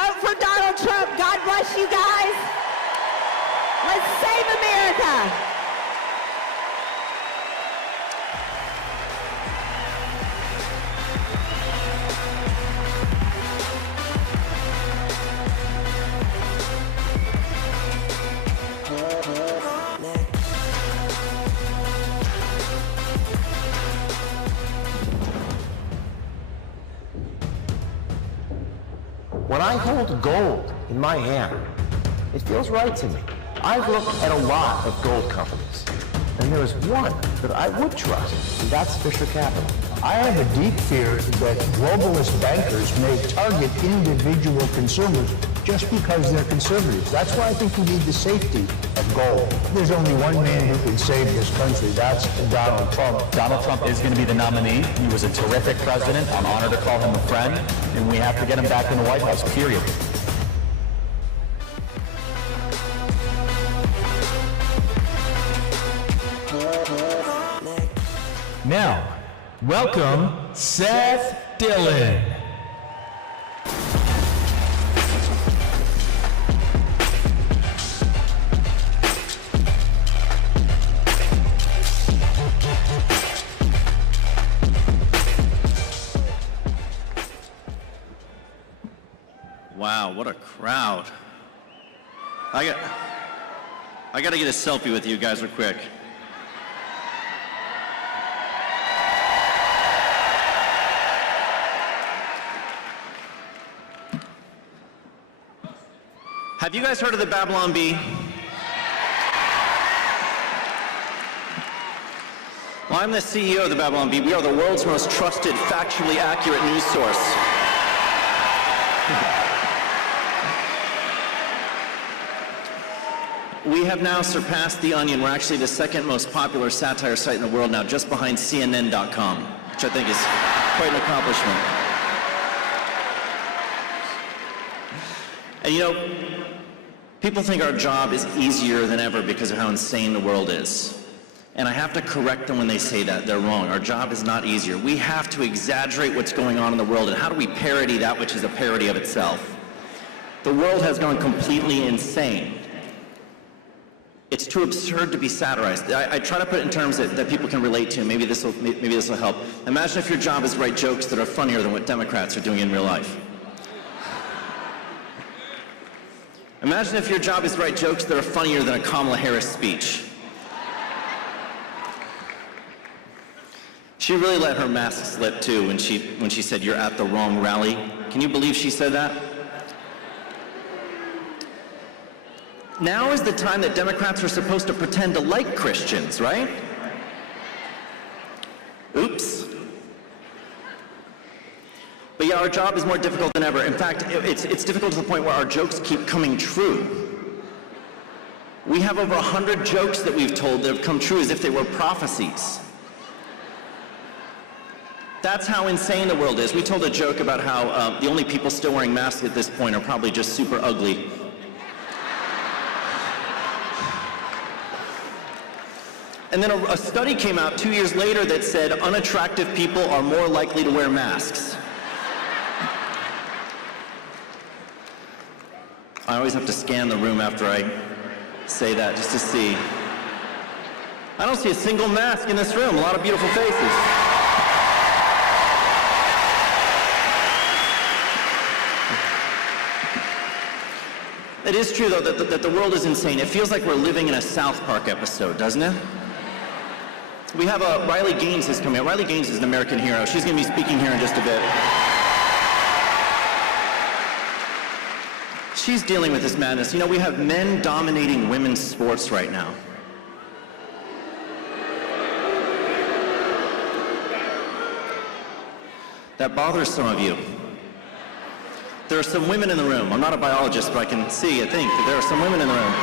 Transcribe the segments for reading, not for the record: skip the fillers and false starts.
Vote for Donald Trump. God bless you guys. Let's save America. When I hold gold in my hand, it feels right to me. I've looked at a lot of gold companies, and there is one that I would trust, and that's Fisher Capital. I have a deep fear that globalist bankers may target individual consumers just because they're conservatives. That's why I think we need the safety of gold. There's only one man who can save this country. That's Donald Trump. Donald Trump is going to be the nominee. He was a terrific president. I'm honored to call him a friend, and we have to get him back in the White House, period. Now, welcome Seth Dillon. Wow, what a crowd. I got to get a selfie with you guys real quick. Have you guys heard of the Babylon Bee? Well, I'm the CEO of the Babylon Bee. We are the world's most trusted, factually accurate news source. We have now surpassed The Onion. We're actually the second most popular satire site in the world now, just behind CNN.com, which I think is quite an accomplishment. And you know, people think our job is easier than ever because of how insane the world is. And I have to correct them when they say that. They're wrong. Our job is not easier. We have to exaggerate what's going on in the world, and how do we parody that which is a parody of itself? The world has gone completely insane. It's too absurd to be satirized. I try to put it in terms that people can relate to. Maybe this will help. Imagine if your job is to write jokes that are funnier than what Democrats are doing in real life. Imagine if your job is to write jokes that are funnier than a Kamala Harris speech. She really let her mask slip too when she said, "You're at the wrong rally." Can you believe she said that? Now is the time that Democrats are supposed to pretend to like Christians, right? Oops. But yeah, our job is more difficult than ever. In fact, it's difficult to the point where our jokes keep coming true. We have over 100 jokes that we've told that have come true as if they were prophecies. That's how insane the world is. We told a joke about how the only people still wearing masks at this point are probably just super ugly. And then a study came out 2 years later that said unattractive people are more likely to wear masks. I always have to scan the room after I say that just to see. I don't see a single mask in this room. A lot of beautiful faces. It is true, though, that the world is insane. It feels like we're living in a South Park episode, doesn't it? We have Riley Gaines is coming out. Riley Gaines is an American hero. She's going to be speaking here in just a bit. She's dealing with this madness. You know, we have men dominating women's sports right now. That bothers some of you. There are some women in the room. I'm not a biologist, but I think, that there are some women in the room.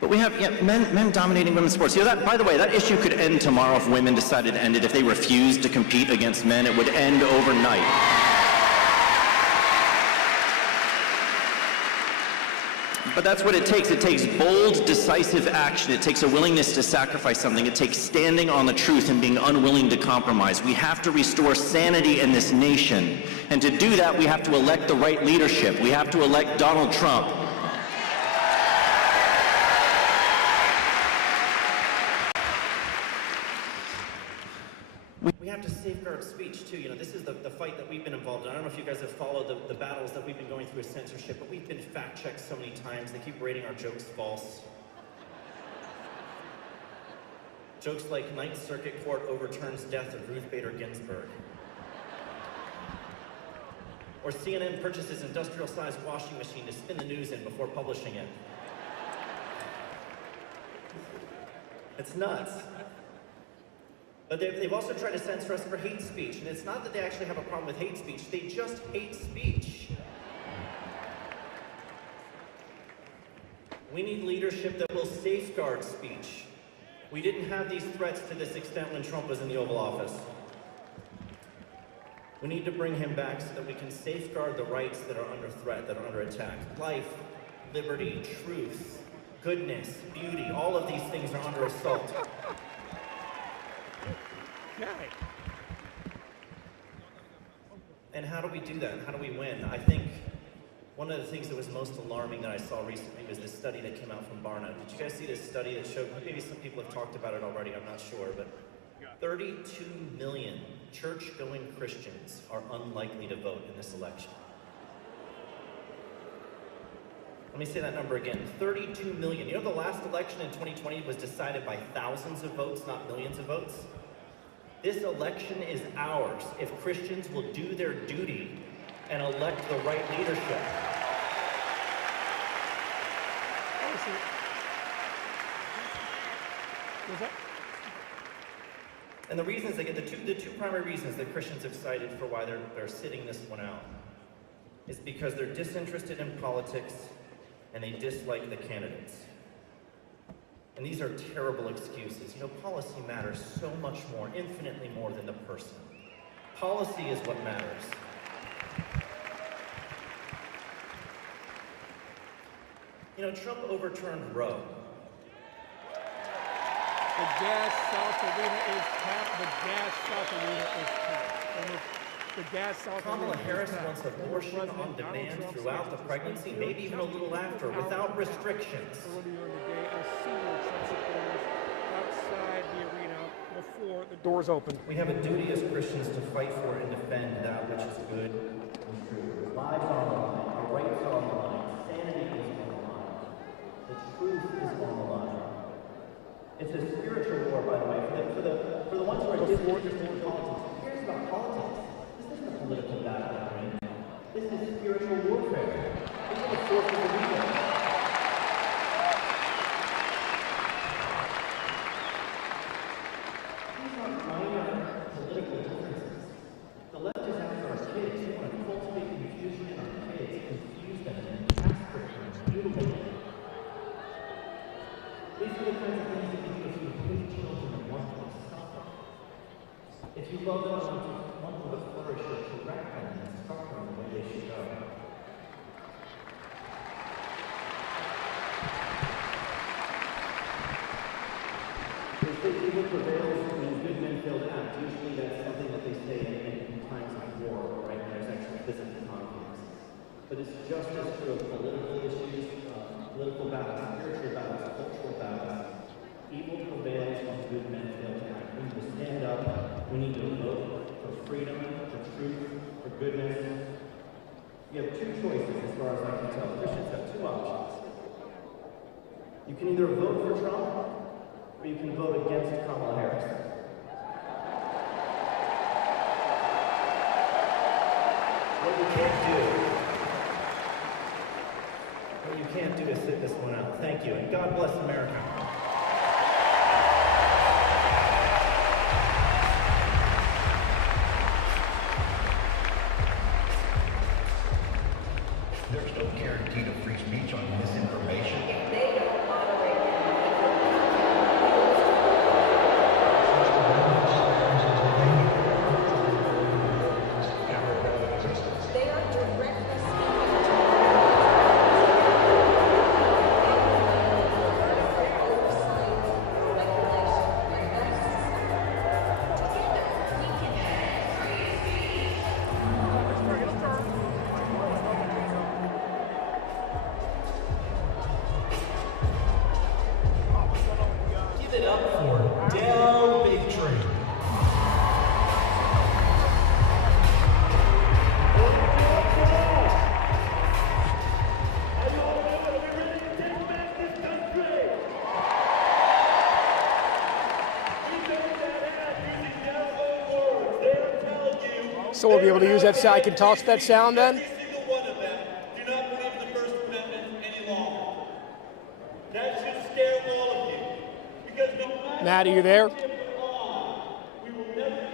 But we have men dominating women's sports. You know, that, by the way, that issue could end tomorrow if women decided to end it. If they refused to compete against men, it would end overnight. But that's what it takes. It takes bold, decisive action. It takes a willingness to sacrifice something. It takes standing on the truth and being unwilling to compromise. We have to restore sanity in this nation. And to do that, we have to elect the right leadership. We have to elect Donald Trump. We have to safeguard speech, too. You know, this is the fight that we've been involved in. I don't know if you guys have followed the battles that we've been going through with censorship, but we've been fact-checked so many times. They keep rating our jokes false. Jokes like Ninth Circuit Court overturns death of Ruth Bader Ginsburg. Or CNN purchases industrial-sized washing machine to spin the news in before publishing it. It's nuts. But they've also tried to censor us for hate speech, and it's not that they actually have a problem with hate speech, they just hate speech. We need leadership that will safeguard speech. We didn't have these threats to this extent when Trump was in the Oval Office. We need to bring him back so that we can safeguard the rights that are under threat, that are under attack. Life, liberty, truth, goodness, beauty, all of these things are under assault. And how do we do that? How do we win? I think one of the things that was most alarming that I saw recently was this study that came out from Barna. Did you guys see this study that showed, maybe some people have talked about it already, I'm not sure, but 32 million church-going Christians are unlikely to vote in this election. Let me say that number again, 32 million. You know, the last election in 2020 was decided by thousands of votes, not millions of votes? This election is ours if Christians will do their duty and elect the right leadership. And the reasons they get, the two primary reasons that Christians have cited for why they're sitting this one out is because they're disinterested in politics and they dislike the candidates. And these are terrible excuses. You know, policy matters so much more, infinitely more than the person. Policy is what matters. You know, Trump overturned Roe. The gas South Arena is packed. The gas South Arena is packed. And the gas South Kamala Arena Harris is packed. wants abortion on demand throughout the pregnancy, maybe even a little after, without restrictions. Earlier in the day, I see Trump supporters outside the arena before the doors open. We have a duty as Christians to fight for and defend that which is good and true. Lives are on the line. Our rights are on the line. Sanity is on the line. The truth is on the line. It's a spiritual war, by the way. For the ones who are disinterested in politics, who cares about politics? This isn't a political battle, right? This is spiritual warfare. These are the forces of evil. These aren't minor political differences. The left is after our kids. They want to cultivate confusion in our kids, confuse them, and castrate them, mutilate them. These are the kinds of things that you do if you hate children and want them to suffer. If you love them and want them to flourish, or correct them and instruct them the way they should go. They say evil prevails when good men fail to act. Usually that's something that they say in times of war, right? When there's actual physical conflicts. But it's just as true of political issues, political battles, spiritual battles, cultural battles. Evil prevails when good men fail to act. We need to stand up. We need to vote for freedom, for truth, for goodness. You have two choices as far as I can tell. Christians have two options. You can either vote for Trump or you can vote against Kamala Harris. What you can't do is sit this one out. Thank you, and God bless America. There's no guarantee to free speech on misinformation. If they don't moderate they are directly speaking to So we'll be able to use that sound. I can toss that sound then? Every single one of them do not believe in the First Amendment any longer. That should scare all of you. Because no matter Matt, are you there? what we will never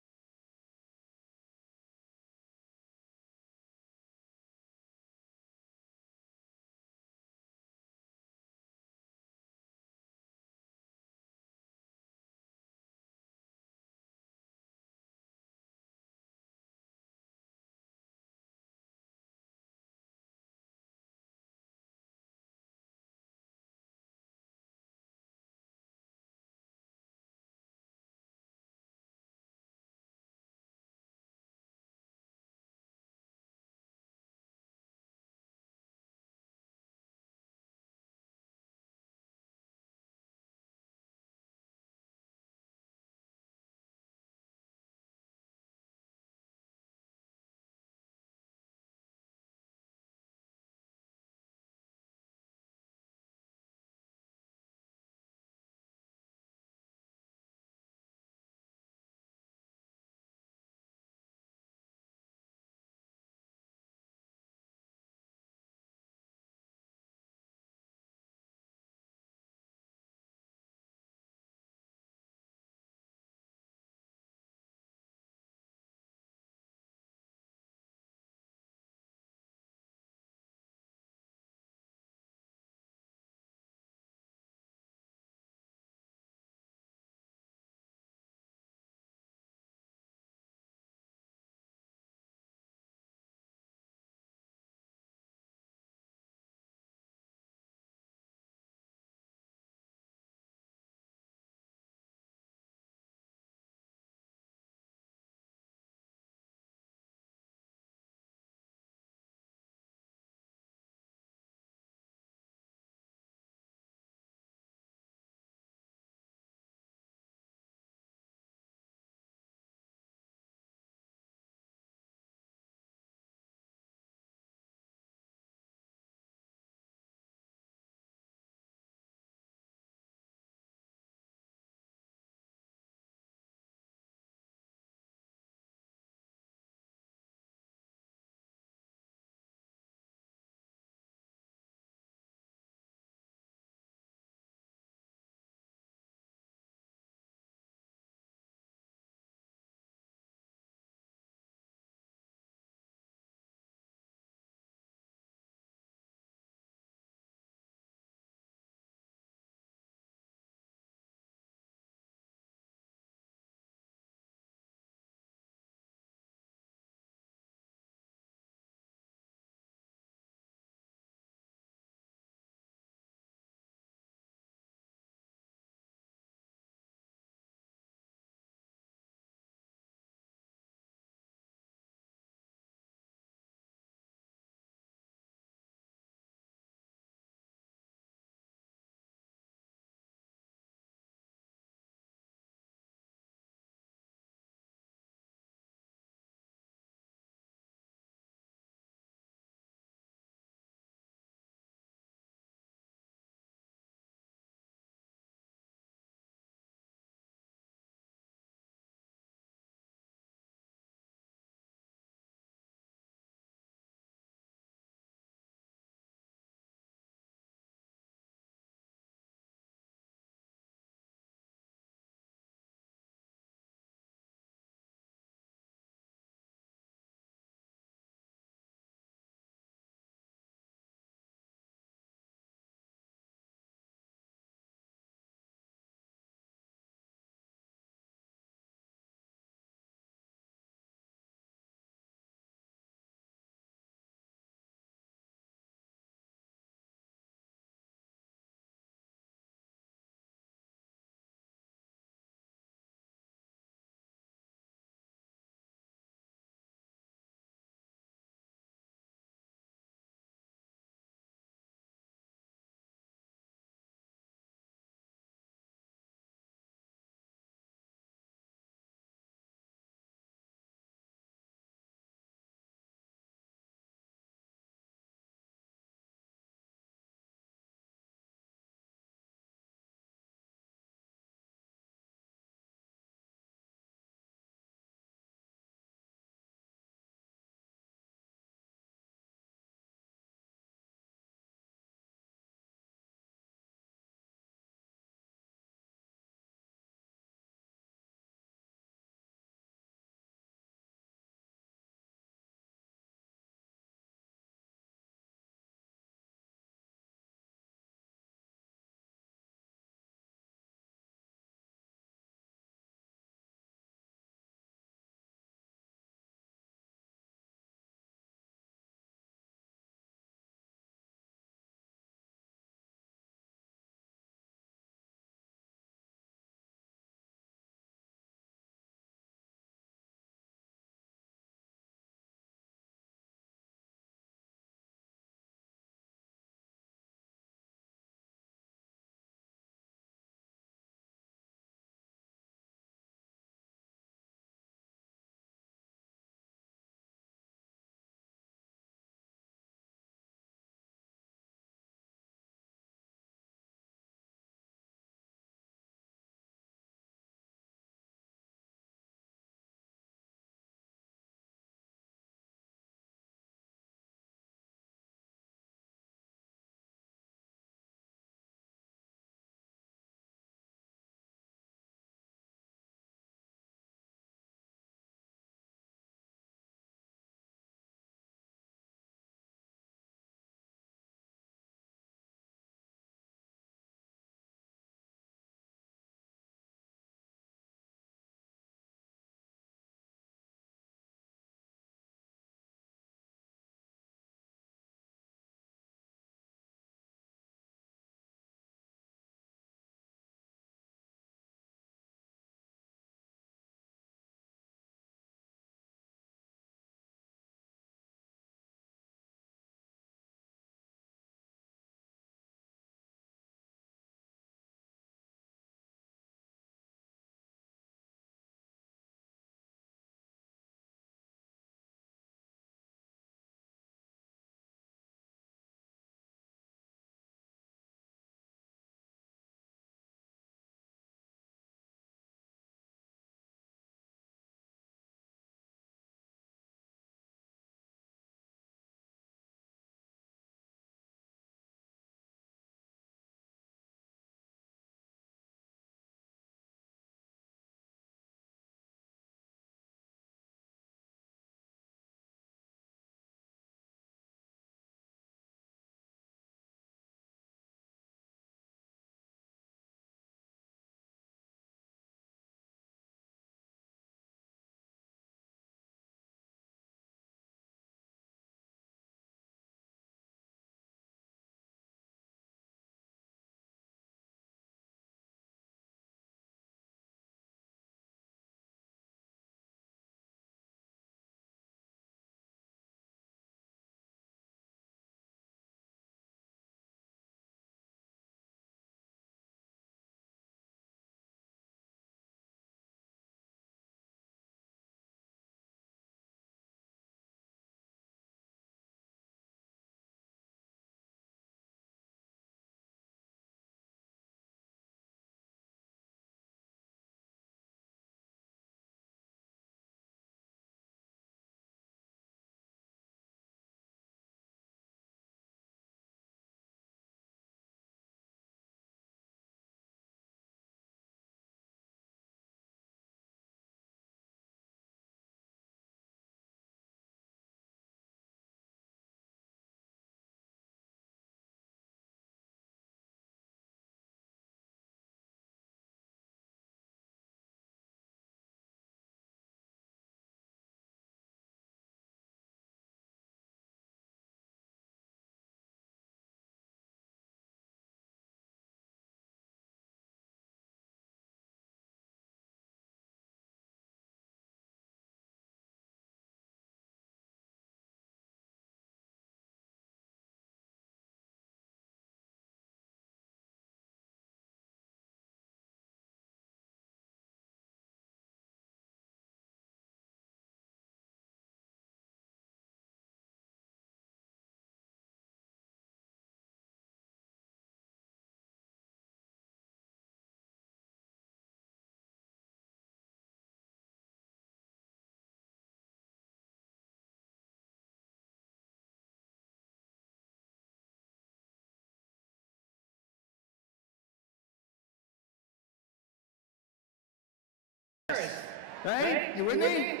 Right? You with me?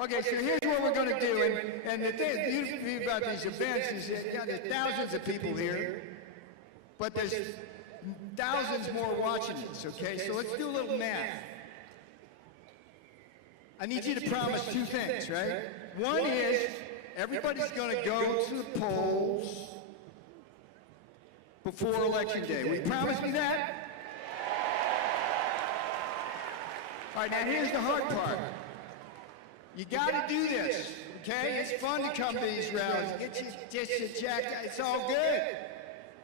Okay, so here's what we're going to do. And the beautiful thing about these events is that there's thousands of people here, but there's thousands more watching this, okay? So let's do a little math. I need you to promise two things, right? One is everybody's going to go to the polls before Election Day. Will you promise me that? All right, now here's the hard part. You got to do this, okay? It's fun to come to these rallies. Get you jacked. It's all good.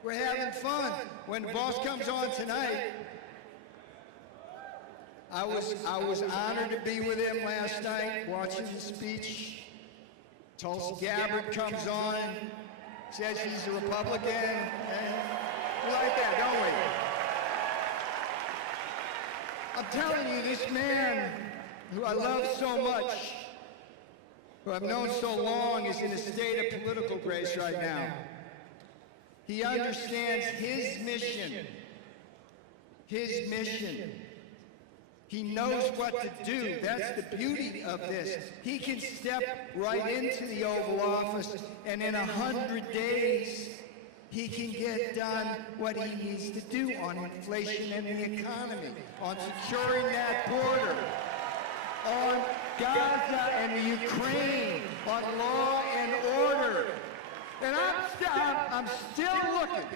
We're having fun. When the boss comes on tonight, I was honored to be with him last night, watching the speech. Tulsi Gabbard comes on, says he's a Republican. We like that, don't we? I'm telling you, this man, who I love so much, who I've known so long, is in a state of political grace right now. He understands his mission. His mission. He knows what to do. That's the beauty of this. He can step right into the Oval Office, and in 100 days, he can get done what he needs to do on inflation and the economy, on securing that border, on Gaza and the Ukraine, on law and order. And I'm still looking.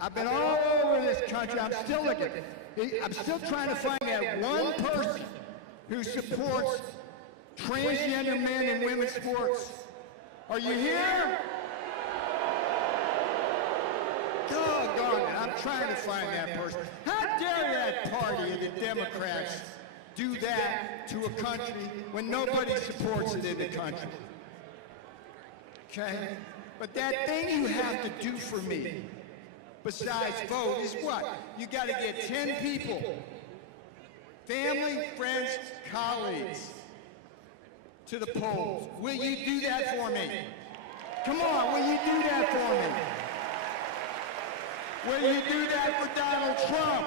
I've been all over this country. I'm still looking. I'm still trying to find that one person who supports transgender men in women's sports. Are you here? Doggone it, I'm trying to find that person. How dare that party of the Democrats do that to a country when nobody supports it in the country? Okay? But that thing you have to do for me, besides vote, is what? You got to get 10 people, family, friends, colleagues, to the polls. Will you do that for me? Come on, will you do that for me? Will you do that for Donald Trump?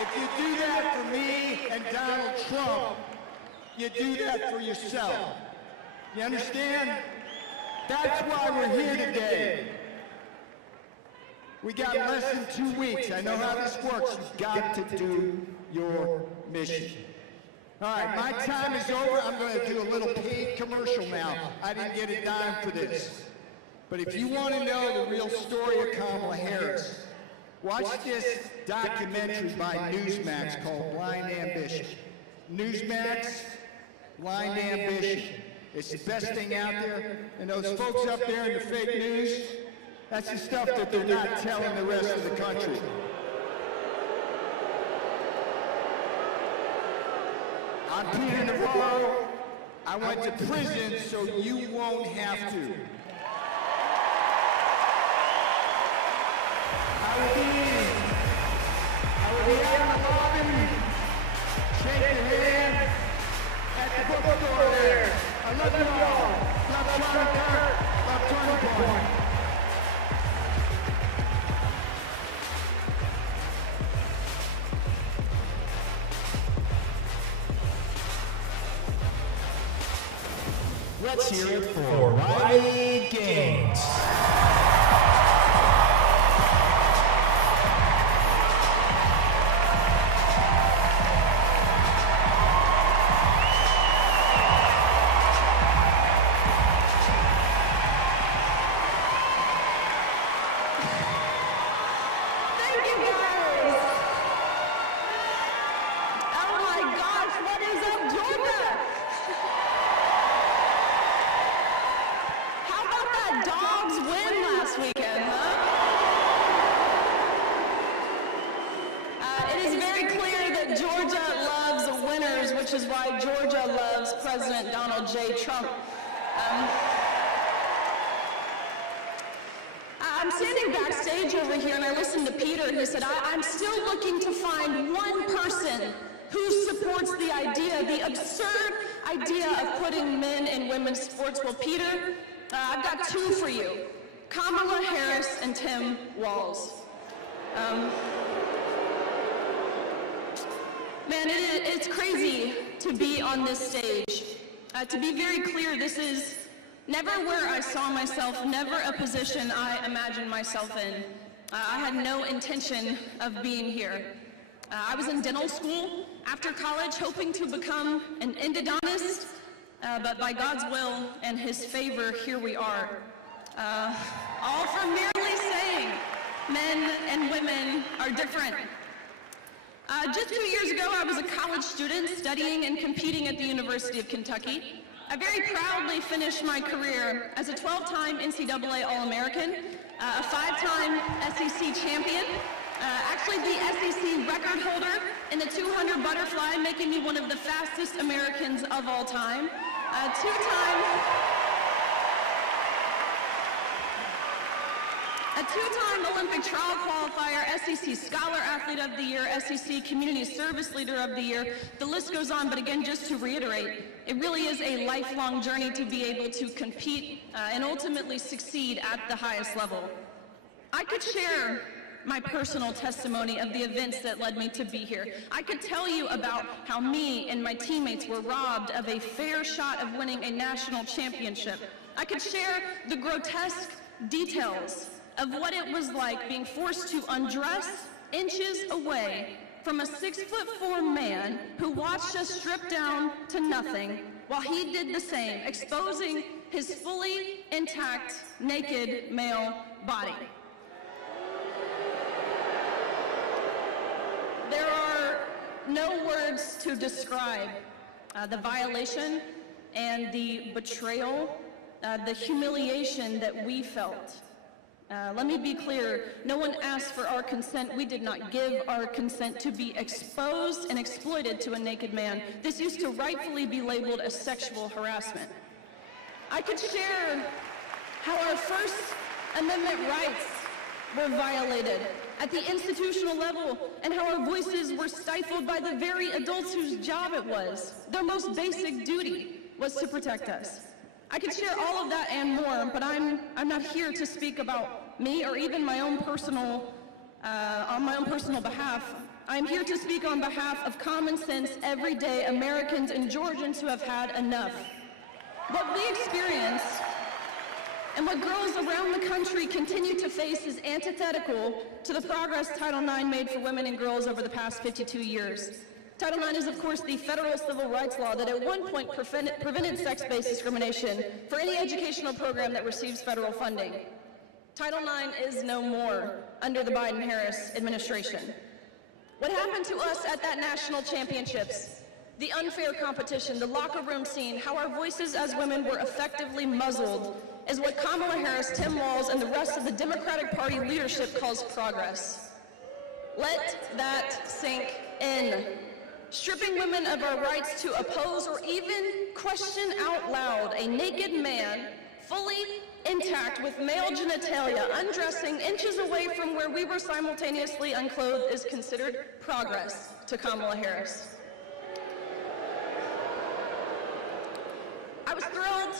If you do that for me and Donald Trump, you do that for yourself. You understand? That's why we're here today. We got less than 2 weeks. I know how this works. You've got to do your mission. All right, my time is over. I'm going to do a little paid commercial now. I didn't get a dime for this. But if you want to know the real story of Kamala Harris, watch this documentary by Newsmax called Blind Ambition. Newsmax, Blind Ambition. It's the best thing out there. And those folks up there in the fake news, that's the stuff that they're not telling the rest of the country. I'm Peter Navarro. I went to prison so you won't have to. I will be out in the lobby, shake your hand at the bookstore there. I love you all. Love Charlie Kirk. Love Turning Point. Let's hear it for Riley Gaines. I'm standing backstage over here and I listened to Peter who said, I'm still looking to find one person who supports the idea, the absurd idea of putting men in women's sports. Well, Peter, I've got two for you, Kamala Harris and Tim Walz. Man, it's crazy to be on this stage. To be very clear, this is never where I saw myself, never a position I imagined myself in. I had no intention of being here. I was in dental school after college, hoping to become an endodontist, but by God's will and His favor, here we are. All for merely saying men and women are different. Just 2 years ago, I was a college student studying and competing at the University of Kentucky. I very proudly finished my career as a 12-time NCAA All-American, a 5-time SEC champion, actually the SEC record holder in the 200 butterfly, making me one of the fastest Americans of all time, a two-time Olympic trial qualifier, SEC Scholar Athlete of the Year, SEC Community Service Leader of the Year. The list goes on, but again, just to reiterate, it really is a lifelong journey to be able to compete and ultimately succeed at the highest level. I could share my personal testimony of the events that led me to be here. I could tell you about how me and my teammates were robbed of a fair shot of winning a national championship. I could share the grotesque details of what it was like being forced to undress inches away from a 6'4" man who watched us strip down to nothing while he did the same, exposing his fully intact, naked male body. There are no words to describe the violation and the betrayal, the humiliation that we felt. Let me be clear, no one asked for our consent. We did not give our consent to be exposed and exploited to a naked man. This used to rightfully be labeled as sexual harassment. I could share how our First Amendment rights were violated at the institutional level and how our voices were stifled by the very adults whose job it was. Their most basic duty was to protect us. I could share all of that and more, but I'm not here to speak about me or even my own personal, on my own personal behalf. I'm here to speak on behalf of common sense, everyday Americans and Georgians who have had enough. What we experienced and what girls around the country continue to face is antithetical to the progress Title IX made for women and girls over the past 52 years. Title IX is, of course, the federal civil rights law that at one point prevented sex-based discrimination for any educational program that receives federal funding. Title IX is no more under the Biden-Harris administration. What happened to us at that national championships, the unfair competition, the locker room scene, how our voices as women were effectively muzzled, is what Kamala Harris, Tim Walz, and the rest of the Democratic Party leadership calls progress. Let that sink in. Stripping women of our rights to oppose or even question out loud a naked man, fully intact with male genitalia, undressing inches away from where we were simultaneously unclothed is considered progress to Kamala Harris. I was thrilled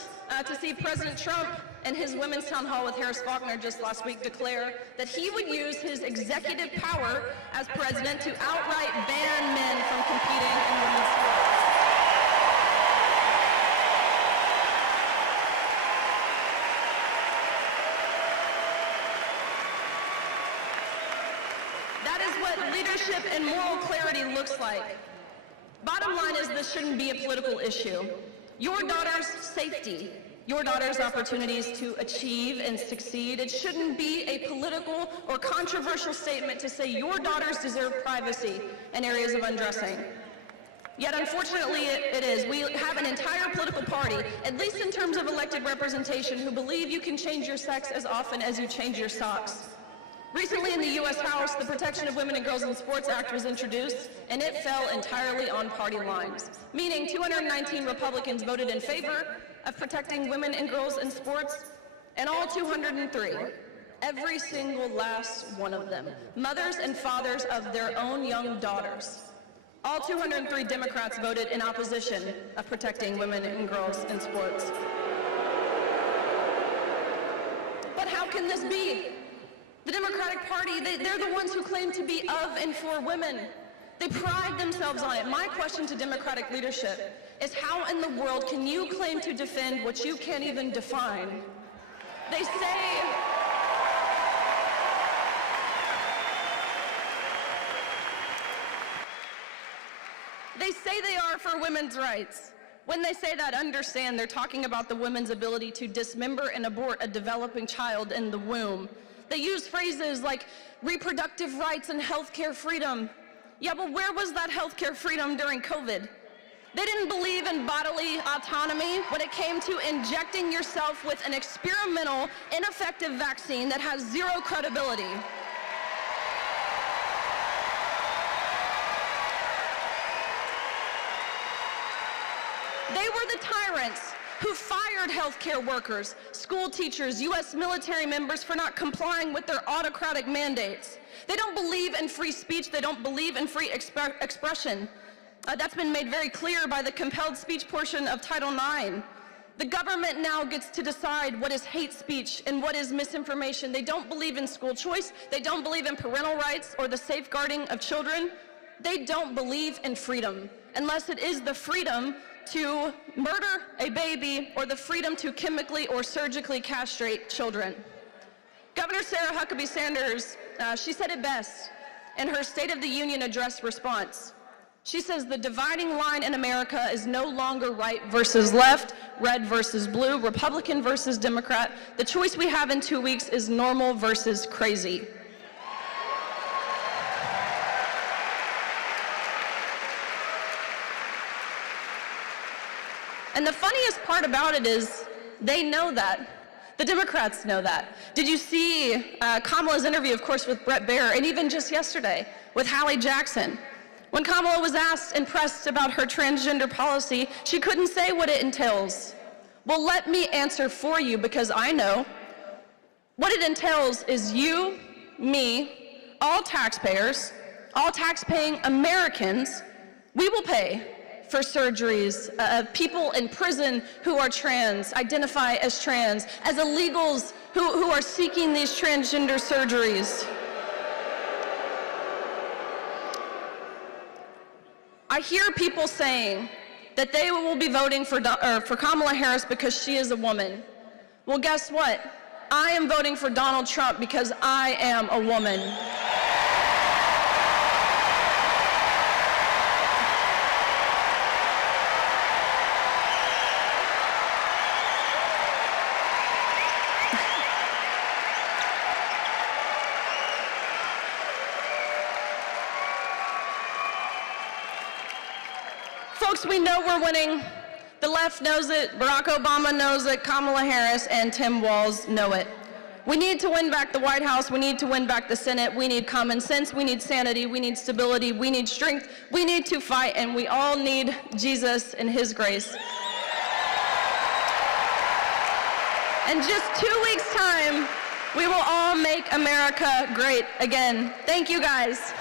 to see President Trump and his Women's Town Hall with Harris Faulkner just last week declare that he would use his executive power as president to outright ban men from competing in women's sports. That is what leadership and moral clarity looks like. Bottom line is this shouldn't be a political issue. Your daughter's safety, your daughter's opportunities to achieve and succeed, it shouldn't be a political or controversial statement to say your daughters deserve privacy in areas of undressing. Yet unfortunately it is. We have an entire political party, at least in terms of elected representation, who believe you can change your sex as often as you change your socks. Recently in the U.S. House, the Protection of Women and Girls in Sports Act was introduced, and it fell entirely on party lines, meaning 219 Republicans voted in favor of protecting women and girls in sports, and all 203, every single last one of them, mothers and fathers of their own young daughters, all 203 Democrats voted in opposition of protecting women and girls in sports. But how can this be? The Democratic Party, they're the ones who claim to be of and for women. They pride themselves on it. My question to Democratic leadership is, how in the world can you claim to defend what you can't even define? They say they are for women's rights. When they say that, understand they're talking about the women's ability to dismember and abort a developing child in the womb. They use phrases like reproductive rights and healthcare freedom. Yeah, but where was that healthcare freedom during COVID? They didn't believe in bodily autonomy when it came to injecting yourself with an experimental, ineffective vaccine that has zero credibility. They were the tyrants who fired healthcare workers, school teachers, U.S. military members for not complying with their autocratic mandates. They don't believe in free speech. They don't believe in free expression. That's been made very clear by the compelled speech portion of Title IX. The government now gets to decide what is hate speech and what is misinformation. They don't believe in school choice. They don't believe in parental rights or the safeguarding of children. They don't believe in freedom, unless it is the freedom to murder a baby or the freedom to chemically or surgically castrate children. Governor Sarah Huckabee Sanders, she said it best in her State of the Union address response. She says the dividing line in America is no longer right versus left, red versus blue, Republican versus Democrat. The choice we have in 2 weeks is normal versus crazy. And the funniest part about it is they know that. The Democrats know that. Did you see Kamala's interview, of course, with Bret Baier, and even just yesterday with Hallie Jackson? When Kamala was asked and pressed about her transgender policy, she couldn't say what it entails. Well, let me answer for you, because I know. What it entails is you, me, all taxpayers, all tax-paying Americans, we will pay for surgeries of people in prison who are trans, identify as trans, as illegals who are seeking these transgender surgeries. I hear people saying that they will be voting for Kamala Harris because she is a woman. Well, guess what? I am voting for Donald Trump because I am a woman. Folks, we know we're winning. The left knows it, Barack Obama knows it, Kamala Harris and Tim Walz know it. We need to win back the White House, we need to win back the Senate, we need common sense, we need sanity, we need stability, we need strength, we need to fight, and we all need Jesus and His grace. In just 2 weeks' time, we will all make America great again. Thank you, guys.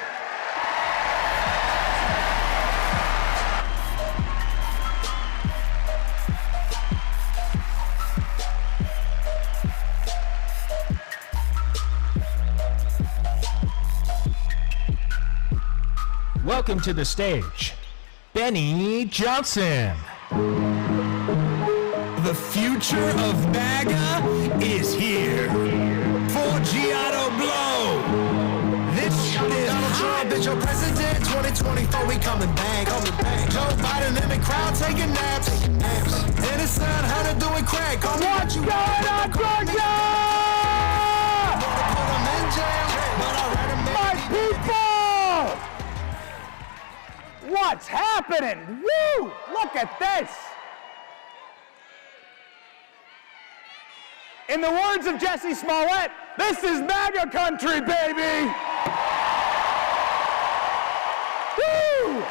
Welcome to the stage, Benny Johnson. The future of MAGA is here. For Giotto Blow. This is Donald Trump is your president. 2024, we coming back. Joe Biden in the crowd taking naps. And his son Hunter doing crack. What's going on, Georgia? My people! What's happening? Woo! Look at this! In the words of Jesse Smollett, this is MAGA country, baby! Woo!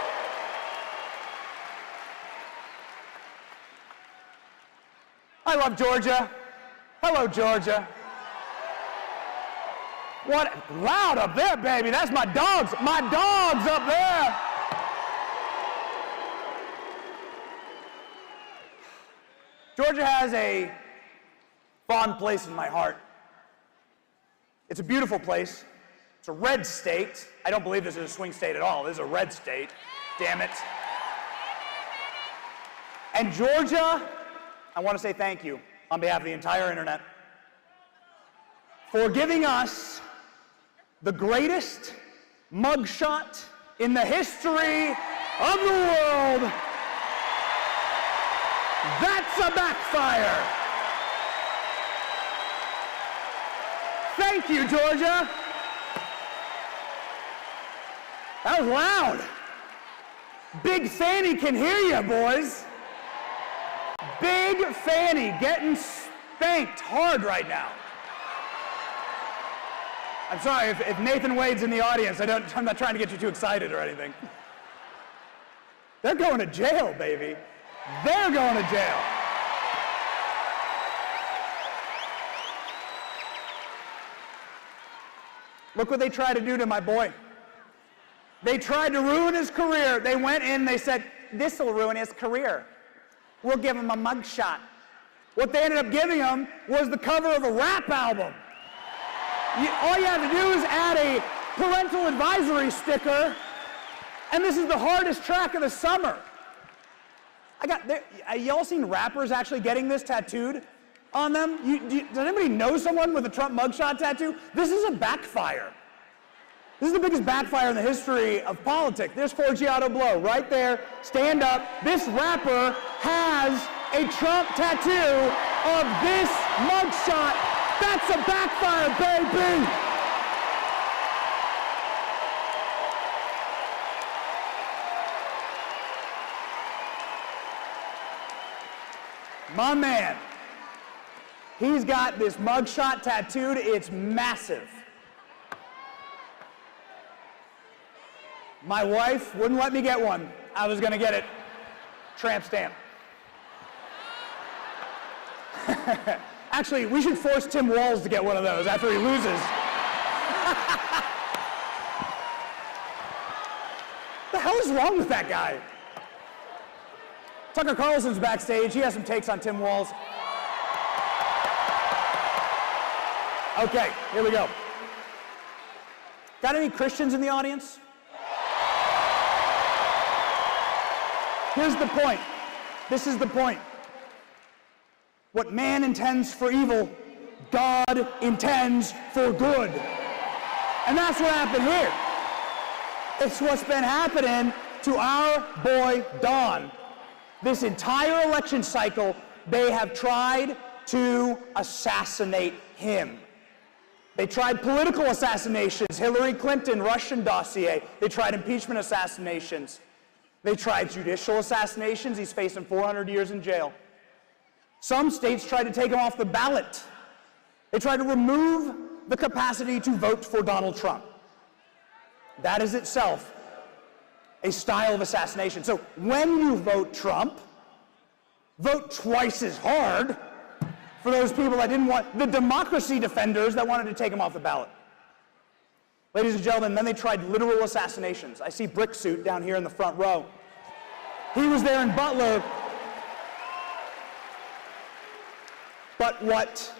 I love Georgia. Hello, Georgia. What? Loud up there, baby. That's my dogs. My dogs up there. Georgia has a fond place in my heart. It's a beautiful place. It's a red state. I don't believe this is a swing state at all. This is a red state. Damn it. And Georgia, I want to say thank you on behalf of the entire internet for giving us the greatest mugshot in the history of the world. That's a backfire. Thank you, Georgia. That was loud. Big Fanny can hear you, boys. Big Fanny getting spanked hard right now. I'm sorry if Nathan Wade's in the audience. I'm not trying to get you too excited or anything. They're going to jail, baby. They're going to jail. Look what they tried to do to my boy. They tried to ruin his career. They went in, they said, this will ruin his career. We'll give him a mugshot. What they ended up giving him was the cover of a rap album. All you have to do is add a parental advisory sticker, and this is the hardest track of the summer. Y'all seen rappers actually getting this tattooed on them? Does anybody know someone with a Trump mugshot tattoo? This is a backfire. This is the biggest backfire in the history of politics. There's Forgiato Blow right there. Stand up. This rapper has a Trump tattoo of this mugshot. That's a backfire, baby! My man, he's got this mugshot tattooed. It's massive. My wife wouldn't let me get one. I was going to get it. Tramp stamp. Actually, we should force Tim Walz to get one of those after he loses. The hell is wrong with that guy? Tucker Carlson's backstage. He has some takes on Tim Walz. Okay, here we go. Got any Christians in the audience? Here's the point. This is the point. What man intends for evil, God intends for good. And that's what happened here. It's what's been happening to our boy Don. This entire election cycle, they have tried to assassinate him. They tried political assassinations, Hillary Clinton, Russian dossier. They tried impeachment assassinations. They tried judicial assassinations. He's facing 400 years in jail. Some states tried to take him off the ballot. They tried to remove the capacity to vote for Donald Trump. That is itself a style of assassination. So when you vote Trump, vote twice as hard for those people that didn't want, the democracy defenders that wanted to take him off the ballot. Ladies and gentlemen, then they tried literal assassinations. I see Brick Suit down here in the front row. He was there in Butler. But what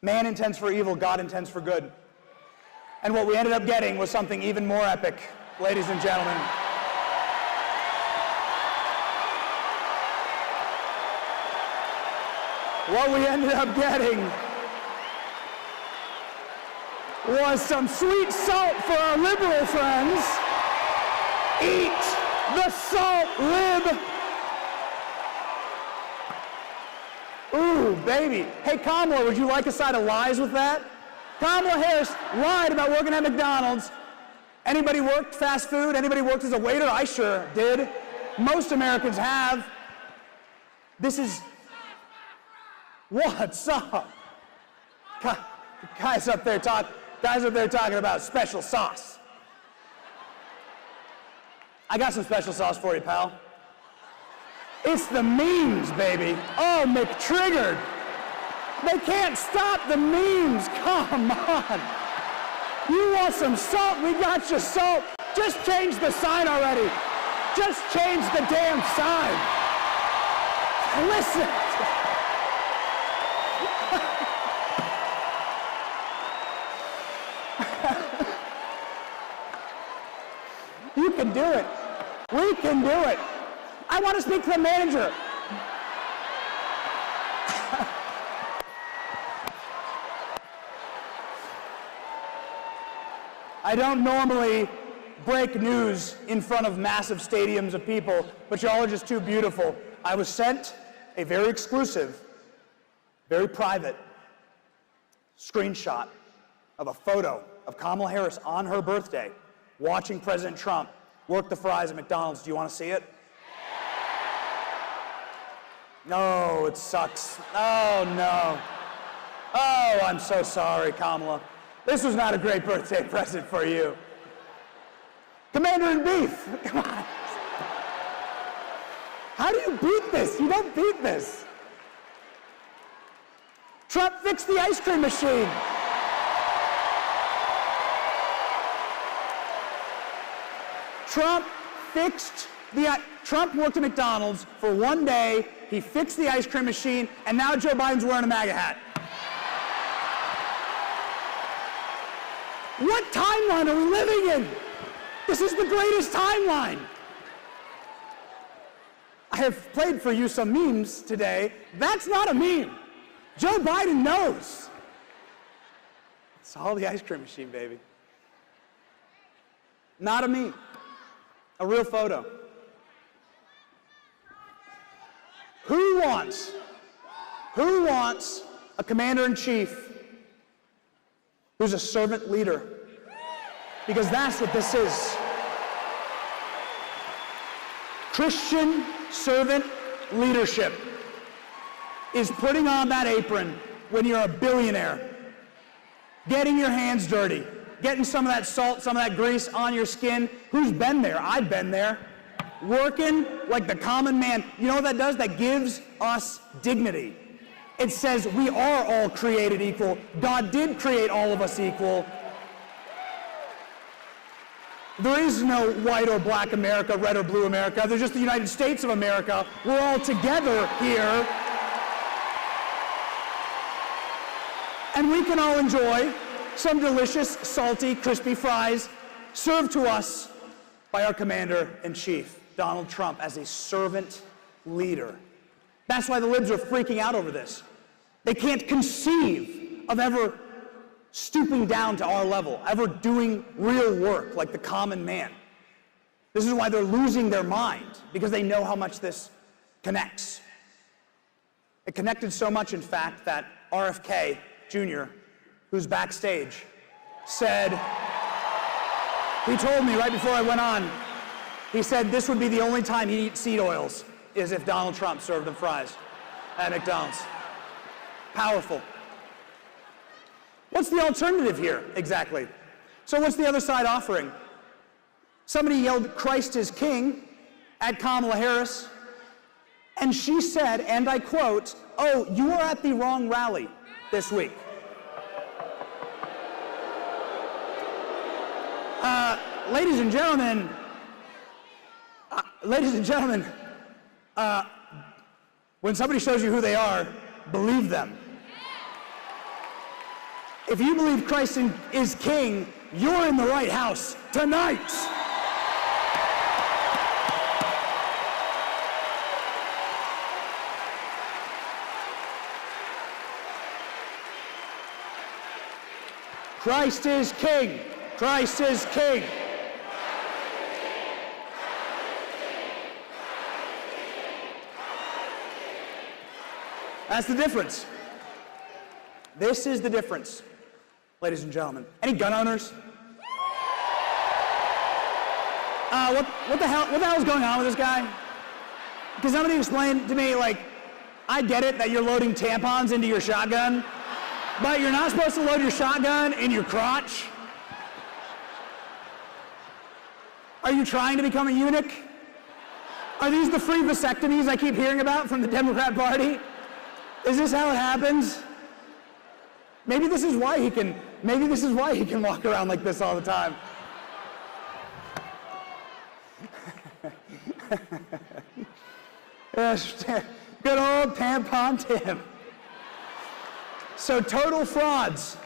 man intends for evil, God intends for good. And what we ended up getting was something even more epic, ladies and gentlemen. What we ended up getting was some sweet salt for our liberal friends. Eat the salt, lib. Ooh, baby. Hey, Kamala, would you like a side of lies with that? Kamala Harris lied about working at McDonald's. Anybody worked fast food? Anybody worked as a waiter? I sure did. Most Americans have. This is... What's up? Guys up there talking about special sauce. I got some special sauce for you, pal. It's the memes, baby. Oh, McTriggered. They can't stop the memes. Come on. You want some salt? We got you salt. Just change the sign already. Just change the damn sign. Listen. can do it. We can do it. I want to speak to the manager. I don't normally break news in front of massive stadiums of people, but y'all are just too beautiful. I was sent a very exclusive, very private screenshot of a photo of Kamala Harris on her birthday watching President Trump work the fries at McDonald's. Do you want to see it? No, it sucks. Oh, no. Oh, I'm so sorry, Kamala. This was not a great birthday present for you. Commander-in-Chief, come on. How do you beat this? You don't beat this. Trump fixed the ice cream machine. Trump worked at McDonald's for one day, he fixed the ice cream machine, and now Joe Biden's wearing a MAGA hat. What timeline are we living in? This is the greatest timeline. I have played for you some memes today. That's not a meme. Joe Biden knows. It's all the ice cream machine, baby. Not a meme. A real photo. Who wants a commander-in-chief who's a servant leader? Because that's what this is. Christian servant leadership is putting on that apron when you're a billionaire, getting your hands dirty, getting some of that salt, some of that grease on your skin. Who's been there? I've been there. Working like the common man. You know what that does? That gives us dignity. It says we are all created equal. God did create all of us equal. There is no white or black America, red or blue America. There's just the United States of America. We're all together here. And we can all enjoy some delicious, salty, crispy fries served to us by our commander-in-chief, Donald Trump, as a servant leader. That's why the libs are freaking out over this. They can't conceive of ever stooping down to our level, ever doing real work like the common man. This is why they're losing their mind, because they know how much this connects. It connected so much, in fact, that RFK Jr., who's backstage, said, he told me right before I went on, he said this would be the only time he'd eat seed oils is if Donald Trump served him fries at McDonald's. Powerful. What's the alternative here, exactly? So what's the other side offering? Somebody yelled, "Christ is King," at Kamala Harris, and she said, and I quote, "Oh, you were at the wrong rally this week." Ladies and gentlemen, when somebody shows you who they are, believe them. If you believe Christ is King, you're in the right house tonight. Christ is King. Christ is King. That's the difference. This is the difference, ladies and gentlemen. Any gun owners? What the hell is going on with this guy? Can somebody explain to me, like, I get it that you're loading tampons into your shotgun, but you're not supposed to load your shotgun in your crotch? Are you trying to become a eunuch? Are these the free vasectomies I keep hearing about from the Democrat Party? Is this how it happens? Maybe this is why he can walk around like this all the time. Good old tampon Tim. So total frauds.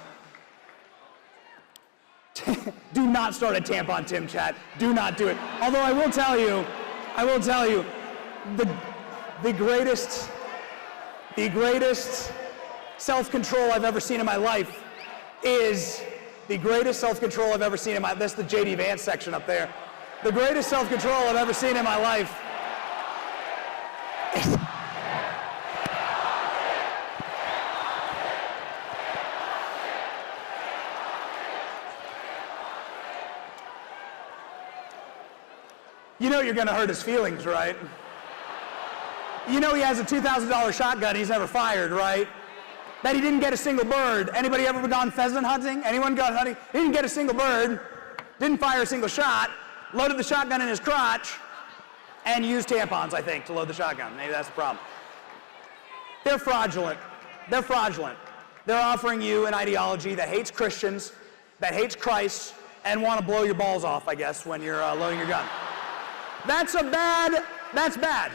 Do not start a tampon Tim chat. Do not do it. Although I will tell you, the greatest self-control I've ever seen in my life is the greatest self-control I've ever seen in my, that's the J.D. Vance section up there. The greatest self-control I've ever seen in my life is, you know you're gonna hurt his feelings, right? You know he has a $2,000 shotgun he's never fired, right? That he didn't get a single bird. Anybody ever gone pheasant hunting? Anyone gone hunting? He didn't get a single bird, didn't fire a single shot, loaded the shotgun in his crotch, and used tampons, I think, to load the shotgun. Maybe that's the problem. They're fraudulent. They're fraudulent. They're offering you an ideology that hates Christians, that hates Christ, and want to blow your balls off, I guess, when you're loading your gun. That's bad.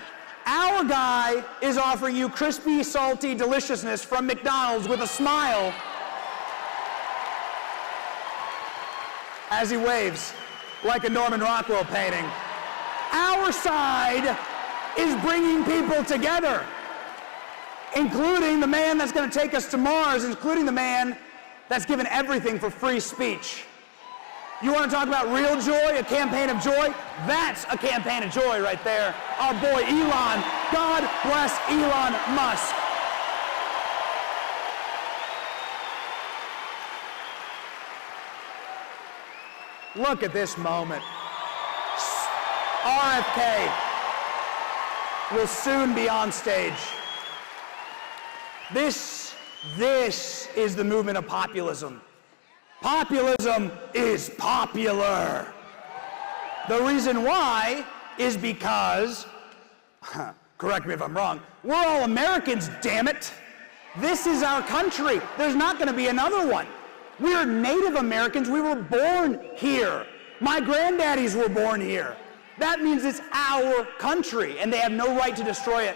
Our guy is offering you crispy, salty deliciousness from McDonald's with a smile as he waves like a Norman Rockwell painting. Our side is bringing people together, including the man that's going to take us to Mars, including the man that's given everything for free speech. You want to talk about real joy, a campaign of joy? That's a campaign of joy right there. Our boy Elon. God bless Elon Musk. Look at this moment. RFK will soon be on stage. This is the movement of populism. Populism is popular. The reason why is because, correct me if I'm wrong, we're all Americans, damn it. This is our country. There's not going to be another one. We're Native Americans. We were born here. My granddaddies were born here. That means it's our country, and they have no right to destroy it.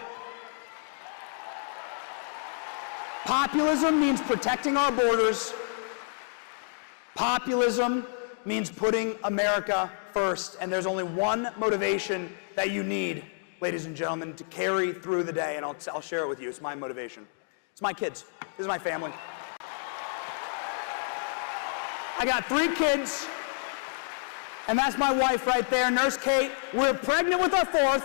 Populism means protecting our borders. Populism means putting America first, and there's only one motivation that you need, ladies and gentlemen, to carry through the day, and I'll share it with you. It's my motivation. It's my kids. This is my family. I got 3 kids, and that's my wife right there, Nurse Kate. We're pregnant with our 4th.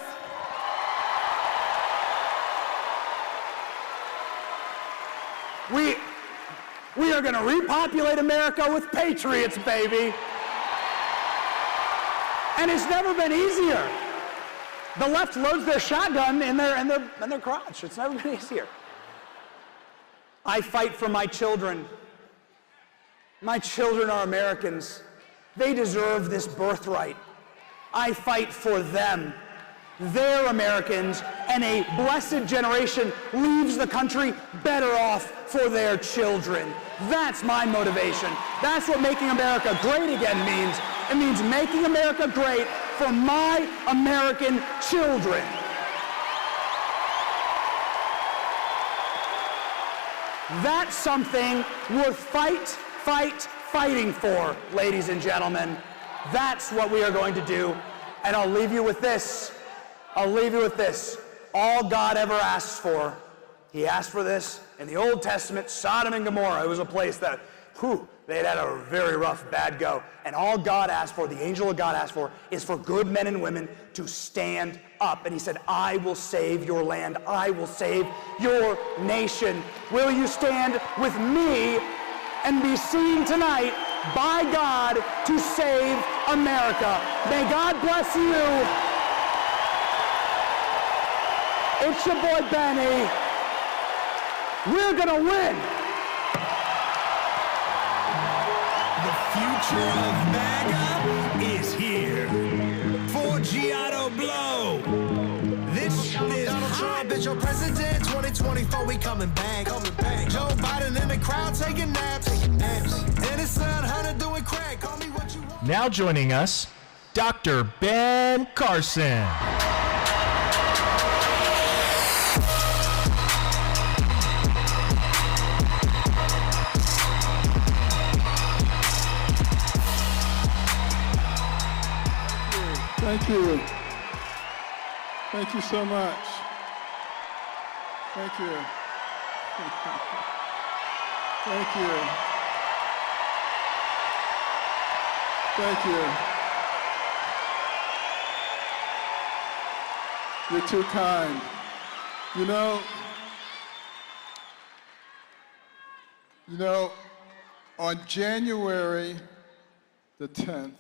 We are going to repopulate America with patriots, baby. And it's never been easier. The left loads their shotgun in their crotch. It's never been easier. I fight for my children. My children are Americans. They deserve this birthright. I fight for them. They're Americans, and a blessed generation leaves the country better off for their children. That's my motivation. That's what making America great again means. It means making America great for my American children. That's something worth fighting for, ladies and gentlemen. That's what we are going to do. And I'll leave you with this. All God ever asks for, he asked for this in the Old Testament, Sodom and Gomorrah. It was a place that, they had a very rough, bad go. And all God asked for, the angel of God asked for, is for good men and women to stand up. And he said, I will save your land. I will save your nation. Will you stand with me and be seen tonight by God to save America? May God bless you. It's your boy Benny. We're gonna win. The future of MAGA is here. For Giotto Blow. This is Donald Trump is your president. 2024, we coming back. Joe Biden in the crowd taking naps. And his son Hunter doing crack. Call me what you want. Now joining us, Dr. Ben Carson. Thank you. Thank you so much. Thank you. Thank you. Thank you. You're too kind. You know, on January the 10th,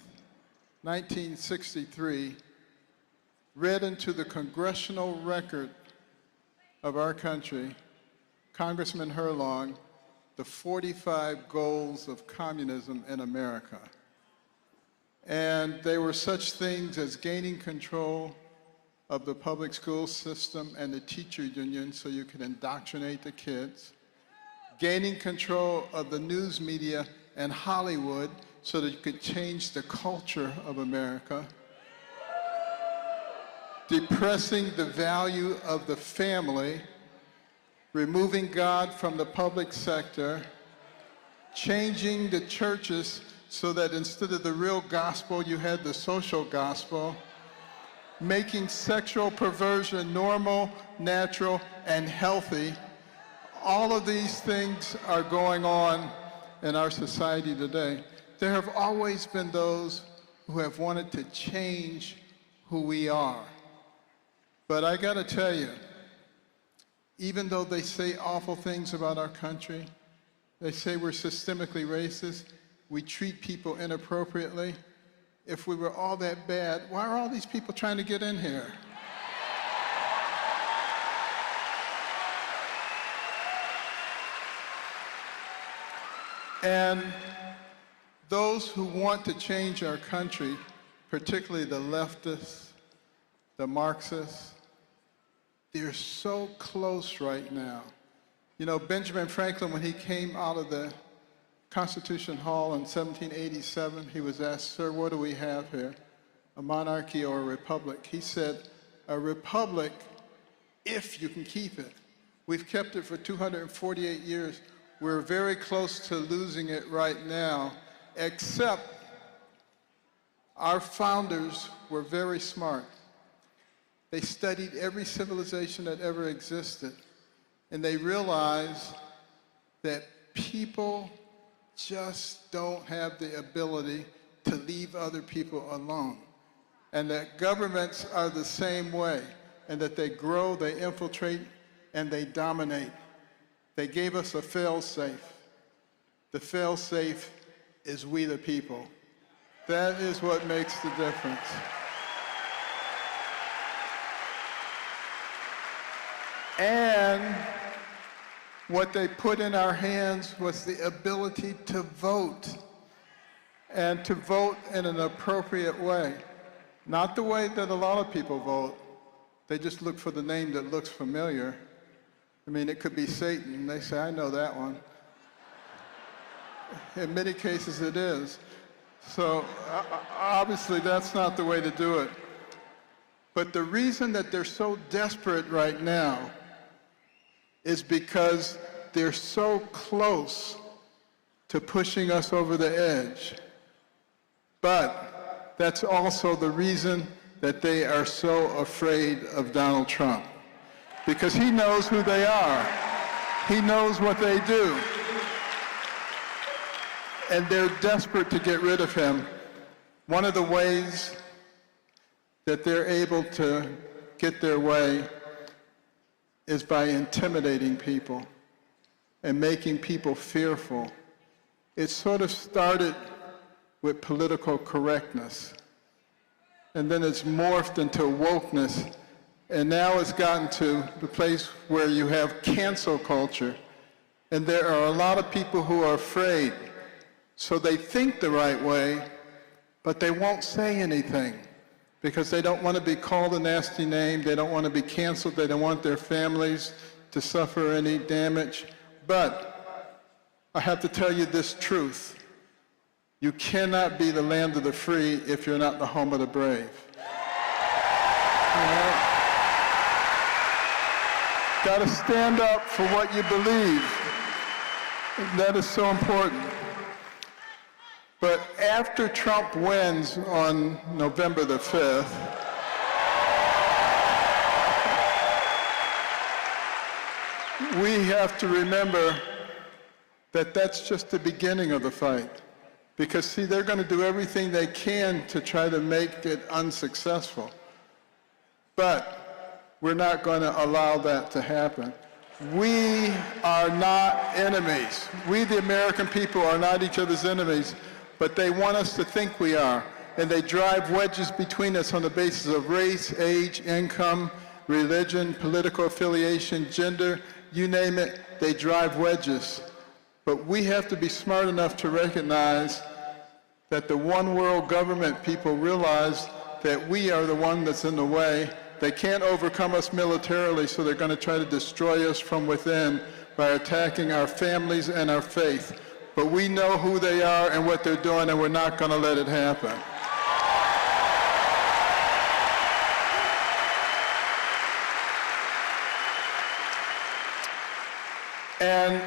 1963, read into the congressional record of our country, Congressman Herlong, the 45 goals of communism in America. And they were such things as gaining control of the public school system and the teacher union so you could indoctrinate the kids, gaining control of the news media and Hollywood so that you could change the culture of America, depressing the value of the family, removing God from the public sector, changing the churches so that instead of the real gospel, you had the social gospel, making sexual perversion normal, natural, and healthy. All of these things are going on in our society today. There have always been those who have wanted to change who we are. But I gotta tell you, even though they say awful things about our country, they say we're systemically racist, we treat people inappropriately. If we were all that bad, why are all these people trying to get in here? And those who want to change our country, particularly the leftists, the Marxists, they're so close right now. You know, Benjamin Franklin, when he came out of the Constitution Hall in 1787, he was asked, "Sir, what do we have here? A monarchy or a republic?" He said, "A republic, if you can keep it." We've kept it for 248 years. We're very close to losing it right now, except our founders were very smart. They studied every civilization that ever existed, and they realized that people just don't have the ability to leave other people alone, and that governments are the same way, and that they grow, they infiltrate, and they dominate. They gave us a fail-safe. The fail-safe is we the people. That is what makes the difference. And what they put in our hands was the ability to vote, and to vote in an appropriate way. Not the way that a lot of people vote. They just look for the name that looks familiar. I mean, it could be Satan, and they say, "I know that one." In many cases, it is. So obviously, that's not the way to do it. But the reason that they're so desperate right now is because they're so close to pushing us over the edge. But that's also the reason that they are so afraid of Donald Trump, because he knows who they are. He knows what they do. And they're desperate to get rid of him. One of the ways that they're able to get their way is by intimidating people and making people fearful. It sort of started with political correctness, and then it's morphed into wokeness, and now it's gotten to the place where you have cancel culture, and there are a lot of people who are afraid, so they think the right way, but they won't say anything, because they don't want to be called a nasty name, they don't want to be canceled, they don't want their families to suffer any damage. But I have to tell you this truth. You cannot be the land of the free if you're not the home of the brave. Got to stand up for what you believe. That is so important. But after Trump wins on November the 5th, we have to remember that that's just the beginning of the fight. Because, see, they're going to do everything they can to try to make it unsuccessful. But we're not going to allow that to happen. We are not enemies. We, the American people, are not each other's enemies, but they want us to think we are. And they drive wedges between us on the basis of race, age, income, religion, political affiliation, gender, you name it, they drive wedges. But we have to be smart enough to recognize that the one world government people realize that we are the one that's in the way. They can't overcome us militarily, so they're going to try to destroy us from within by attacking our families and our faith. But we know who they are and what they're doing, and we're not going to let it happen. And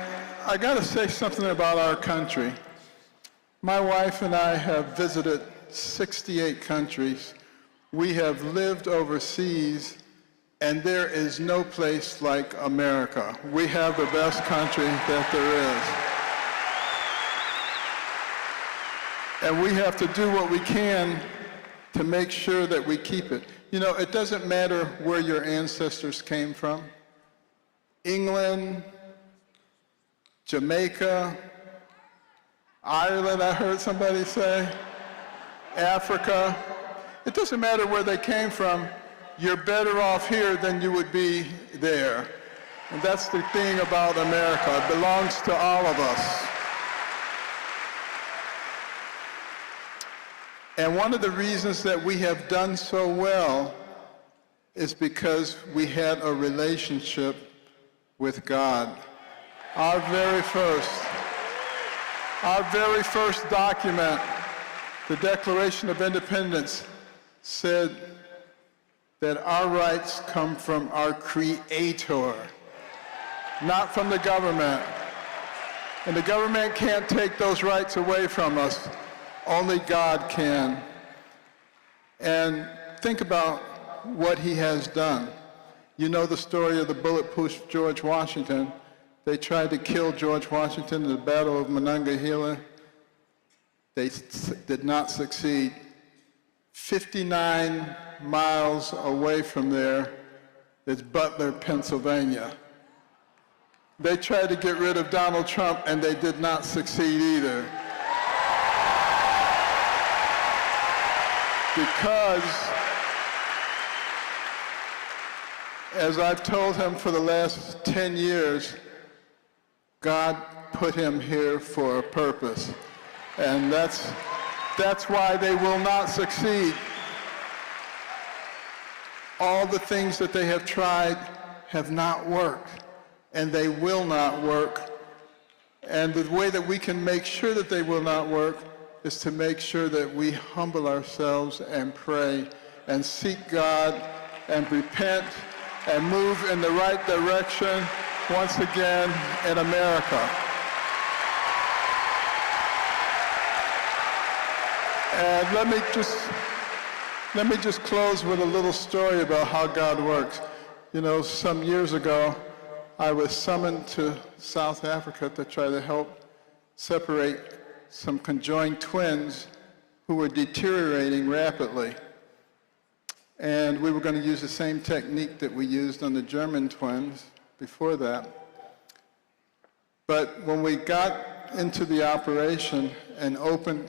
I got to say something about our country. My wife and I have visited 68 countries. We have lived overseas, and there is no place like America. We have the best country that there is. And we have to do what we can to make sure that we keep it. You know, it doesn't matter where your ancestors came from. England, Jamaica, Ireland, I heard somebody say, Africa. It doesn't matter where they came from. You're better off here than you would be there. And that's the thing about America. It belongs to all of us. And one of the reasons that we have done so well is because we had a relationship with God. Our very first document, the Declaration of Independence, said that our rights come from our Creator, not from the government. And the government can't take those rights away from us. Only God can. And think about what he has done. You know the story of the bulletproof George Washington. They tried to kill George Washington in the Battle of Monongahela. They did not succeed. 59 miles away from there is Butler, Pennsylvania. They tried to get rid of Donald Trump, and they did not succeed either. Because, as I've told him for the last 10 years, God put him here for a purpose. And that's why they will not succeed. All the things that they have tried have not worked, and they will not work. And the way that we can make sure that they will not work is to make sure that we humble ourselves and pray and seek God and repent and move in the right direction once again in America. And let me just close with a little story about how God works. You know, some years ago, I was summoned to South Africa to try to help separate some conjoined twins who were deteriorating rapidly. And we were going to use the same technique that we used on the German twins before that. But when we got into the operation and opened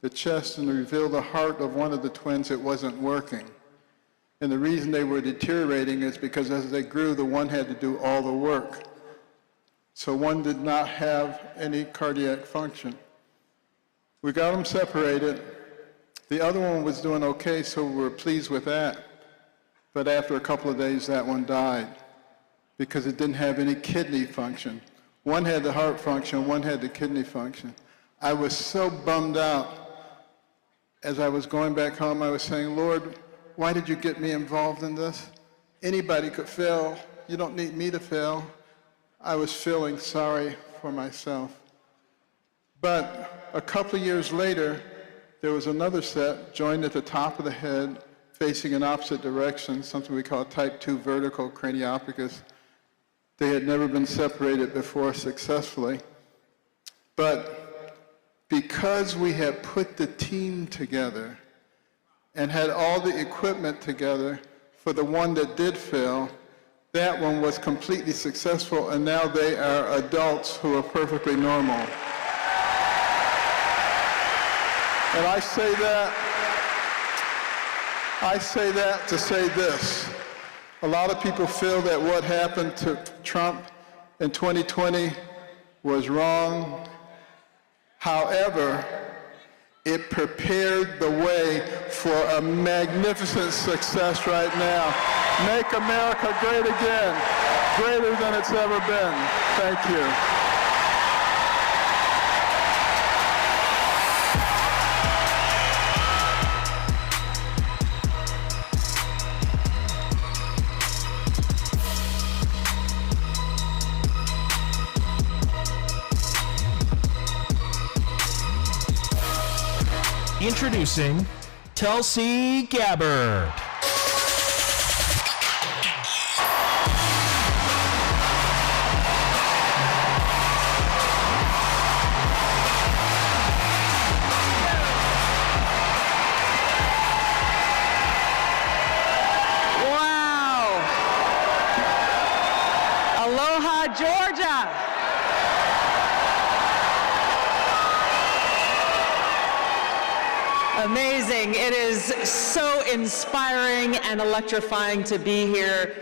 the chest and revealed the heart of one of the twins, it wasn't working. And the reason they were deteriorating is because as they grew, the one had to do all the work. So one did not have any cardiac function. We got them separated. The other one was doing okay, so we were pleased with that. But after a couple of days, that one died because it didn't have any kidney function. One had the heart function, one had the kidney function. I was so bummed out. As I was going back home, I was saying, Lord, why did you get me involved in this? Anybody could fail. You don't need me to fail. I was feeling sorry for myself. But a couple of years later, there was another set joined at the top of the head, facing in opposite directions, something we call type 2 vertical craniopicus. They had never been separated before successfully. But because we had put the team together and had all the equipment together for the one that did fail, that one was completely successful, and now they are adults who are perfectly normal. And I say that to say this. A lot of people feel that what happened to Trump in 2020 was wrong. However, it prepared the way for a magnificent success right now. Make America great again, greater than it's ever been. Thank you. Introducing Tulsi Gabbard. Wow. Aloha, Georgia. Amazing. It is so inspiring and electrifying to be here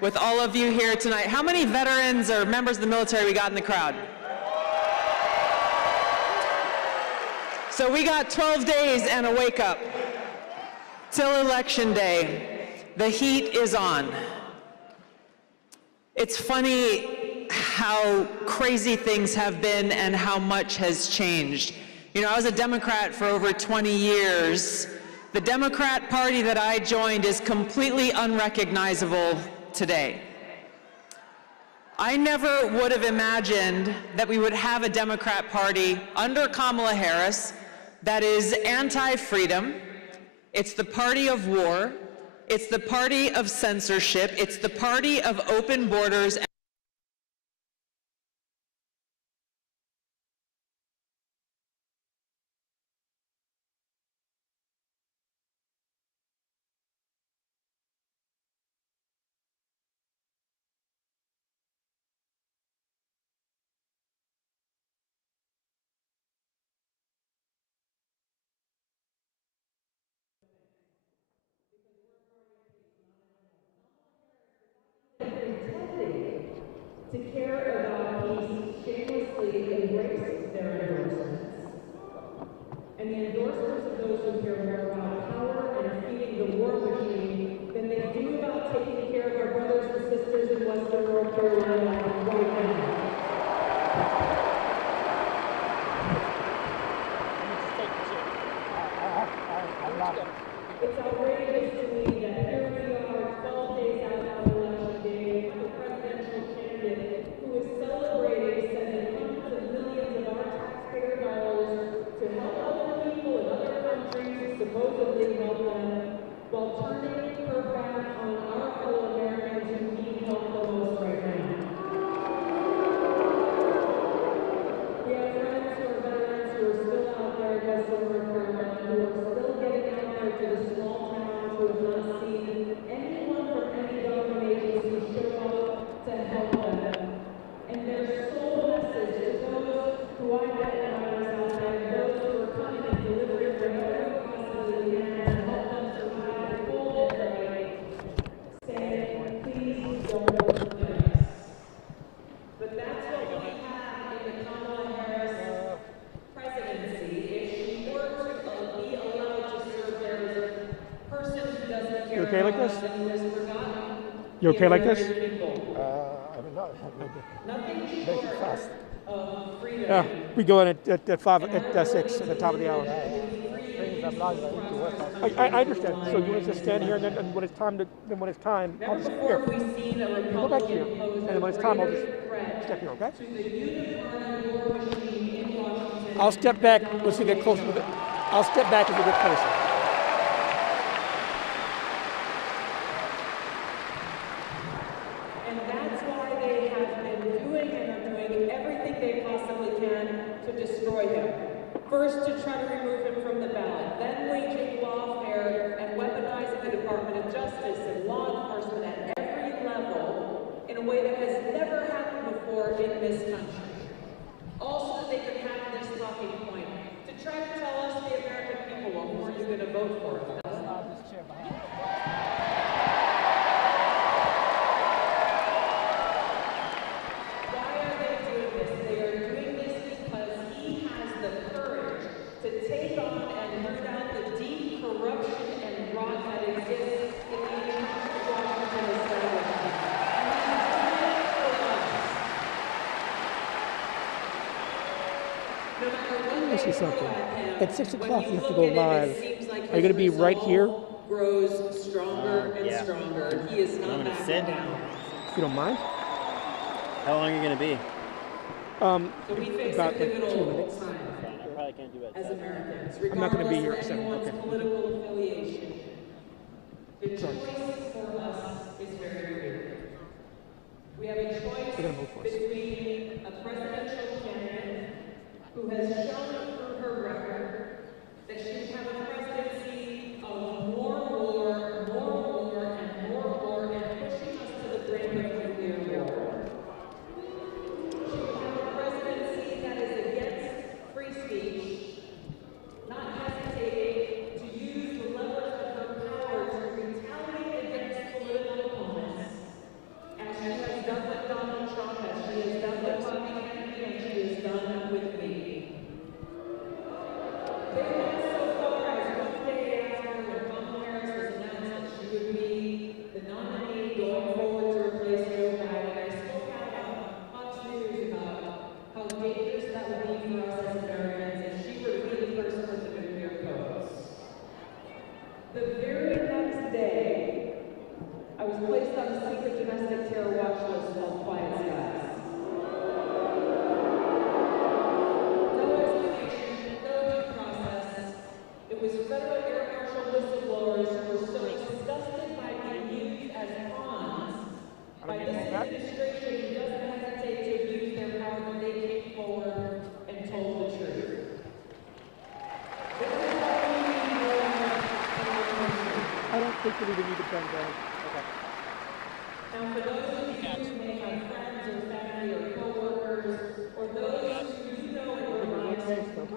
with all of you here tonight. How many veterans or members of the military we got in the crowd? So we got 12 days and a wake up till Election Day. The heat is on. It's funny how crazy things have been and how much has changed. You know, I was a Democrat for over 20 years. The Democrat Party that I joined is completely unrecognizable today. I never would have imagined that we would have a Democrat Party under Kamala Harris that is anti-freedom. It's the party of war. It's the party of censorship. It's the party of open borders. To care about peace shamelessly embraces their endorsements. And the endorsements of those who care more about power and feeding the war machine than they do about taking care of our brothers and sisters in Western North Carolina right now. It's outrageous to me that here we are 12 days out of Election Day, the presidential candidate who is celebrating sending hundreds of millions of our taxpayer dollars to help other people in other countries supposedly help them, while turning her back on our fellow Americans who need help the most right now. We have friends who are veterans who are still out there in Western North Carolina, who are still getting out there to the small towns, who have not seen anyone from any government agency show up to help them. And their sole message to those who I met when I was out there, and those who are coming and delivering whatever we possibly can to help them survive the cold at night, saying, please don't forget us. But that's what we have in the Kamala Harris presidency. If she were to be allowed to serve there as a person who doesn't care You okay like about this? us and who has forgotten You okay like this? nothing short of freedom. Yeah, we go in at 6 at the top of the hour. Free I understand. So you want to just stand here, and then when it's time, I'll just here. You go back here, and then when it's time, I'll just step here. Okay? I'll step back once we get closer to the. I'll step back as we get closer. And that's why they have been doing and are doing everything they possibly can to destroy him. First, to try to remove him from the ballot, then waging lawfare and weaponizing the Department of Justice and law enforcement at every level in a way that has never happened before in this country. Also, that they can have this talking point to try to tell us, the American people, well, who are you going to vote for? Let me see something. At 6 o'clock, you have to go live. Are you going to be right here? Grows stronger and stronger. He is not going to sit down. If you don't mind. How long are you going to be? So we face About a like 2 pivotal minutes. time I probably can't do it. as Americans, I'm not going to be here regardless at of 7. anyone's Okay. political affiliation. The choice for us is very clear. We have a choice They're gonna vote for us. between a presidential candidate who has shown through her record that she can have a presidency of more war, and pushing us to the brink of nuclear war. She can have a presidency that is against free speech, not hesitating to use the levers of her power to retaliate against political opponents, as she has done with Donald Trump, as she has done with Bobby Kennedy, and she has done with me. They went so far as one day after when Kamala Harris was announced that she would be the nominee going forward to replace Joe Biden. I spoke out on Fox News about how dangerous that would be for us as Americans if she were to be the person with the nuclear codes. The very next day, I was placed on a secret domestic terror watch list called Quiet Skies. No explanation, no due process. It was federal air marshal whistleblowers who were so disgusted by being used as pawns by this administration who doesn't hesitate to abuse their power when they came forward and told the truth. This is why we need more in our country. I don't think we even need to bend down. Okay. Now, for those of you who may have friends or family or co-workers, or those who you know in your lives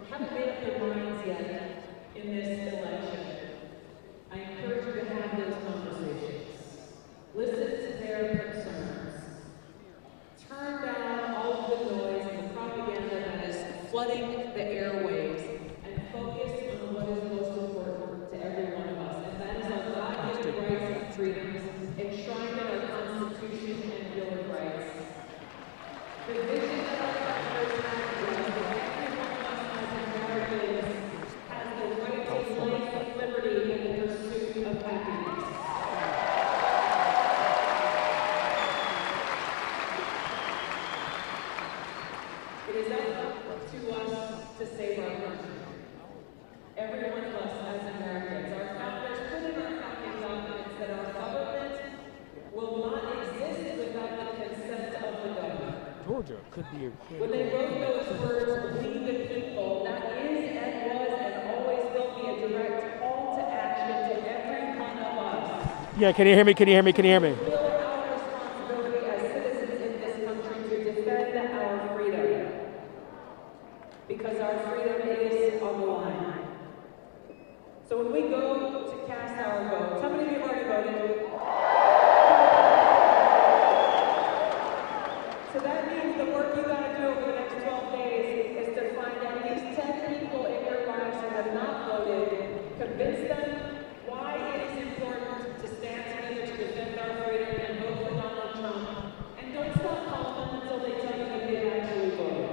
haven't made up their minds yet in this election, I encourage you to have those conversations. Listen to their concerns. Turn down all of the noise and the propaganda that is flooding the airwaves and focus on what is most important to every one of us, and that is our God-given rights and freedoms enshrined in our Constitution and Bill of Rights. The vision that our founders had was that every one of us as Americans has the right to life, liberty, and the pursuit of happiness. It is up to us to save our country. Every one of us as Americans. Our founders put in our founding documents that our government will not exist without the consent of the government. Georgia could be a When they wrote those words, "We the people," that is and was and always will be a direct call to action to every one of us. Yeah, can you hear me? Can you hear me? Can you hear me? Feel our responsibility as citizens in this country to defend our freedom. Because our freedom is on the line. So when we go to cast our votes, how many of you have already voted? So that means the work you gotta do over the next 12 days is to find at least 10 people in your lives who have not voted, convince them why it is important to stand together to defend our freedom and vote for Donald Trump, and don't stop calling them until they tell you that they actually voted.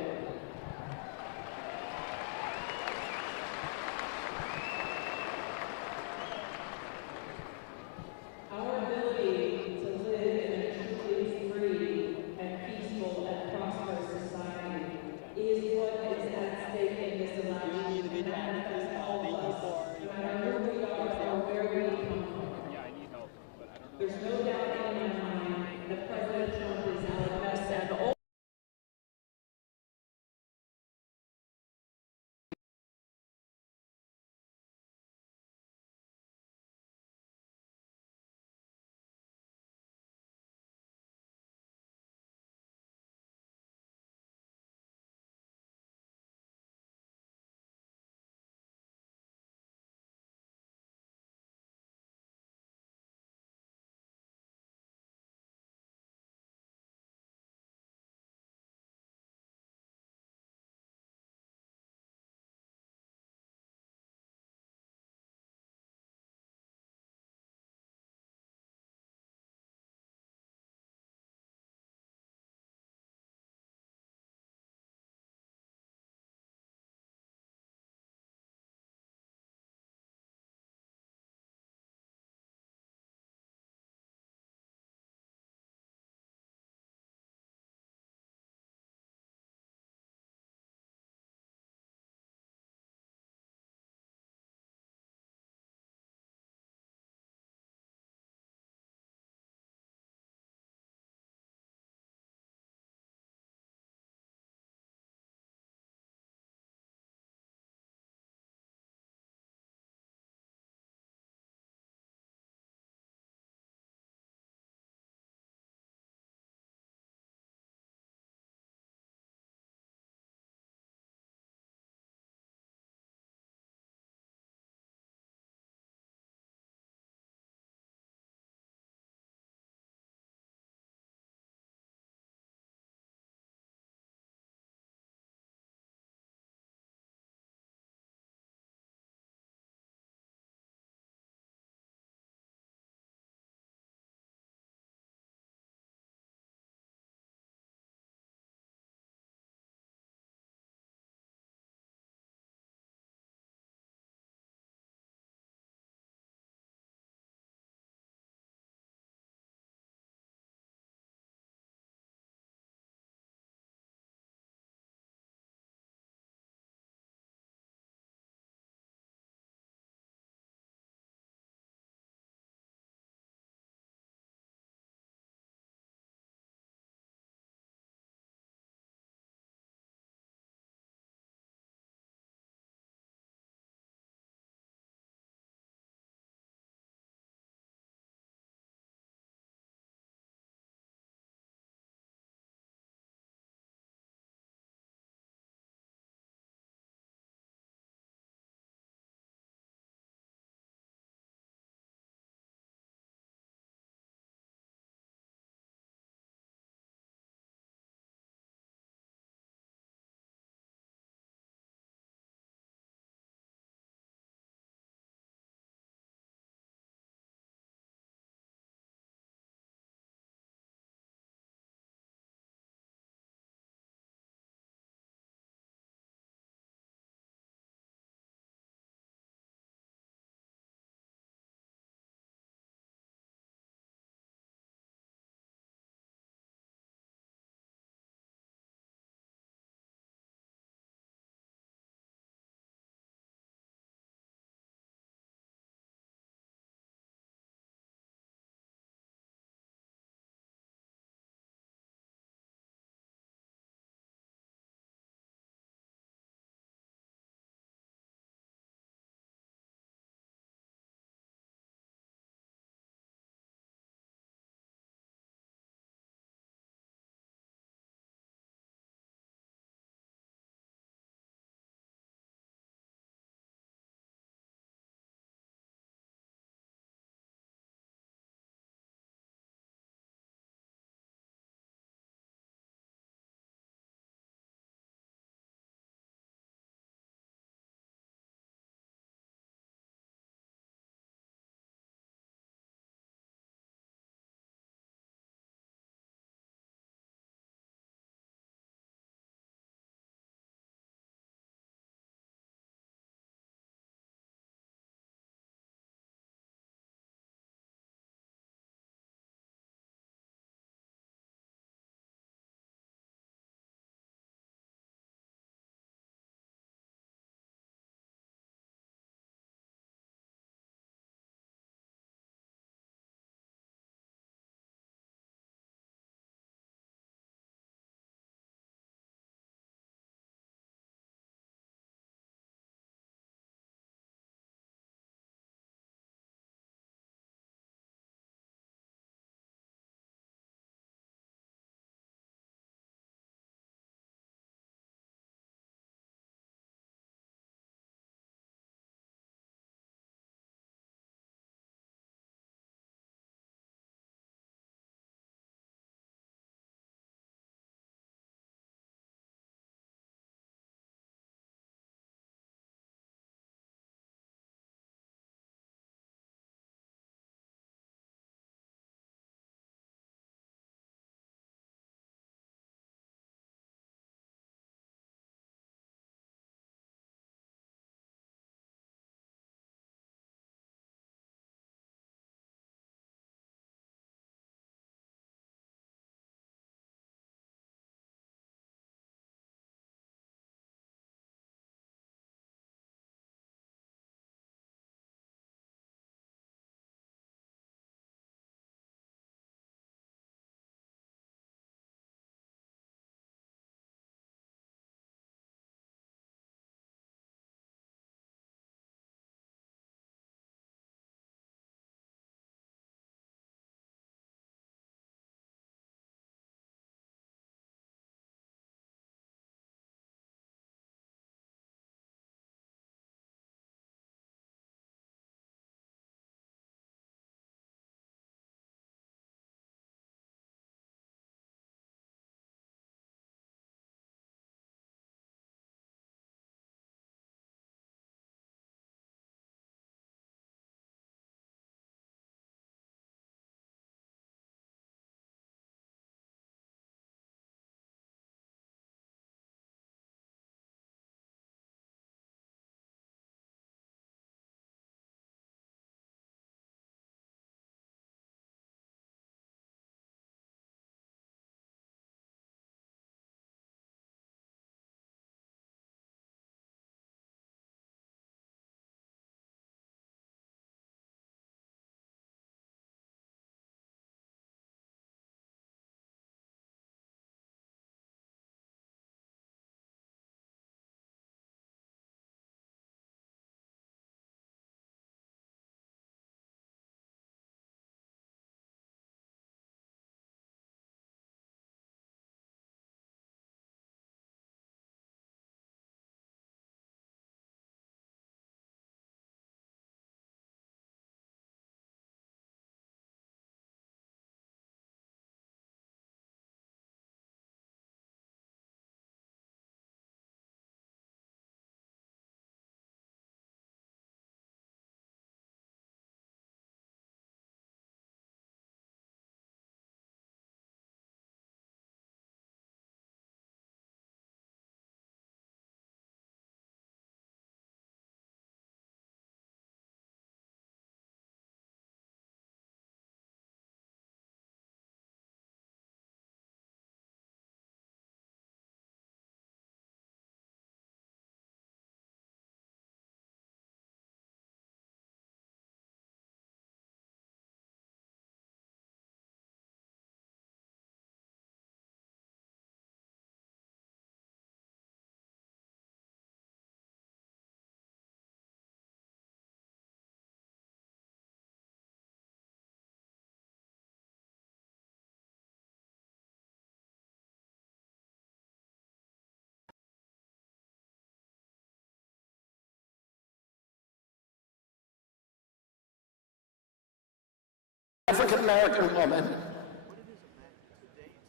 African-American woman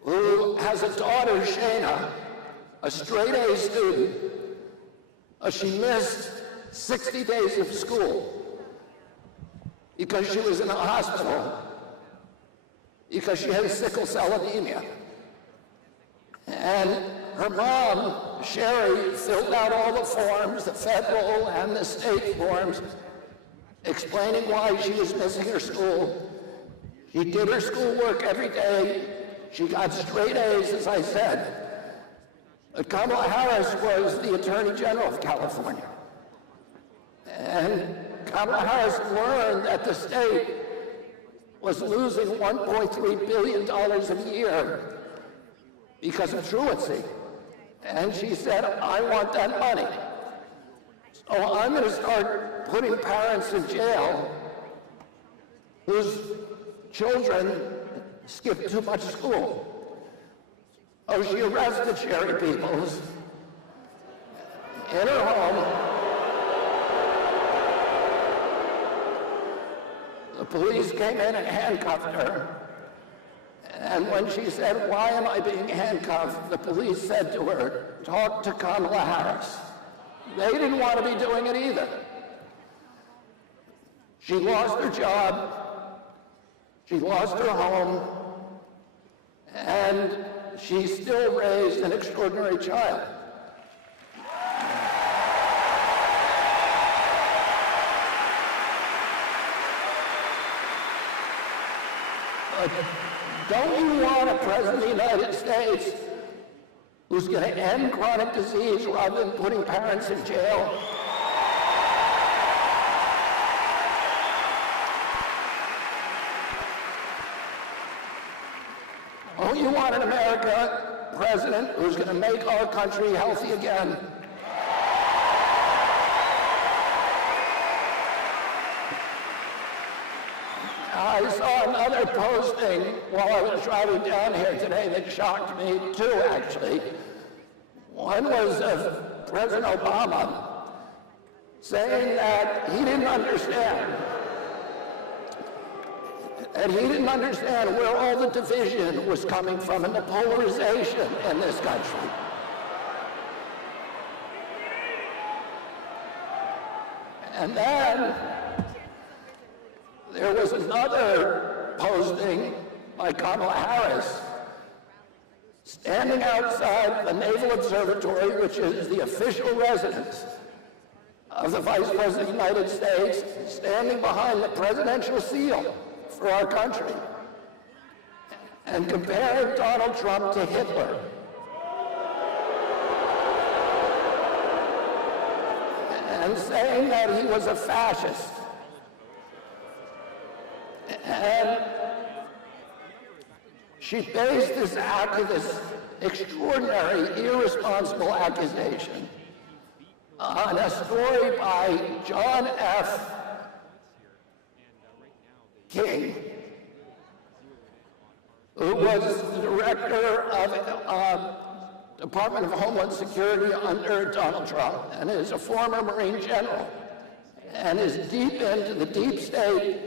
who has a daughter, Shayna, a straight-A student. She missed 60 days of school because she was in a hospital because she had sickle cell anemia. And her mom, Sherry, filled out all the forms, the federal and the state forms, explaining why she was missing her school. She did her schoolwork every day. She got straight A's, as I said. But Kamala Harris was the Attorney General of California. And Kamala Harris learned that the state was losing $1.3 billion a year because of truancy. And she said, I want that money. So I'm going to start putting parents in jail whose children skip too much school. Oh, she arrested Sherry Peoples in her home. The police came in and handcuffed her. And when she said, why am I being handcuffed? The police said to her, talk to Kamala Harris. They didn't want to be doing it either. She lost her job. She lost her home. And she still raised an extraordinary child. But don't you want a president of the United States who's going to end chronic disease rather than putting parents in jail? Don't you want an America president who's going to make our country healthy again? I saw another posting while I was driving down here today that shocked me too, actually. One was of President Obama saying that he didn't understand. And he didn't understand where all the division was coming from and the polarization in this country. And then there was another posting by Kamala Harris standing outside the Naval Observatory, which is the official residence of the Vice President of the United States, standing behind the presidential seal for our country, and comparing Donald Trump to Hitler. And saying that he was a fascist. And she based this extraordinary, irresponsible accusation on a story by John F. King, who was the director of Department of Homeland Security under Donald Trump, and is a former Marine general, and is deep into the deep state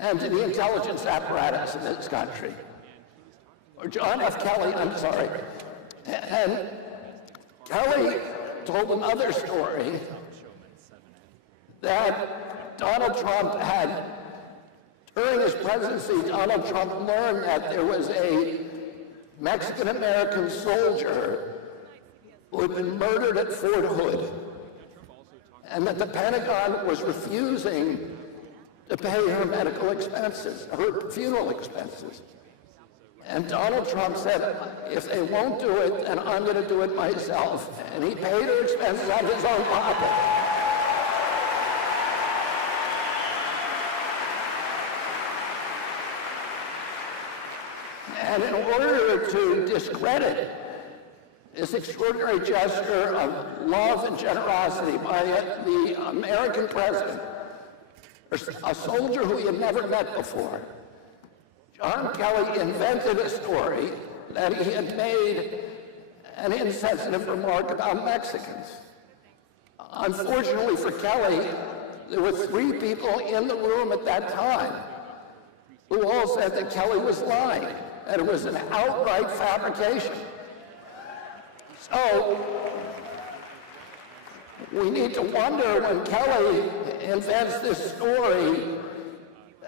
and to the intelligence apparatus in this country. Or John F. Kelly, I'm sorry. And Kelly told another story that Donald Trump had, during his presidency, Donald Trump learned that there was a Mexican-American soldier who had been murdered at Fort Hood, and that the Pentagon was refusing to pay her medical expenses, her funeral expenses. And Donald Trump said, if they won't do it, then I'm going to do it myself. And he paid her expenses out of his own pocket. And in order to discredit this extraordinary gesture of love and generosity by the American president, a soldier who he had never met before, John Kelly invented a story that he had made an insensitive remark about Mexicans. Unfortunately for Kelly, there were 3 people in the room at that time who all said that Kelly was lying, that it was an outright fabrication. So we need to wonder when Kelly invents this story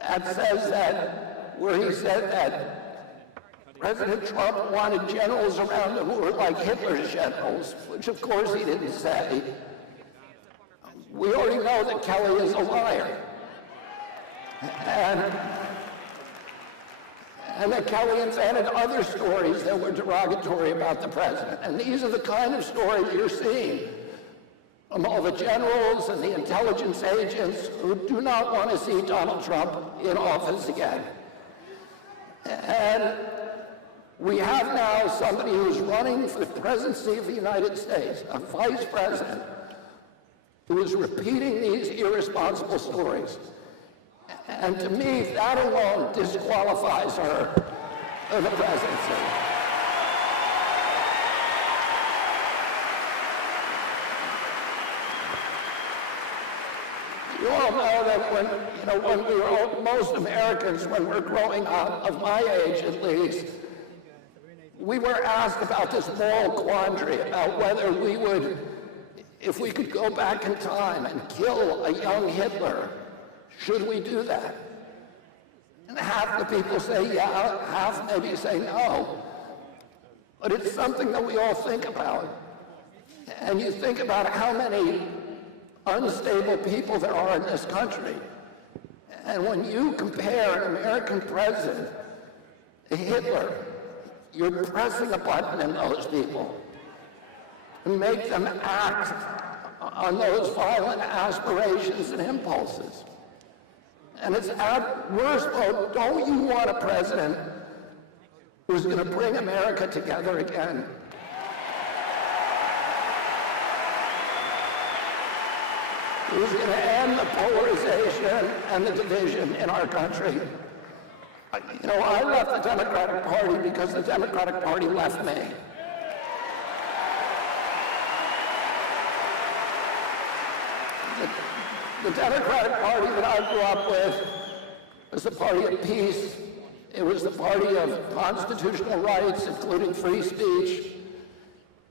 that says that, where he said that President Trump wanted generals around him who were like Hitler's generals, which of course he didn't say. We already know that Kelly is a liar. And that Kelly invented other stories that were derogatory about the president. And these are the kind of stories you're seeing from all the generals and the intelligence agents who do not want to see Donald Trump in office again. And we have now somebody who's running for the presidency of the United States, a vice president, who is repeating these irresponsible stories. And to me, that alone disqualifies her for the presidency. You all know that when we were, most Americans, when we're growing up, of my age at least, we were asked about this moral quandary, about whether we would, if we could go back in time and kill a young Hitler, should we do that? And half the people say yeah, half maybe say no. But it's something that we all think about. And you think about how many unstable people there are in this country. And when you compare an American president to Hitler, you're pressing a button in those people and make them act on those violent aspirations and impulses. And it's at worst, don't you want a president who's going to bring America together again? Who's going to end the polarization and the division in our country? You know, I left the Democratic Party because the Democratic Party left me. The Democratic Party that I grew up with was the party of peace. It was the party of constitutional rights, including free speech.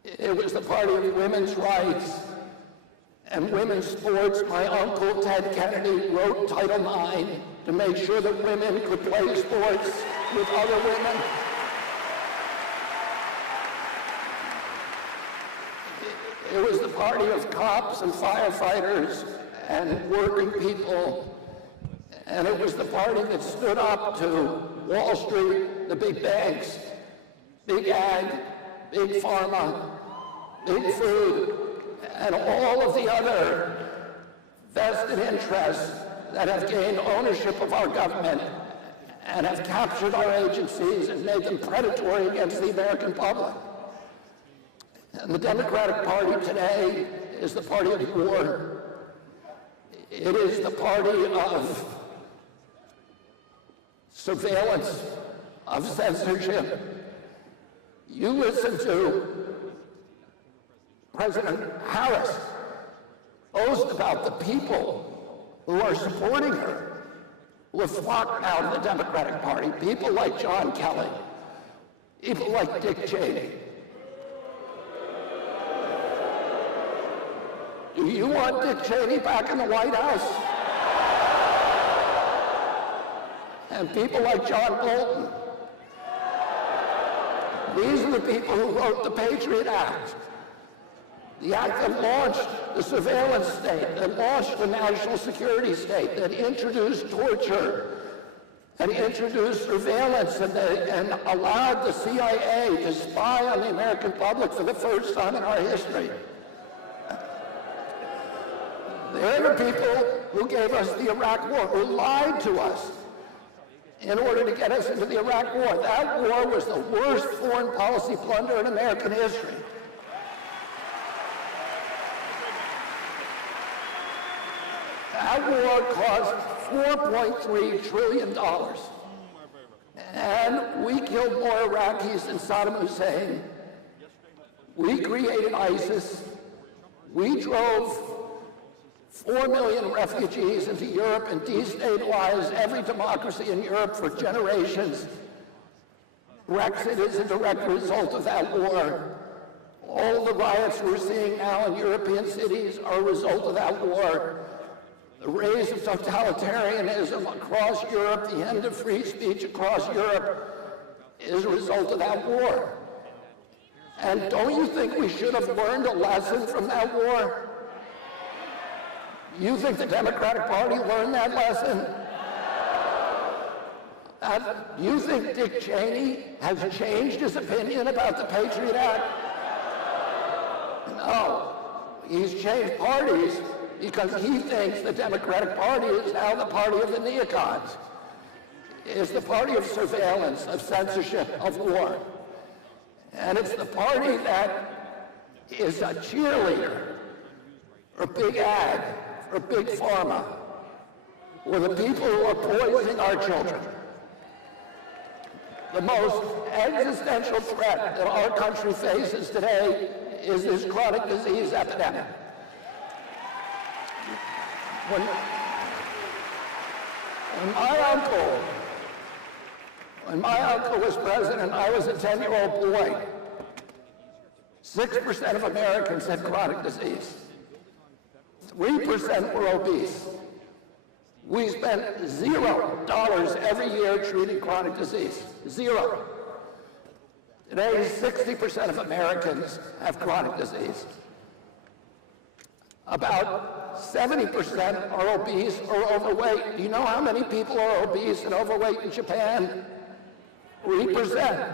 It was the party of women's rights and women's sports. My uncle, Ted Kennedy, wrote Title IX to make sure that women could play sports with other women. It was the party of cops and firefighters and working people, and it was the party that stood up to Wall Street, the big banks, big ag, big pharma, big food, and all of the other vested interests that have gained ownership of our government and have captured our agencies and made them predatory against the American public. And the Democratic Party today is the party of war. It is the party of surveillance, of censorship. You listen to President Harris boast about the people who are supporting her, who have flocked out of the Democratic Party, people like John Kelly, people like Dick Cheney. Do you want Dick Cheney back in the White House? And people like John Bolton. These are the people who wrote the Patriot Act. The act that launched the surveillance state, that launched the national security state, that introduced torture, and introduced surveillance, and allowed the CIA to spy on the American public for the first time in our history. They're the people who gave us the Iraq War, who lied to us in order to get us into the Iraq War. That war was the worst foreign policy blunder in American history. That war cost $4.3 trillion. And we killed more Iraqis than Saddam Hussein. We created ISIS. We drove 4 million refugees into Europe and destabilized every democracy in Europe for generations. Brexit is a direct result of that war. All the riots we're seeing now in European cities are a result of that war. The rise of totalitarianism across Europe, the end of free speech across Europe, is a result of that war. And don't you think we should have learned a lesson from that war? You think the Democratic Party learned that lesson? Do you think Dick Cheney has changed his opinion about the Patriot Act? No. He's changed parties because he thinks the Democratic Party is now the party of the neocons. It's the party of surveillance, of censorship, of war. And it's the party that is a cheerleader for big ag, for big pharma, for the people who are poisoning our children. The most existential threat that our country faces today is this chronic disease epidemic. When my uncle was president, I was a 10-year-old boy. 6% of Americans had chronic disease. 3% were obese. We spent $0 every year treating chronic disease. 0. Today, 60% of Americans have chronic disease. About 70% are obese or overweight. Do you know how many people are obese and overweight in Japan? 3%.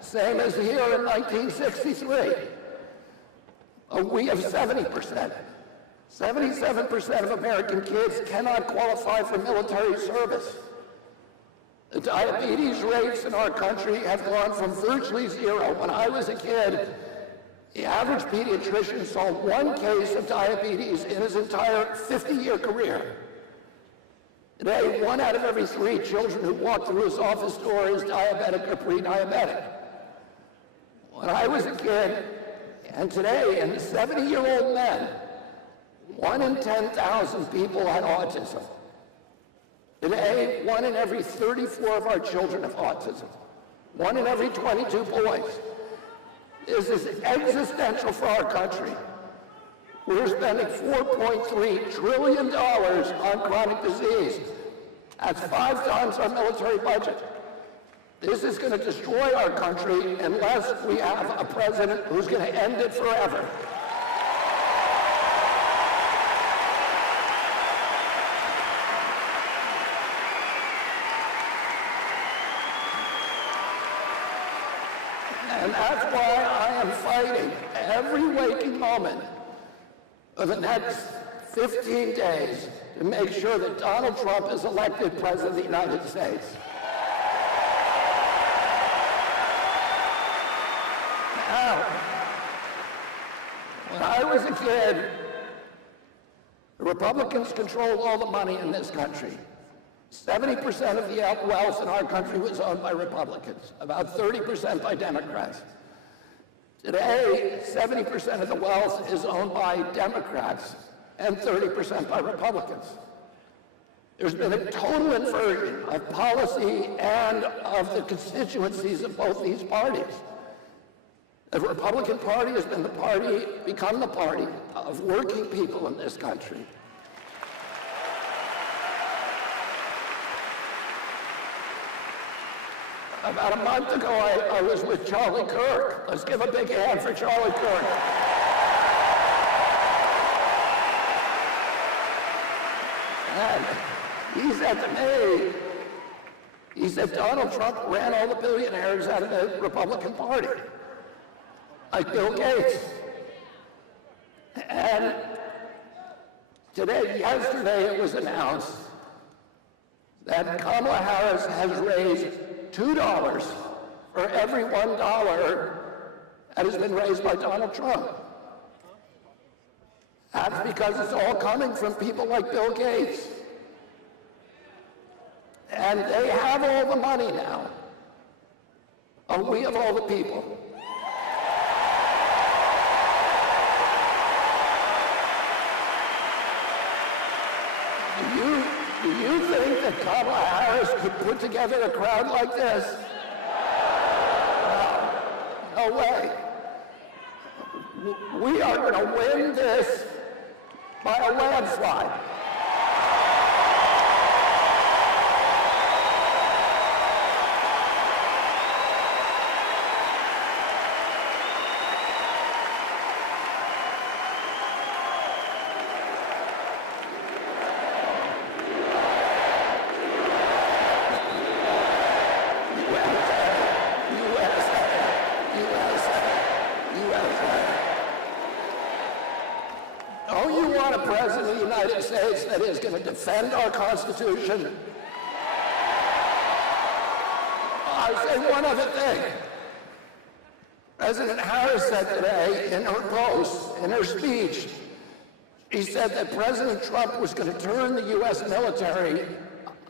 Same as here in 1963. We have 70%. 77% of American kids cannot qualify for military service. The diabetes rates in our country have gone from virtually 0. When I was a kid, the average pediatrician saw 1 case of diabetes in his entire 50-year career. Today, 1 out of every 3 children who walk through his office door is diabetic or pre-diabetic. When I was a kid, and today, in 70-year-old men, 1 in 10,000 people had autism. Today, 1 in every 34 of our children have autism. 1 in every 22 boys. This is existential for our country. We're spending $4.3 trillion on chronic disease. That's 5 times our military budget. This is going to destroy our country unless we have a president who's going to end it forever. And that's why I am fighting every waking moment of the next 15 days to make sure that Donald Trump is elected President of the United States. Now, when I was a kid, the Republicans controlled all the money in this country. 70% of the wealth in our country was owned by Republicans, about 30% by Democrats. Today, 70% of the wealth is owned by Democrats and 30% by Republicans. There's been a total inversion of policy and of the constituencies of both these parties. The Republican Party has been become the party of working people in this country. About a month ago, I was with Charlie Kirk. Let's give a big hand for Charlie Kirk. And he said to me, he said, Donald Trump ran all the billionaires out of the Republican Party, like Bill Gates. And yesterday, it was announced that Kamala Harris has raised $2 for every $1 that has been raised by Donald Trump. That's because it's all coming from people like Bill Gates. And they have all the money now. And we have all the people. Do you think that Kamala Harris could put together a crowd like this? No way. We are going to win this by a landslide. President of the United States that is going to defend our Constitution. I say one other thing. President Harris said today in her post, in her speech, she said that President Trump was going to turn the U.S. military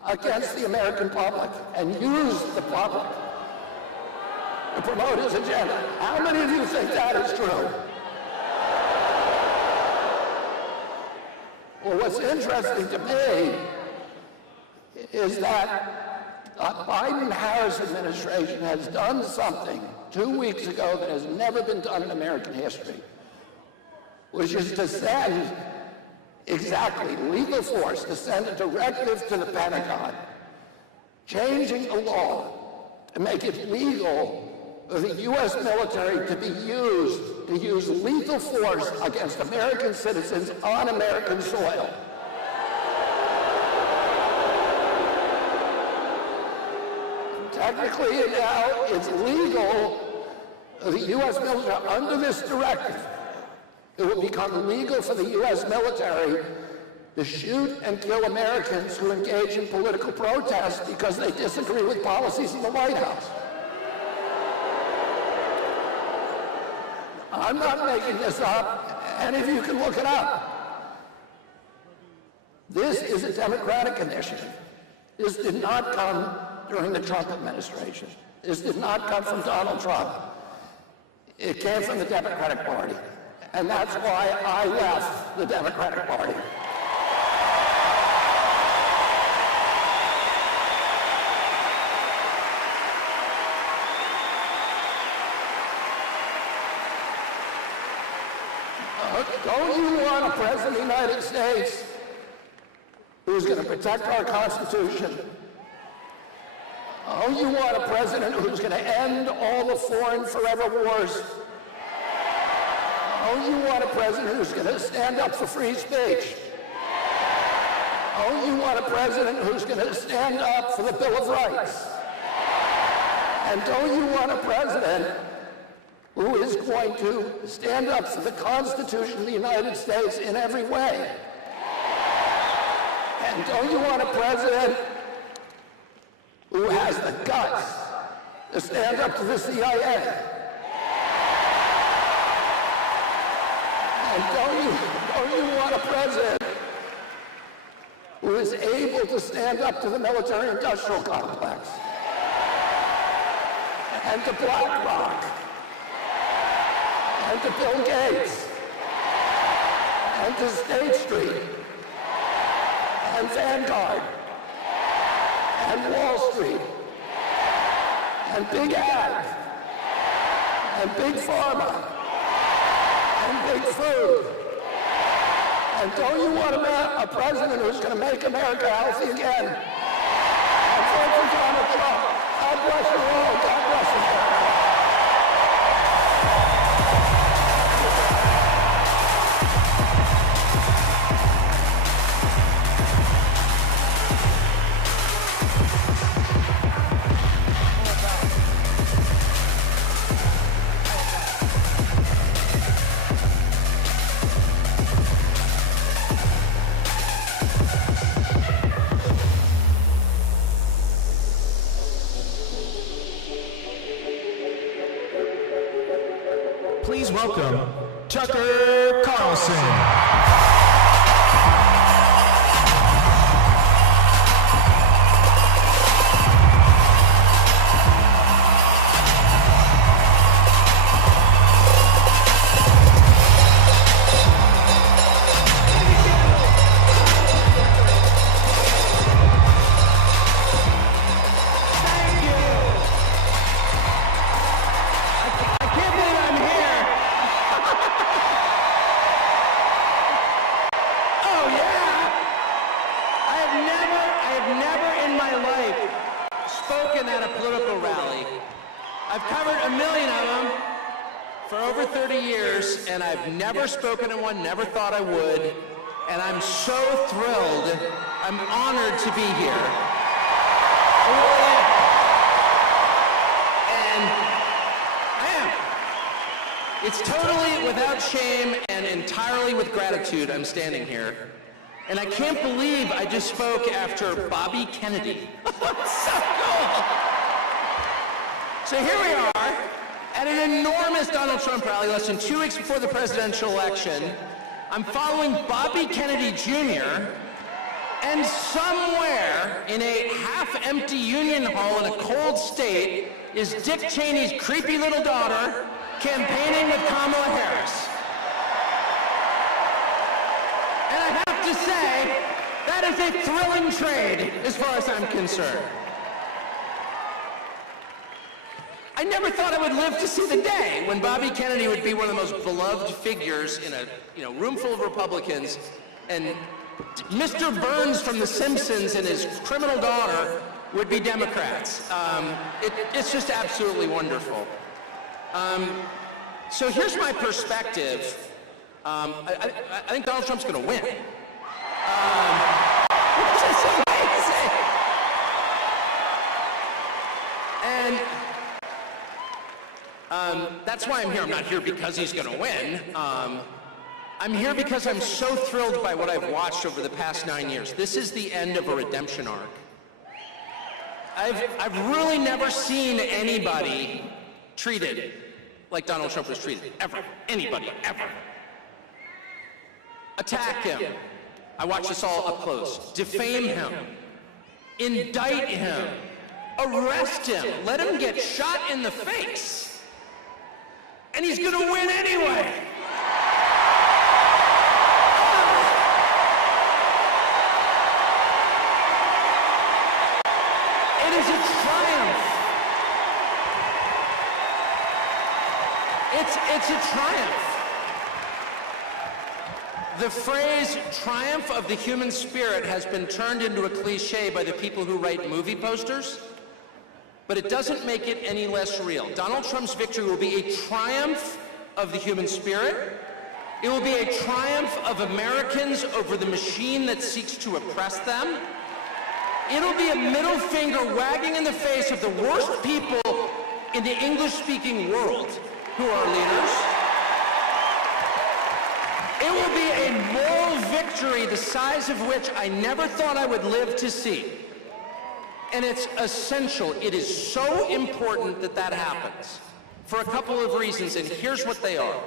against the American public and use the public to promote his agenda. How many of you think that is true? Well, what's interesting to me is that the Biden-Harris administration has done something 2 weeks ago that has never been done in American history, which is to send exactly legal force, to send a directive to the Pentagon, changing the law to make it legal for the U.S. military to use lethal force against American citizens on American soil. Technically now it's legal for the U.S. military under this directive. It will become legal for the U.S. military to shoot and kill Americans who engage in political protest because they disagree with policies in the White House. I'm not making this up. Any of you can look it up. This is a Democratic initiative. This did not come during the Trump administration. This did not come from Donald Trump. It came from the Democratic Party. And that's why I left the Democratic Party. Don't you want a president of the United States who's going to protect our Constitution? Don't you want a president who's going to end all the foreign forever wars? Don't you want a president who's going to stand up for free speech? Don't you want a president who's going to stand up for the Bill of Rights? And don't you want a president who is going to stand up for the Constitution of the United States in every way? And don't you want a president who has the guts to stand up to the CIA? And don't you want a president who is able to stand up to the military-industrial complex and to BlackRock and to Bill Gates and to State Street and Vanguard and Wall Street and Big Ag and Big Pharma and Big Food? And don't you want a president who's going to make America healthy again? And vote for Donald Trump. God bless you all. God bless America. Please welcome Tucker Carlson. I've never spoken at one, never thought I would, and I'm so thrilled. I'm honored to be here. I really am. And I am. It's totally without shame and entirely with gratitude I'm standing here. And I can't believe I just spoke after Bobby Kennedy. So cool. So here we are at an enormous Donald Trump rally less than 2 weeks before the presidential election. I'm following Bobby Kennedy Jr., and somewhere in a half-empty Union Hall in a cold state is Dick Cheney's creepy little daughter campaigning with Kamala Harris. And I have to say, that is a thrilling trade as far as I'm concerned. I never thought I would live to see the day when Bobby Kennedy would be one of the most beloved figures in a room full of Republicans, and Mr. Burns from The Simpsons and his criminal daughter would be Democrats. It's just absolutely wonderful. So here's my perspective. I think Donald Trump's going to win. Which is amazing. And that's why I'm here. I'm not here because he's going to win. I'm here because I'm so thrilled by what I've watched over the past 9 years. This is the end of a redemption arc. I've really never seen anybody treated like Donald Trump was treated, ever. Anybody, ever. Attack him. I watched this all up close. Defame him. Indict him. Arrest him. Let him get shot in the face. And he's going to win anyway. It is a triumph. It's a triumph. The phrase triumph of the human spirit has been turned into a cliche by the people who write movie posters, but it doesn't make it any less real. Donald Trump's victory will be a triumph of the human spirit. It will be a triumph of Americans over the machine that seeks to oppress them. It'll be a middle finger wagging in the face of the worst people in the English-speaking world who are leaders. It will be a moral victory the size of which I never thought I would live to see. And it's essential. It is so important that that happens for a couple of reasons, and here's what they are.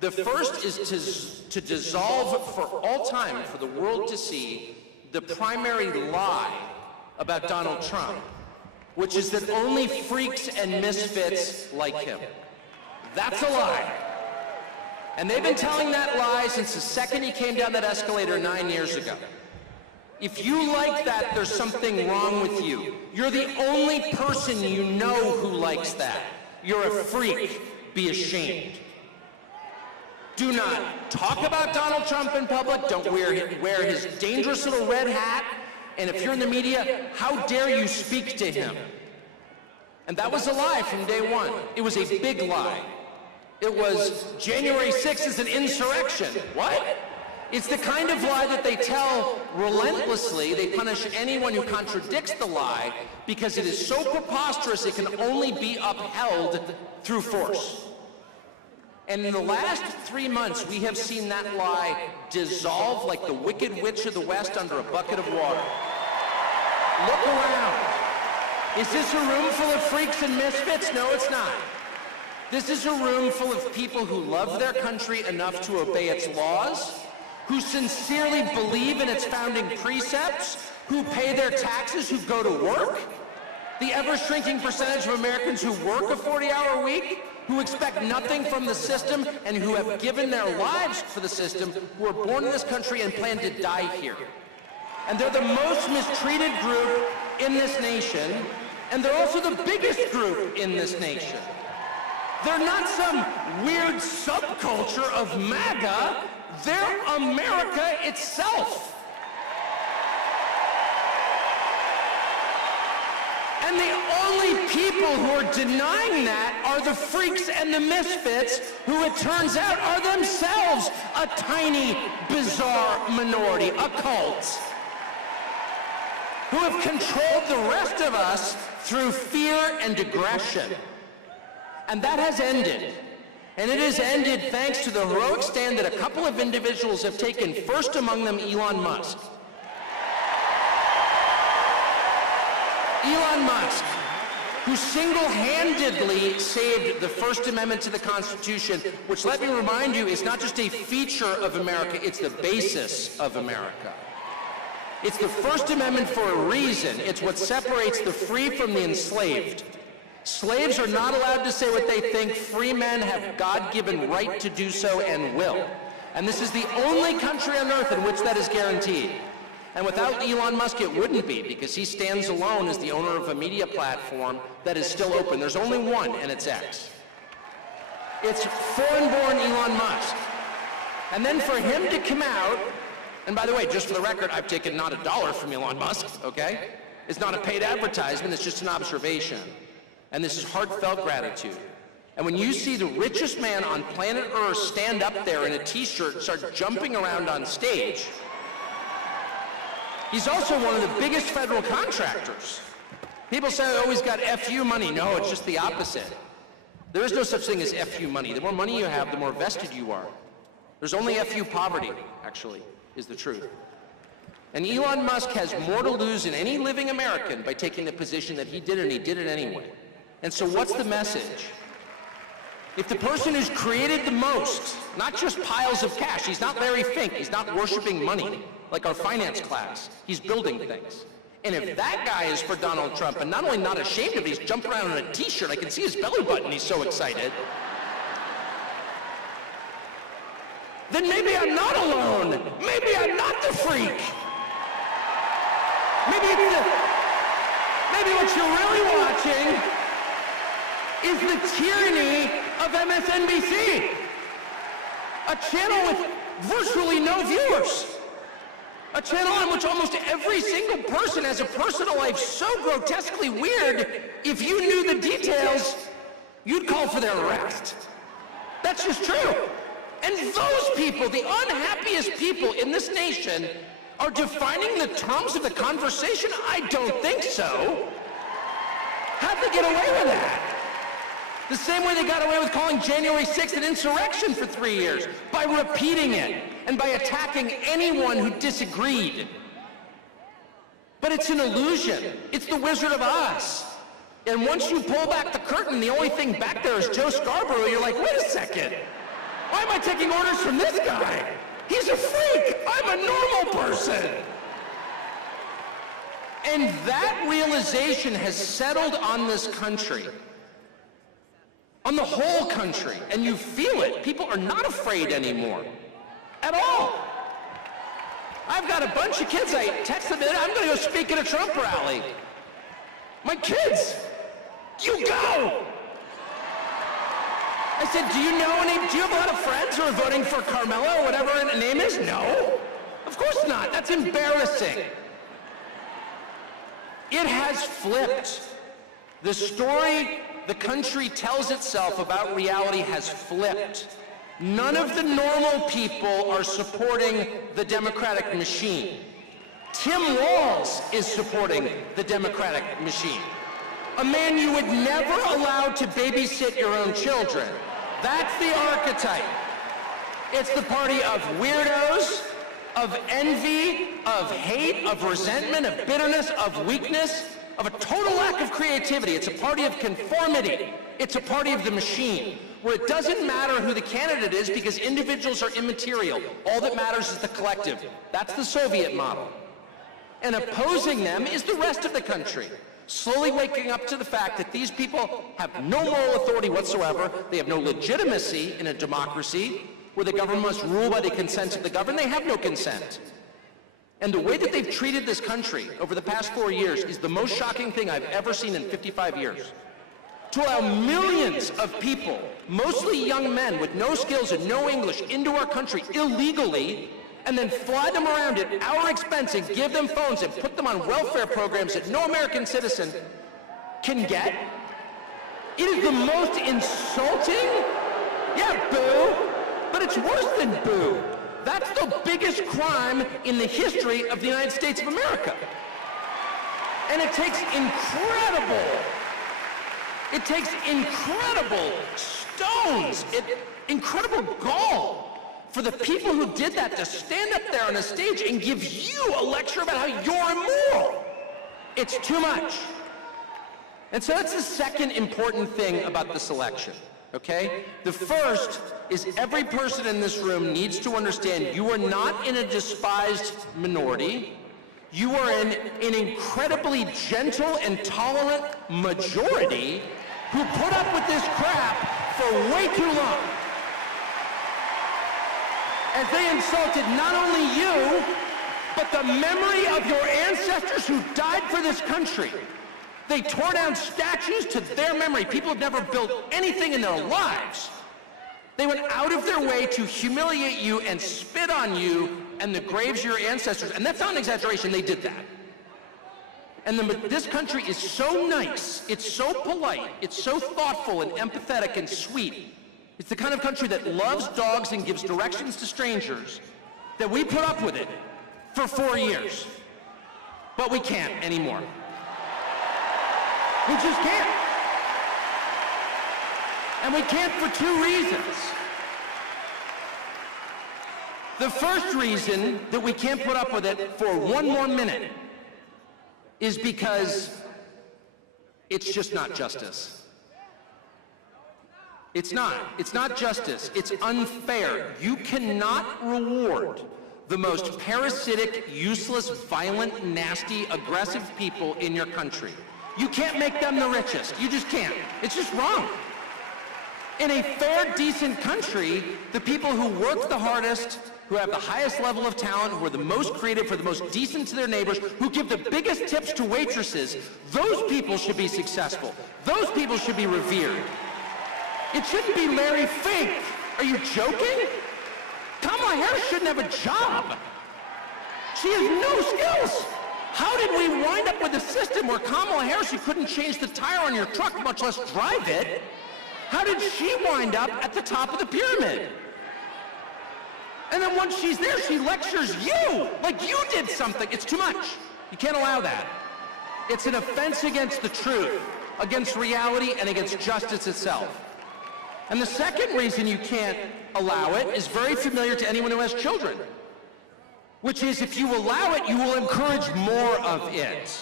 The first is to dissolve for all time, for the world to see, the primary lie about Donald Trump, which is that only freaks and misfits like him. That's a lie. And they've been telling that lie since the second he came down that escalator 9 years ago. If you like that, there's something wrong with you. You're the only person you know who likes that. You're a freak. Be ashamed. Do not talk about Donald Trump in public. Don't wear his dangerous little red hat. And if you're in the media, how dare you speak to him? And that was a lie from day one. It was a big lie. It was January 6th is an insurrection. What? It's the kind of lie that they tell relentlessly. They punish anyone who contradicts the lie because it is so preposterous it can only be upheld through force. And in the last 3 months, we have seen that lie dissolve like the Wicked Witch of the West under a bucket of water. Look around. Is this a room full of freaks and misfits? No, it's not. This is a room full of people who love their country enough to obey its laws, who sincerely believe in its founding precepts, who pay their taxes, who go to work. The ever-shrinking percentage of Americans who work a 40-hour week, who expect nothing from the system, and who have given their lives for the system, who were born in this country and plan to die here. And they're the most mistreated group in this nation, and they're also the biggest group in this nation. They're not some weird subculture of MAGA. They're America itself. And the only people who are denying that are the freaks and the misfits, who it turns out are themselves a tiny, bizarre minority, a cult, who have controlled the rest of us through fear and aggression. And that has ended. And it has ended thanks to the heroic stand that a couple of individuals have taken, first among them Elon Musk. Elon Musk, who single-handedly saved the First Amendment to the Constitution, which, let me remind you, is not just a feature of America, it's the basis of America. It's the First Amendment for a reason. It's what separates the free from the enslaved. Slaves are not allowed to say what they think. Free men have God-given right to do so and will. And this is the only country on earth in which that is guaranteed. And without Elon Musk, it wouldn't be, because he stands alone as the owner of a media platform that is still open. There's only one, and it's X. It's foreign-born Elon Musk. And then for him to come out, and by the way, just for the record, I've taken not $1 from Elon Musk, okay? It's not a paid advertisement, it's just an observation. And this is heartfelt gratitude. And when you see the richest man on planet Earth stand up there in a t-shirt and start jumping around on stage, he's also one of the biggest federal contractors. People say, oh, he's got FU money. No, it's just the opposite. There is no such thing as FU money. The more money you have, the more vested you are. There's only FU poverty, actually, is the truth. And Elon Musk has more to lose than any living American by taking the position that he did, and he did it anyway. And so what's the message? If the person who's created the most, not just piles of cash, he's not Larry Fink, he's not worshiping money like our finance class, he's building things. And if that guy is for Donald Trump, and not only not ashamed of it, he's jumping around in a t-shirt, I can see his belly button, he's so excited, then maybe I'm not alone. Maybe I'm not the freak. Maybe what you're really watching is the tyranny of MSNBC, a channel with virtually no viewers, a channel on which almost every single person has a personal life so grotesquely weird, if you knew the details, you'd call for their arrest. That's just true. And those people, the unhappiest people in this nation, are defining the terms of the conversation? I don't think so. How'd they get away with that? The same way they got away with calling January 6th an insurrection for 3 years, by repeating it and by attacking anyone who disagreed. But it's an illusion. It's the Wizard of Oz. And once you pull back the curtain, the only thing back there is Joe Scarborough. You're like, wait a second. Why am I taking orders from this guy? He's a freak. I'm a normal person. And that realization has settled on this country, on the whole country, and you feel it. People are not afraid anymore, at all. I've got a bunch of kids, I texted them, I'm gonna go speak at a Trump rally. My kids, you go! I said, do you have a lot of friends who are voting for Carmela or whatever her name is? No, of course not, that's embarrassing. It has flipped. The story the country tells itself about reality has flipped. None of the normal people are supporting the Democratic machine. Tim Walz is supporting the Democratic machine. A man you would never allow to babysit your own children. That's the archetype. It's the party of weirdos, of envy, of hate, of resentment, of bitterness, of weakness, of a total lack of creativity. It's a party of conformity. It's a party of the machine, where it doesn't matter who the candidate is because individuals are immaterial. All that matters is the collective. That's the Soviet model. And opposing them is the rest of the country, slowly waking up to the fact that these people have no moral authority whatsoever. They have no legitimacy in a democracy where the government must rule by the consent of the governed. They have no consent. And the way that they've treated this country over the past 4 years is the most shocking thing I've ever seen in 55 years. To allow millions of people, mostly young men with no skills and no English, into our country illegally, and then fly them around at our expense and give them phones and put them on welfare programs that no American citizen can get. It is the most insulting, yeah, boo, but it's worse than boo. That's the biggest crime in the history of the United States of America. And it takes incredible stones, incredible gall for the people who did that to stand up there on a stage and give you a lecture about how you're immoral. It's too much. And so that's the second important thing about this election, okay? The first is every person in this room needs to understand you are not in a despised minority. You are in an incredibly gentle and tolerant majority who put up with this crap for way too long. As they insulted not only you, but the memory of your ancestors who died for this country. They tore down statues to their memory. People have never built anything in their lives. They went out of their way to humiliate you and spit on you and the graves of your ancestors. And that's not an exaggeration, they did that. And this country is so nice, it's so polite, it's so thoughtful and empathetic and sweet. It's the kind of country that loves dogs and gives directions to strangers, that we put up with it for 4 years. But we can't anymore. We just can't. And we can't for two reasons. The first reason that we can't put up with it for one more minute is because it's just not justice. It's not justice. It's unfair. You cannot reward the most parasitic, useless, violent, nasty, aggressive people in your country. You can't make them the richest. You just can't. It's just wrong. In a fair, decent country, the people who work the hardest, who have the highest level of talent, who are the most creative, who are the most decent to their neighbors, who give the biggest tips to waitresses, those people should be successful. Those people should be revered. It shouldn't be Larry Fink. Are you joking? Kamala Harris shouldn't have a job. She has no skills. How did we wind up with a system where Kamala Harris, you couldn't change the tire on your truck, much less drive it? How did she wind up at the top of the pyramid? And then once she's there, she lectures you like you did something. It's too much. You can't allow that. It's an offense against the truth, against reality, and against justice itself. And the second reason you can't allow it is very familiar to anyone who has children, which is if you allow it, you will encourage more of it.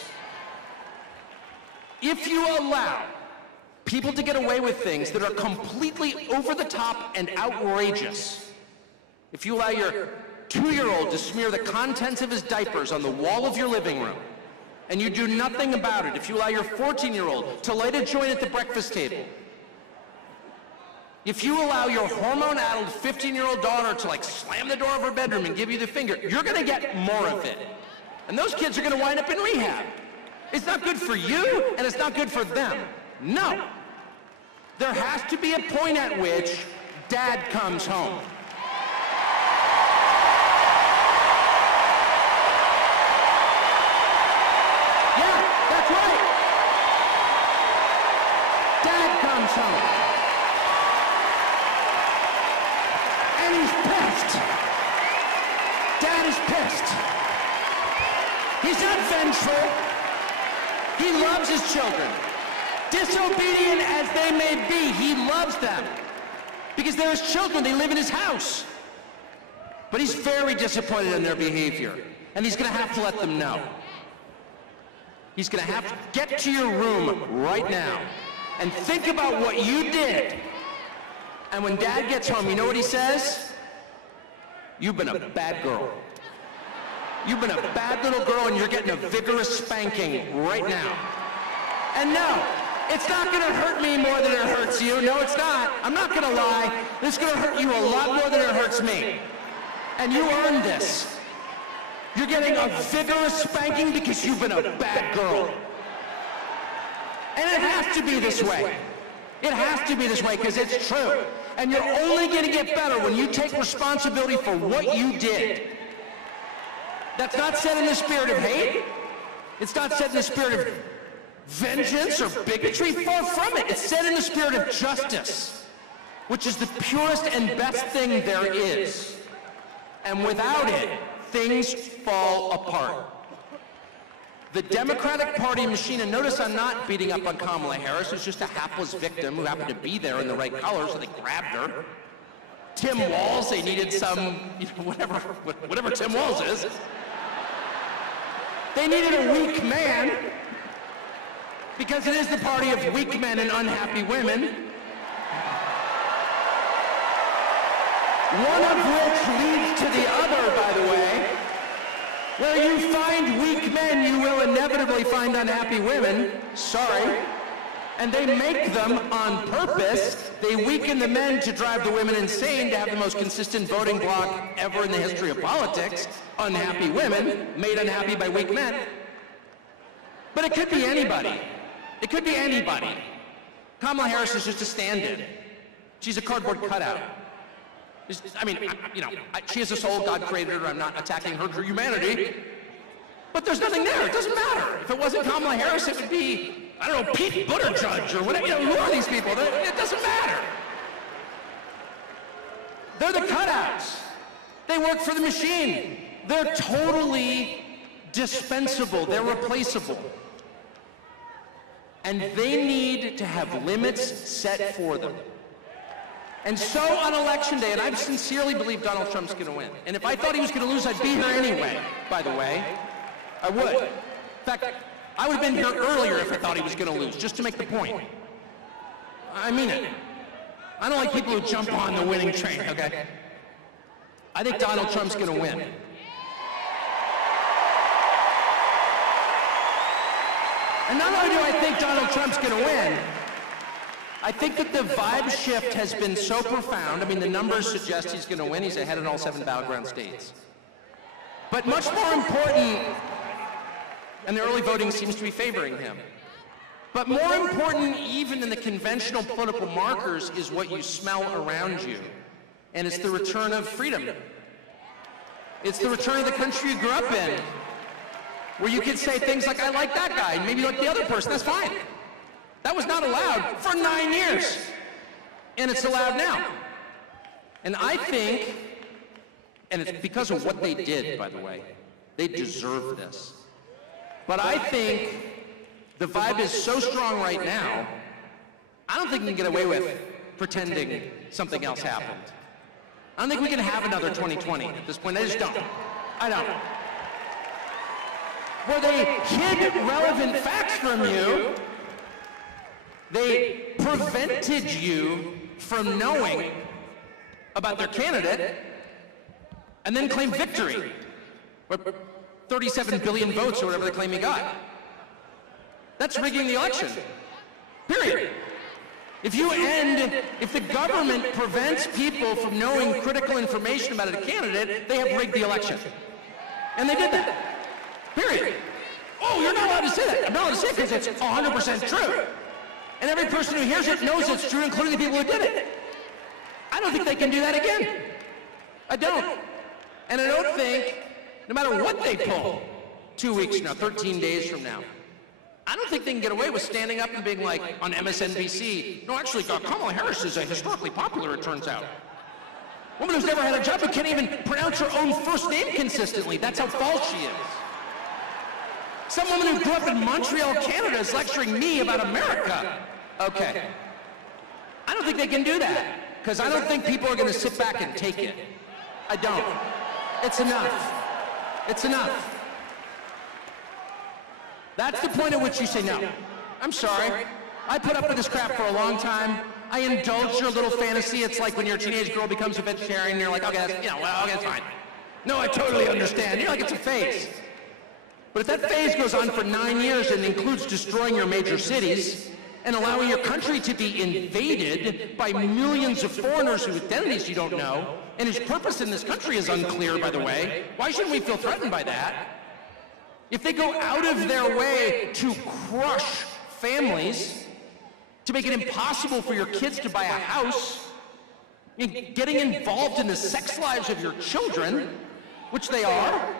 If you allow people to get away with things that are completely over the top and outrageous, if you allow your 2-year-old to smear the contents of his diapers on the wall of your living room, and you do nothing about it, if you allow your 14-year-old to light a joint at the breakfast table, if you allow your hormone-addled 15-year-old daughter to slam the door of her bedroom and give you the finger, you're gonna get more of it. And those kids are gonna wind up in rehab. It's not good for you, and it's not good for them. No. There has to be a point at which dad comes home. Yeah, that's right. Dad comes home. And he's pissed. Dad is pissed. He's not vengeful. He loves his children. Disobedient as they may be, he loves them. Because they're his children, they live in his house. But he's very disappointed in their behavior. And he's gonna have to let them know. He's gonna have to get to your room right now and think about what you did. And when dad gets home, you know what he says? You've been a bad girl. You've been a bad little girl and you're getting a vigorous spanking right now. And no, it's not gonna hurt me more than it hurts you. No, it's not. I'm not gonna lie. It's gonna hurt you a lot more than it hurts me. And you earned this. You're getting a vigorous spanking because you've been a bad girl. And it has to be this way. It has to be this way because it's true. And you're only going to get better when you take responsibility for what you did. That's not said in the spirit of hate. It's not said in the spirit of vengeance or bigotry. Far from it. It's said in the spirit of justice, which is the purest and best thing there is. And without it, things fall apart. The Democratic Party machine, and notice I'm not beating up on Kamala Harris, who's just a hapless victim who happened to be there in the right color, so they grabbed her. Tim Walz, they needed some, whatever Tim Walz is. They needed a weak man, because it is the party of weak men and unhappy women. One of which leads to the other, by the way. Where you find weak men, you will inevitably find unhappy women. Sorry. And they make them on purpose. They weaken the men to drive the women insane, to have the most consistent voting bloc ever in the history of politics. Unhappy women, made unhappy by weak men. But it could be anybody. It could be anybody. Kamala Harris is just a stand-in. She's a cardboard cutout. I mean, she has a soul, God created her, I'm not attacking her humanity. But there's nothing there, it doesn't matter. If it wasn't Kamala Harris, it would be, I don't know, Pete Buttigieg or whatever, who are these people? It doesn't matter. They're the cutouts. They work for the machine. They're totally dispensable, they're replaceable. And they need to have limits set for them. And so on Election Day, and I sincerely believe Donald Trump's going to win. And if I thought he was going to lose, I'd be here anyway, by the way. I would. In fact, I would have been here earlier if I thought he was going to lose, just to make the point. I mean it. I don't like people who jump on the winning train, okay? I think Donald Trump's going to win. And not only do I think Donald Trump's going to win, I think that the vibe shift has been so profound. I mean, the numbers suggest he's going to win. He's ahead in all 7 battleground states. But much more important, and the early voting seems to be favoring him. But more important even than the conventional political markers is what you smell around you. And it's the return of freedom. It's the return of the country you grew up in, where you could say things like, I like that guy, and maybe you like the other person, that's fine. That was not allowed for 9 years, and it's allowed now. And I think, and it's because of what they did, by the way, they deserve this. But I think the vibe is so strong right now, I don't think we can get away with pretending something else happened. I don't think we can have another 2020 at this point. I just don't. I don't. Where they hid relevant facts from you, they prevented you from knowing about their candidate and then claim victory. 37 billion votes or whatever they claim he got. That's rigging the election. Period. If the government prevents people from knowing critical information about a candidate, they have rigged the election. And they did that. Period. Oh, you're not allowed to say that. I'm not allowed to say it because it's 100% true. And every person who hears it knows it's true, including the people who did it. I don't think they can do that again. I don't. And I don't think, no matter what they pull, 2 weeks from now, 13 days from now, I don't think they can get away with standing up and being like, on MSNBC, no, actually, Kamala Harris is historically popular, it turns out. A woman who's never had a job who can't even pronounce her own first name consistently. That's how false she is. Some woman who grew up in Montreal, Canada is lecturing me about America. Okay. I don't think they can do that, because I don't think people are going to sit back and take it. I don't. It's enough. It's enough. That's the point at which you say, no, I'm sorry. I put up with this crap for a long time. I indulge your little fantasy. It's like when your teenage girl becomes a vegetarian, you're like, okay, that's, okay, that's fine. No, I totally understand. You're like, it's a phase. But if that phase goes on for 9 years and includes destroying your major cities and allowing your country to be invaded by millions of foreigners whose identities you don't know, and whose purpose in this country is unclear, by the way, why shouldn't we feel threatened by that? If they go out of their way to crush families, to make it impossible for your kids to buy a house, getting involved in the sex lives of your children, which they are,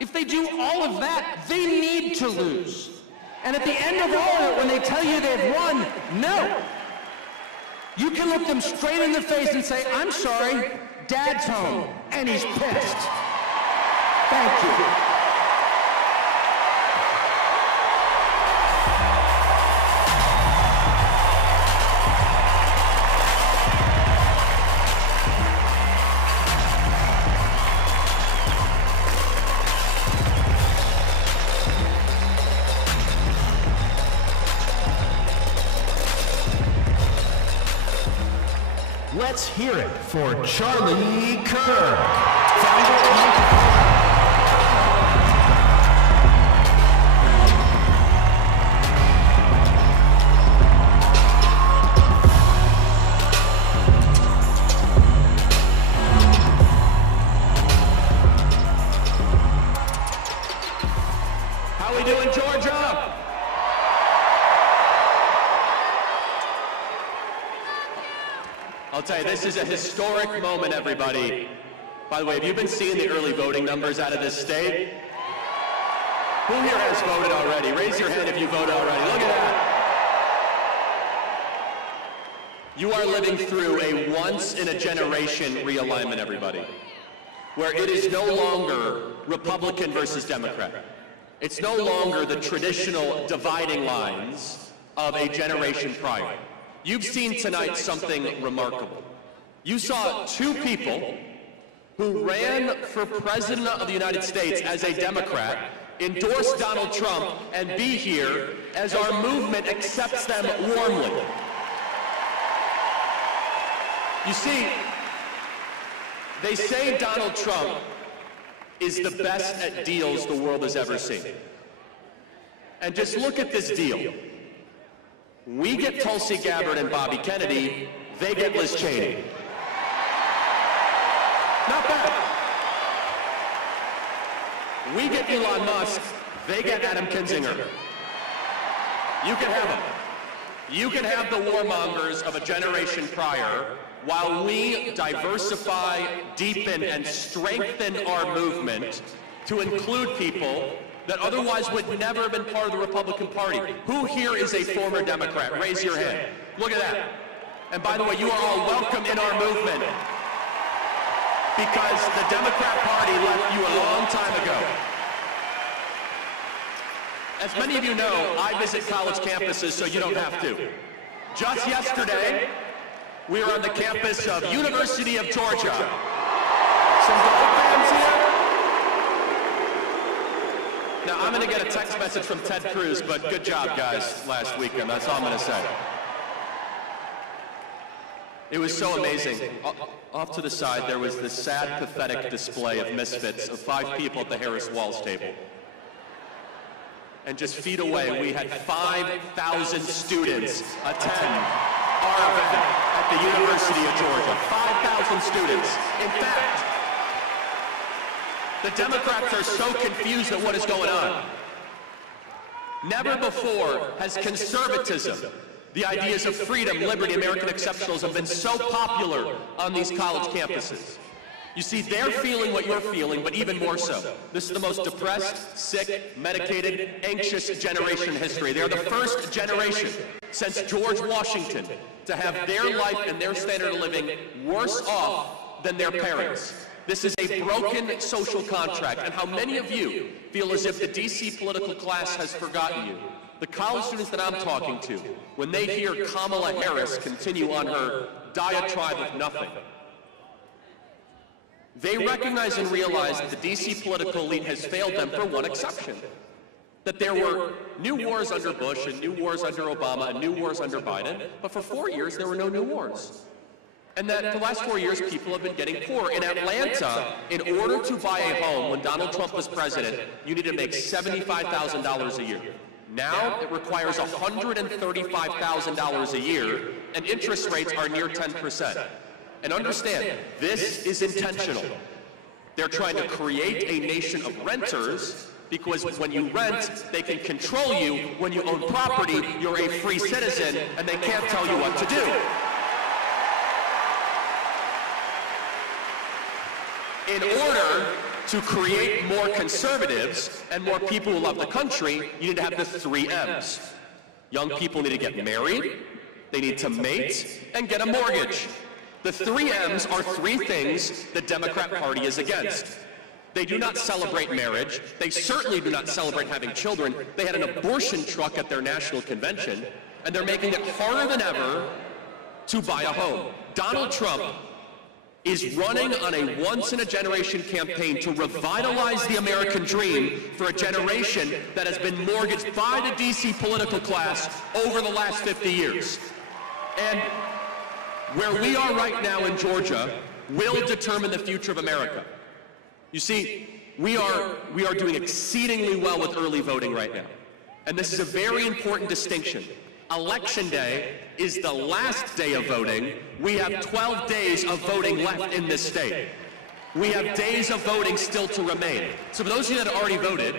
If they do all of that, they need to lose. And at the end of all of it, when they tell you they've won, no. You can look them straight in the face and say, I'm sorry, Dad's home, and he's pissed. Thank you. Let's hear it for Charlie Kirk, founder How we doing, Georgia? I'll tell you, this is a historic moment, everybody. By the way, have you been seeing the early voting numbers out of this state? Who here has voted already? Raise your hand if you voted already. Look at that. You are living through a once-in-a-generation realignment, everybody, where it is no longer Republican versus Democrat. It's no longer the traditional dividing lines of a generation prior. You've seen tonight something remarkable. You saw two people who ran for President of the United States as a Democrat, endorse Donald Trump, and be here as our movement accepts them warmly. You see, they say Donald Trump is the best at deals the world has ever seen. And just look at this deal. We get Tulsi Gabbard and Bobby Kennedy, they get Liz Cheney. Not bad. We get Elon Musk, they get Adam Kinzinger. You can have them. You can have the warmongers of a generation prior while we diversify, deepen, and strengthen our movement to include people that otherwise would never have been part of the Republican Party. Who here is a former Democrat? Raise your hand. Look at that. And by the way, you are all welcome in our movement because the Democrat Party left you a long time ago. As many of you know, I visit college campuses so you don't have to. Just yesterday, we were on the campus of University of Georgia. Some Duluth fans here? Now, I'm going to get a text message from Ted Cruz, but good job, guys, last weekend. That's all I'm going to say. It was so amazing. Off to the side, there was this sad, pathetic display of misfits of 5 people at the Harris Walls table. And just feet away, we had 5,000 students attend our event at the University of Georgia. 5,000 students. In fact, the Democrats are so confused at what is going on. Never before has conservatism, the ideas of freedom, liberty, American exceptionalism, been so popular on these college campuses. You see, they're feeling what you're feeling, but even more so. This is the most depressed, sick, medicated, anxious generation in history. They're the first generation since George Washington to have their life and their standard of living worse off than their parents. This is a broken social contract, and how many of you feel as if the DC political class has forgotten you? The college students that I'm talking to, when they hear Kamala Harris continue on her diatribe of nothing, they recognize and realize that the DC political elite has failed them for one exception. That there were new wars under Bush and new wars under Obama and new wars under Biden, but for 4 years there were no new wars. And that for the last 4 years, people have been getting poor. In Atlanta, in order to buy a home when Donald Trump was president, you needed to make $75,000 a year. Now, it requires $135,000 a year, and interest rates are near 10%. And understand, this is intentional. They're trying to create a nation of renters, because when you rent, they can control you. When you own property, you're a free citizen, and they can't tell you what to do. In order to create more conservatives and more people who love the country, you need to have the 3 M's. Young people need to get married, they need to mate, and get a mortgage. The 3 M's are 3 things the Democrat Party is against. They do not celebrate marriage. They certainly do not celebrate having children. They had an abortion truck at their national convention, and they're making it harder than ever to buy a home. Donald Trump is running on a once-in-a-generation campaign to revitalize the American dream for a generation that has been mortgaged by the DC political class over the last 50 years. And where we are right now in Georgia will determine the future of America. You see, we are doing exceedingly well with early voting right now. And this is a very important distinction. Election day is the last day of voting. We have 12 days of voting left in this state. We have days of voting still to remain. So for those of you that have already voted,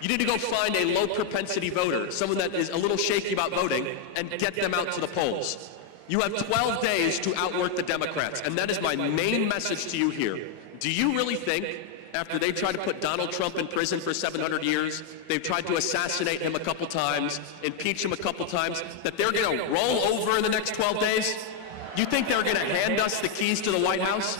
you need to go find a low propensity voter, someone that is a little shaky about voting, and get them out to the polls. You have 12 days to outwork the Democrats, and that is my main message to you here. Do you really think, after they tried to put Donald Trump in prison for 700 years, they've tried to assassinate him a couple times, impeach him a couple times, that they're going to roll over in the next 12 days? You think they're going to hand us the keys to the White House?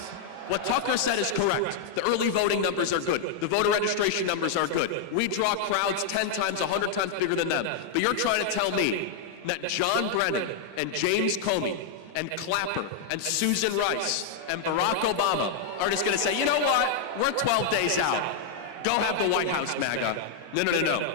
What Tucker said is correct. The early voting numbers are good. The voter registration numbers are good. We draw crowds 10 times, 100 times bigger than them. But you're trying to tell me that John Brennan and James Comey and Clapper and Susan Rice and Barack Obama are just going to say, you know what, we're 12 days out. Go have the White House, MAGA. No.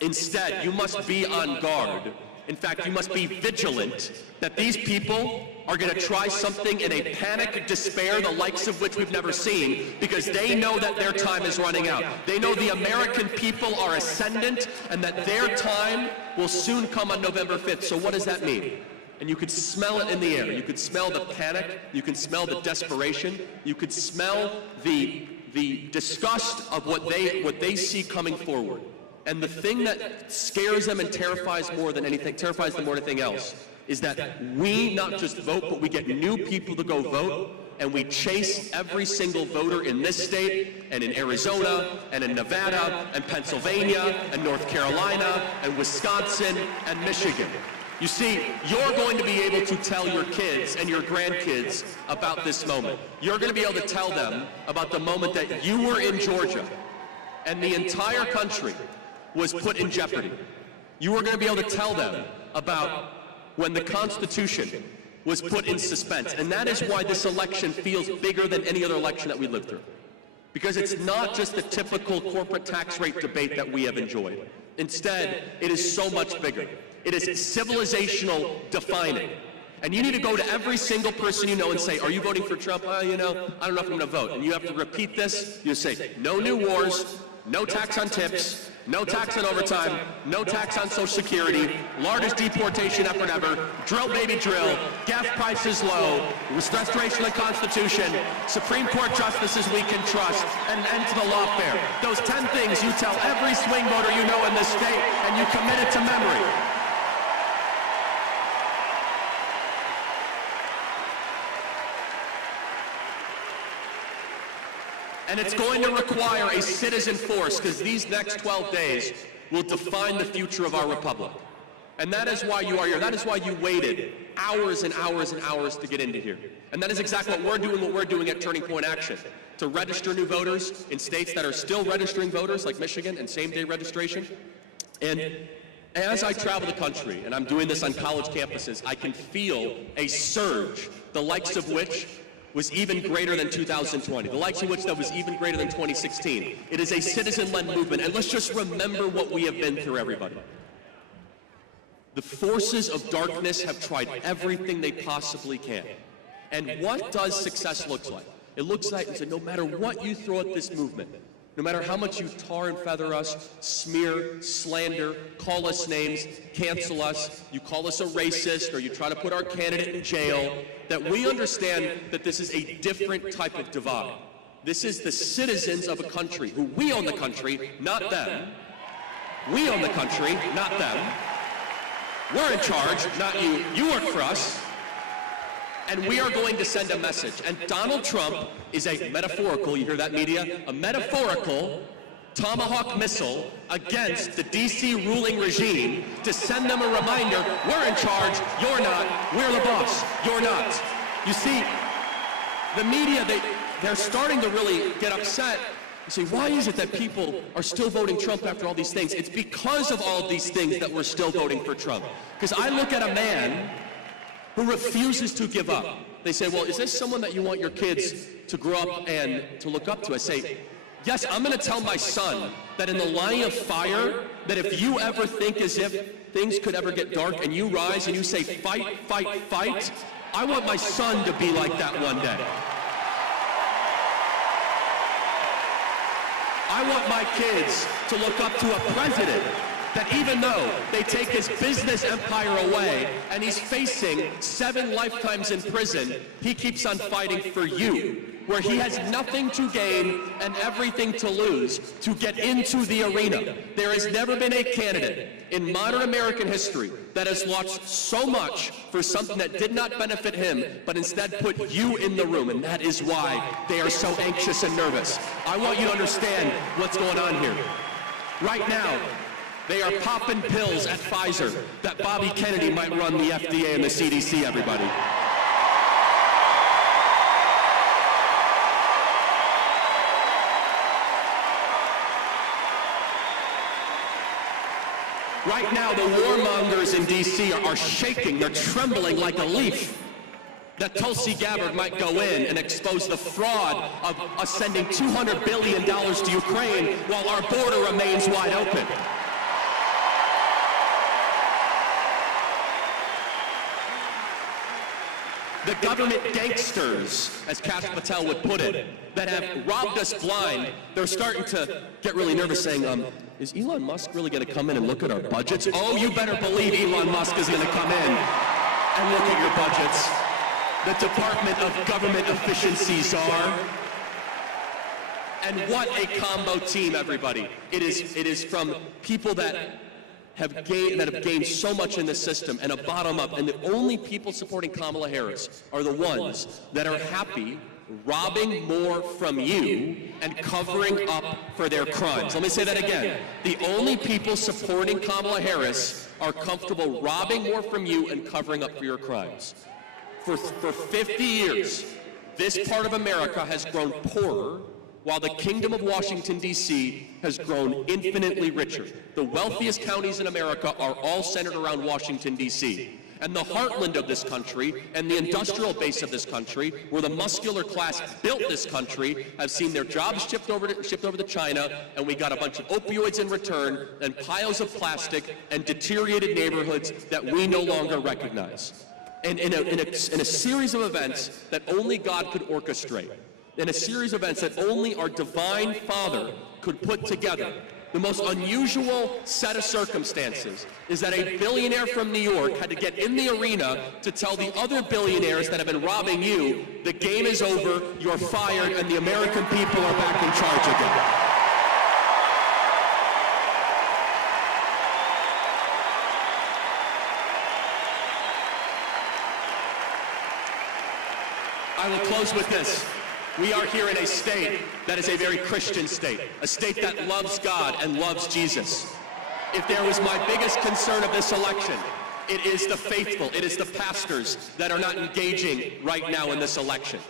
Instead, you must be on guard. In fact, you must be vigilant that these people are going to try something in a panic despair, the likes of which we've never seen, because they know that their time is running out. They know the American people are ascendant and that their time will soon come on November 5th. So what does that mean? And you could smell it in the air. You could smell the panic. You can smell the desperation. You could smell the disgust of what they see coming forward. And the thing that scares them and terrifies them more than anything else, is that we not just vote, but we get new people to go vote, and we chase every single voter in this state, and in Arizona, and in Nevada, and Pennsylvania, and North Carolina, and Wisconsin, and Michigan. You see, you're going to be able to tell your kids and your grandkids about this moment. You're going to be able to tell them about the moment that you were in Georgia, and the entire country was put in jeopardy. You were going to be able to tell them about when the Constitution was put in suspense. And that is why this election feels bigger than any other election that we lived through. Because it's not just the typical corporate tax rate debate that we have enjoyed. Instead, it is so much bigger. It is civilizational defining. And you need to go to every single person you know and say, are you voting for Trump? I don't know if I'm going to vote. And you have to repeat this. You say, no new wars, no tax on tips, no tax on overtime, no tax on Social Security, largest deportation effort ever, drill baby drill, gas prices low, restoration of the Constitution, Supreme Court justices we can trust, and an end to the lawfare. Those 10 things you tell every swing voter you know in this state, and you commit it to memory. And it's going to require a citizen force, because these next 12 days will define the future of our republic. And that is why you are here. That is why you waited hours and hours and hours to get into here. And that is exactly what we're doing at Turning Point Action, to register new voters in states that are still registering voters, like Michigan, and same-day registration. And as I travel the country, and I'm doing this on college campuses, I can feel a surge, the likes of which was even greater than 2020, the likes of which that was even greater than 2016. It is a citizen-led movement, and let's just remember what we have been through, everybody. The forces of darkness have tried everything they possibly can. And what does success look like? It looks like no matter what you throw at this movement, no matter how much you tar and feather us, smear, slander, call us names, cancel us, you call us a racist, or you try to put our candidate in jail, that we understand that this is a different type of divide. This is the citizens of a country, who we own the country, not them. We own the country, not them. We're in charge, not you. You work for us. And we are going to send a message. And Donald Trump is a metaphorical, you hear that, media? A metaphorical Tomahawk missile against the DC ruling regime to send them a reminder, we're in charge, you're not, we're the boss, you're not. You see, the media, they're starting to really get upset. You say, why is it that people are still voting Trump after all these things? It's because of all these things that we're still voting for Trump. Because I look at a man who refuses to give up. They say, well, is this someone that you want your kids to grow up and to look up to? I say, yes, I'm going to tell my son that in the line of fire, that if you ever think as if things could ever get dark and you rise and you say, fight, fight, fight, I want my son to be like that one day. I want my kids to look up to a president that even though they take his business empire away and he's facing 7 lifetimes in prison, he keeps on fighting for you, where he has nothing to gain and everything to lose to get into the arena. There has never been a candidate in modern American history that has lost so much for something that did not benefit him, but instead put you in the room, and that is why they are so anxious and nervous. I want you to understand what's going on here. Right now, they are popping pills at Pfizer that Bobby Kennedy might run the FDA and the CDC, everybody. Right now, the warmongers in D.C. are shaking. They're trembling like a leaf that Tulsi Gabbard might go in and expose the fraud of us sending $200 billion to Ukraine while our border remains wide open. The government gangsters, as Kash Patel would put it, that have robbed us blind, they're starting to get really nervous saying, is Elon Musk really going to come in and look at our budgets? Oh, you better believe Elon Musk is going to come in and look at your budgets. The Department of Government Efficiencies are. And what a combo team, everybody. It is from people that have gained so much in the system and a bottom up, and the only people supporting Kamala Harris are the ones that are happy robbing more from you and covering up for their crimes. Let me say that again. The only people supporting Kamala Harris are comfortable robbing more from you and covering up for your crimes. For 50 years, this part of America has grown poorer while the Kingdom of Washington, D.C. has grown infinitely richer. The wealthiest counties in America are all centered around Washington, D.C. And the heartland of this country and the industrial base of this country, where the muscular class built this country, have seen their jobs shipped over to China, and we got a bunch of opioids in return, and piles of plastic, and deteriorated neighborhoods that we no longer recognize. And in a series of events that only God could orchestrate, in a series of events that only our divine Father could put together, the most unusual set of circumstances is that a billionaire from New York had to get in the arena to tell the other billionaires that have been robbing you, the game is over, you're fired, and the American people are back in charge again. I will close with this. We are here in a state that is a very Christian state, a state that loves God and loves Jesus. If there was my biggest concern of this election, it is the faithful, it is the pastors that are not engaging right now in this election.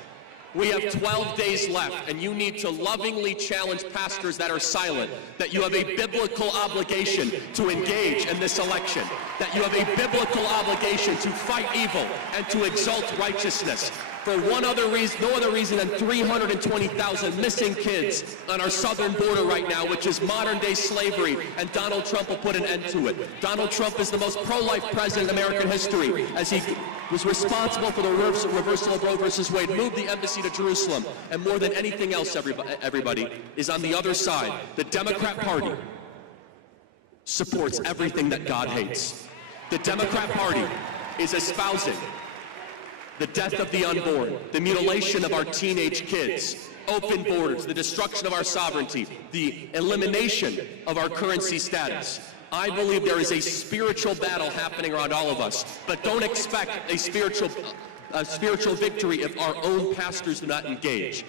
We have 12 days left, and you need to lovingly challenge pastors that are silent, that you have a biblical obligation to engage in this election, that you have a biblical obligation to fight evil and to exalt righteousness. For no other reason than 320,000 missing kids on our southern border right now, which is modern-day slavery, and Donald Trump will put an end to it. Donald Trump is the most pro-life president in American history, as he was responsible for the reversal of Roe versus Wade, moved the embassy to Jerusalem, and more than anything else, everybody, is on the other side. The Democrat Party supports everything that God hates. The Democrat Party is espousing the death of the unborn, the mutilation of our teenage kids, open borders, the destruction of our sovereignty, the elimination of our currency status. I believe there is a spiritual battle happening around all of us, but don't expect a spiritual spiritual victory if our own pastors do not engage.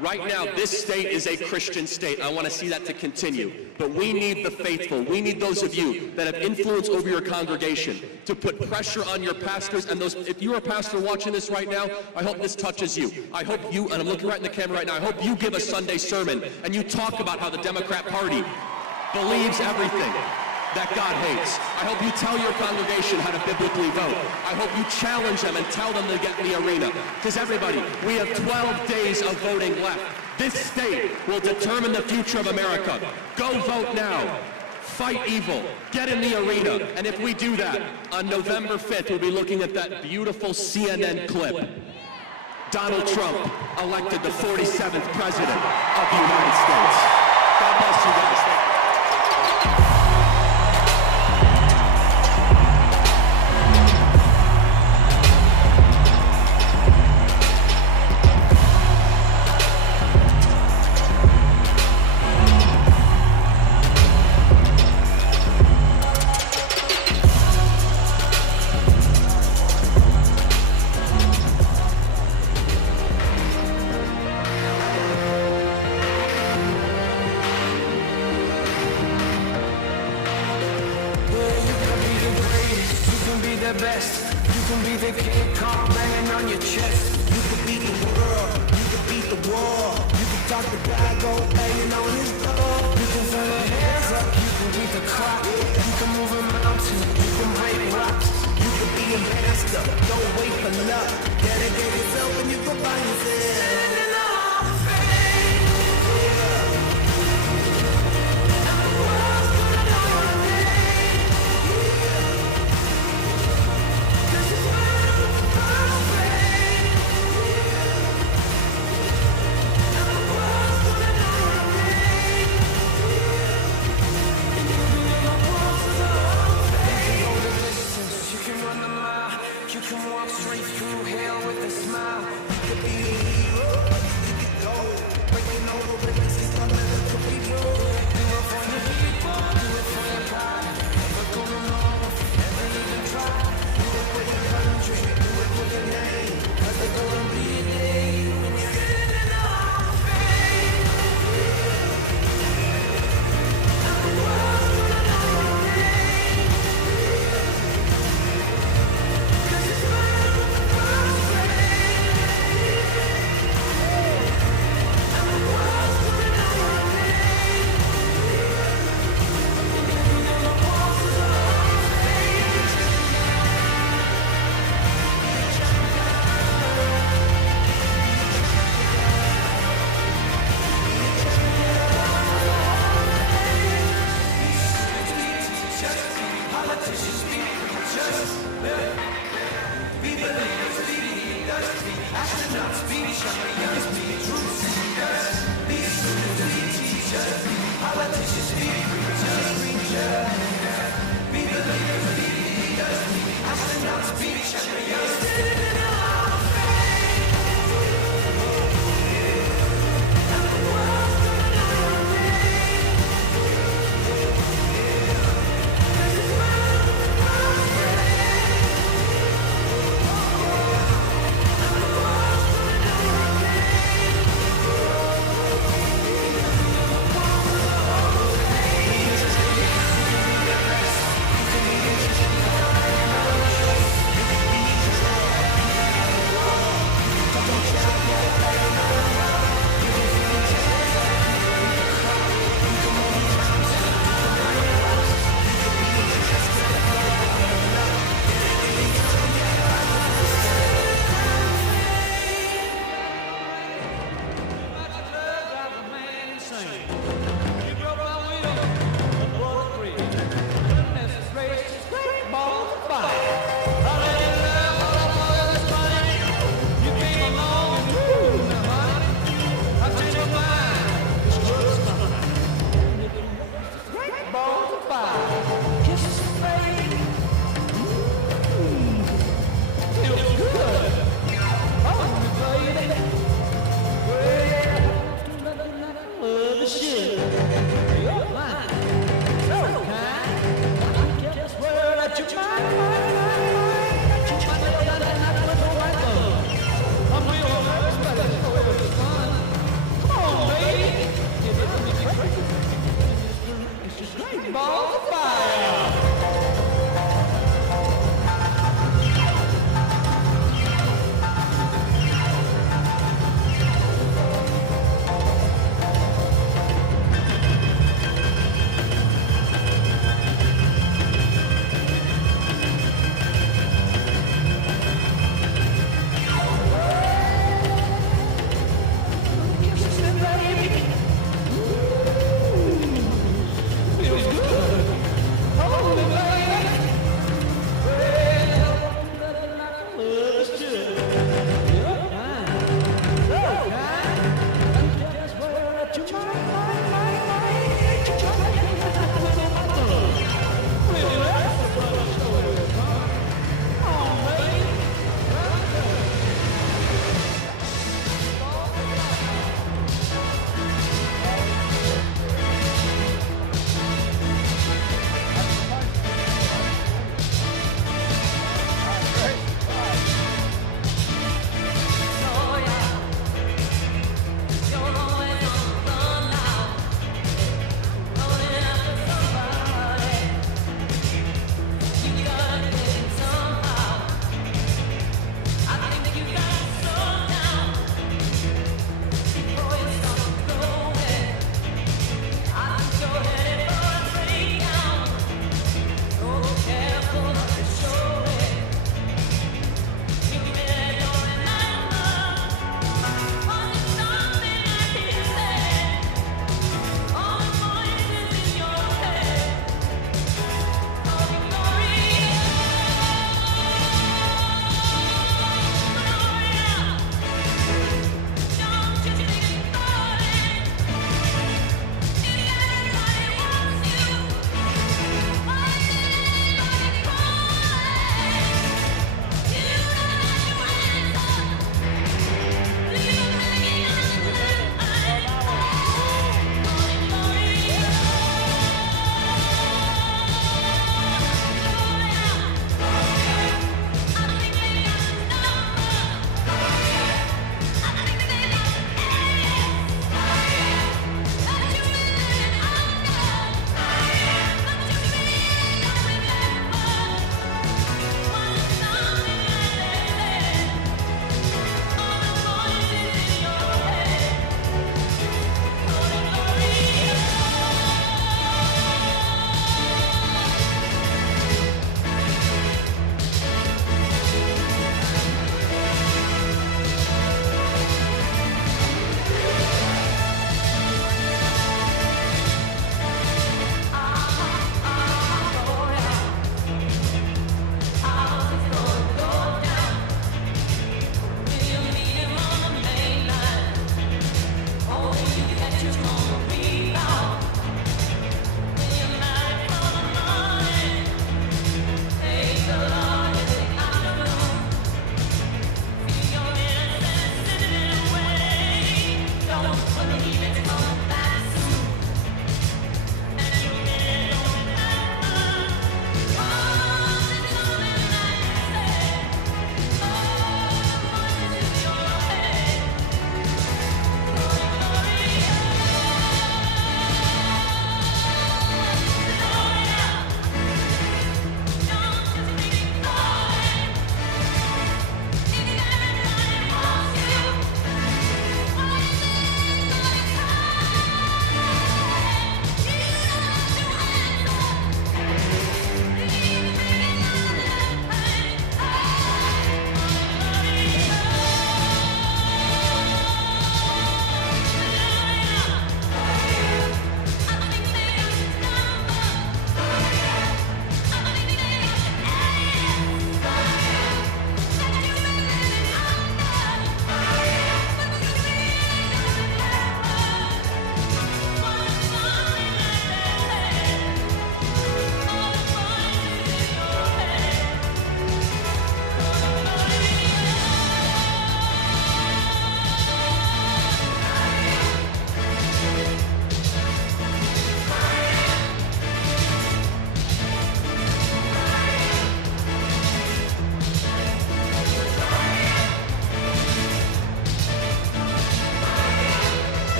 Right now, this state is a Christian state. I want to see that to continue. But we need the faithful. We need those of you that have influence over your congregation to put pressure on your pastors. And those, if you're a pastor watching this right now, I hope this touches you. I hope you, and I'm looking right in the camera right now, I hope you give a Sunday sermon and you talk about how the Democrat Party believes everything that God hates. I hope you tell your congregation how to biblically vote. I hope you challenge them and tell them to get in the arena. Because everybody, we have 12 days of voting left. This state will determine the future of America. Go vote now. Fight evil. Get in the arena. And if we do that, on November 5th, we'll be looking at that beautiful CNN clip. Donald Trump elected the 47th president of the United States. God bless you guys.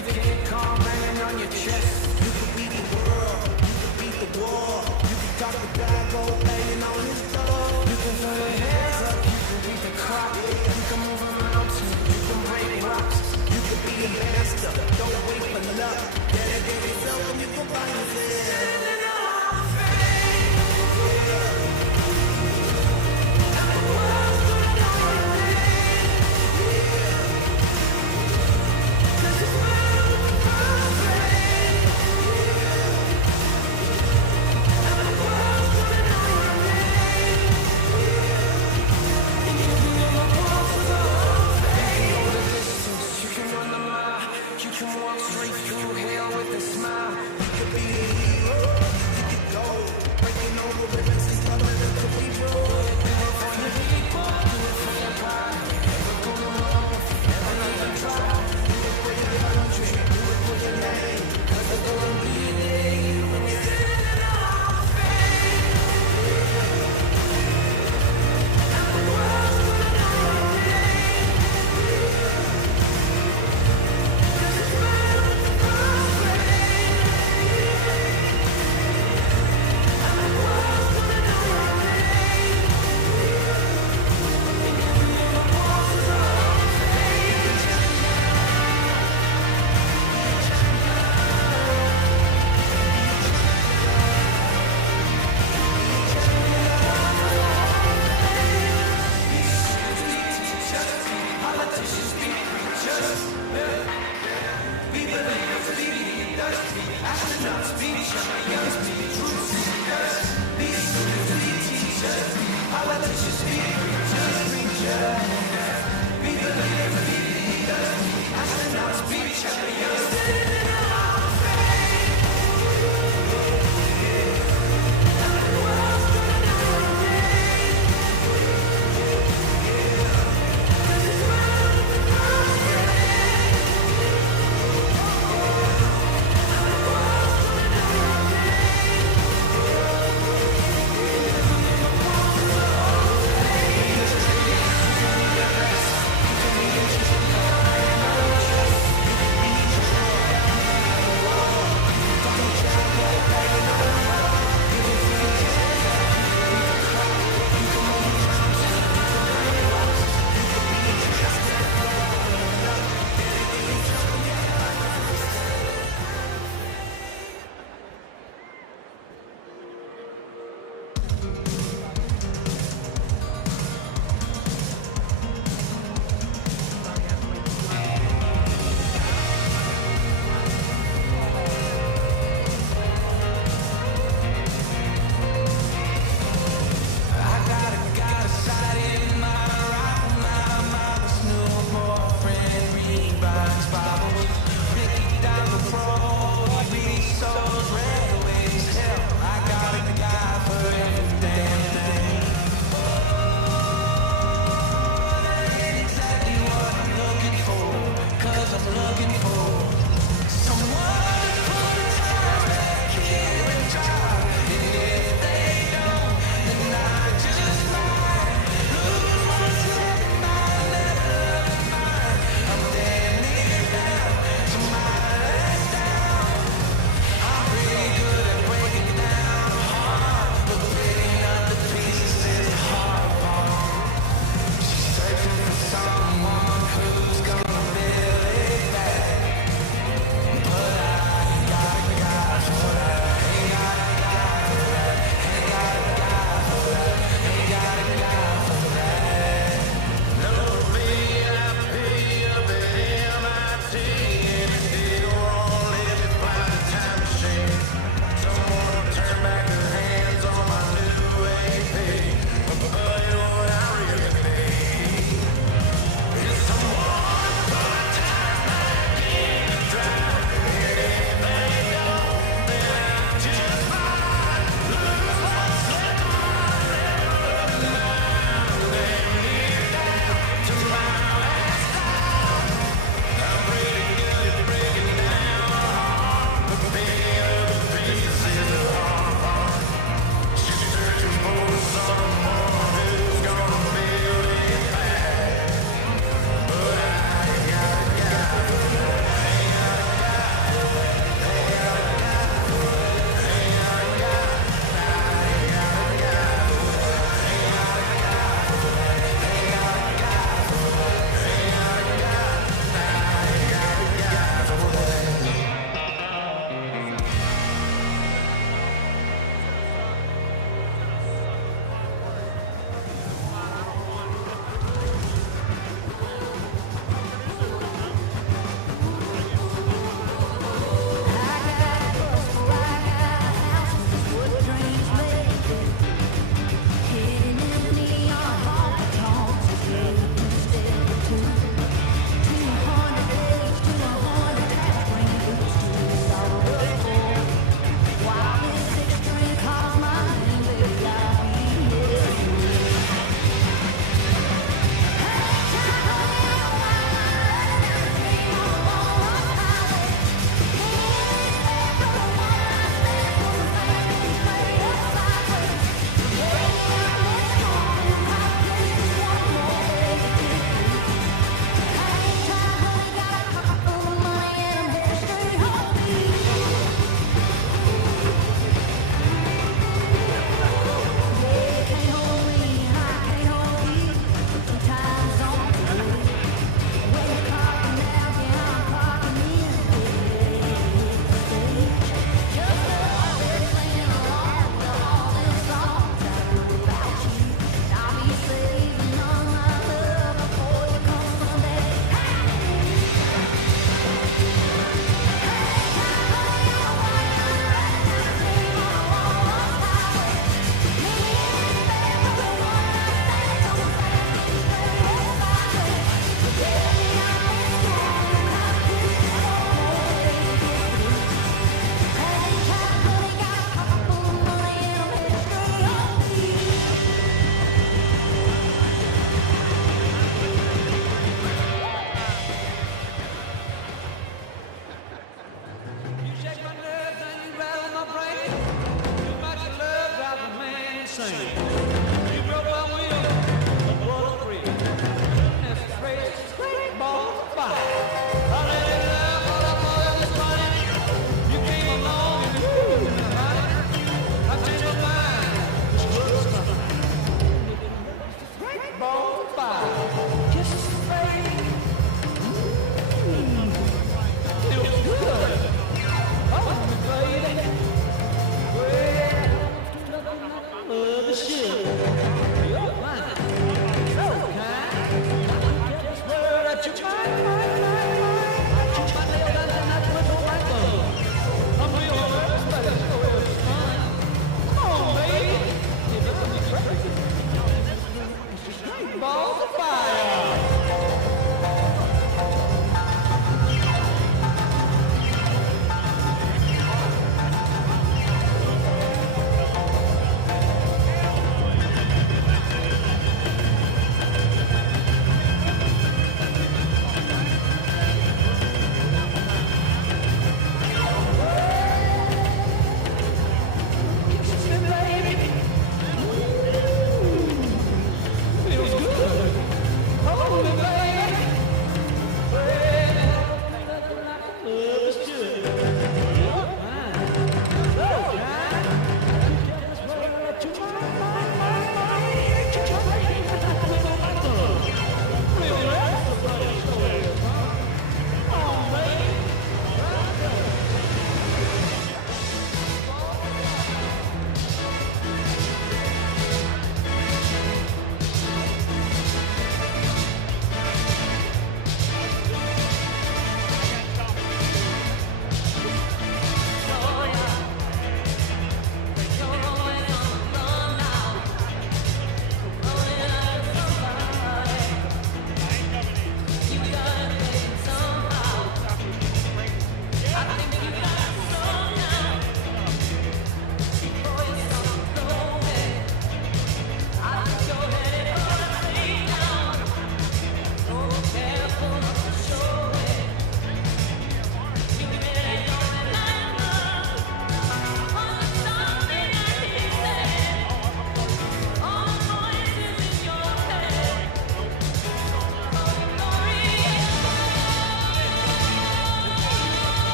the King Kong banging on your chest. You can beat the world, you can beat the war. You can talk the bad gold banging on his door. You can throw your hands up, you can beat the crop. You can move a mountain, you can break rocks. You can be a master, don't wait for luck. Dedicate yourself and you can find yourself.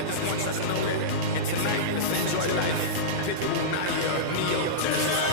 I just want you to know that. And tonight, let's enjoy life. Pitbull, Naya, Neo, that's right.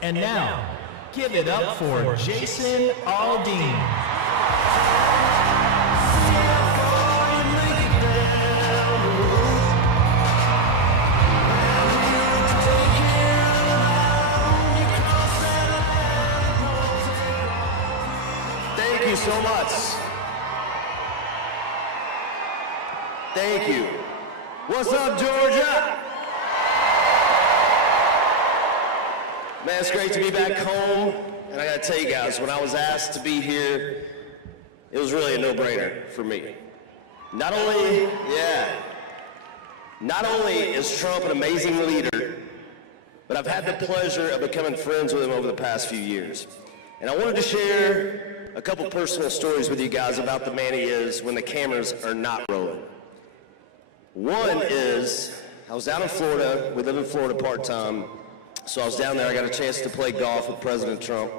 And now, give it up for Jason Aldean. Thank you so much. Thank you. What's up, Georgia? Man, it's great to be back home, and I gotta tell you guys, when I was asked to be here, it was really a no-brainer for me. Not only is Trump an amazing leader, but I've had the pleasure of becoming friends with him over the past few years. And I wanted to share a couple personal stories with you guys about the man he is when the cameras are not rolling. One is, I was down in Florida, we live in Florida part-time, so I was down there, I got a chance to play golf with President Trump.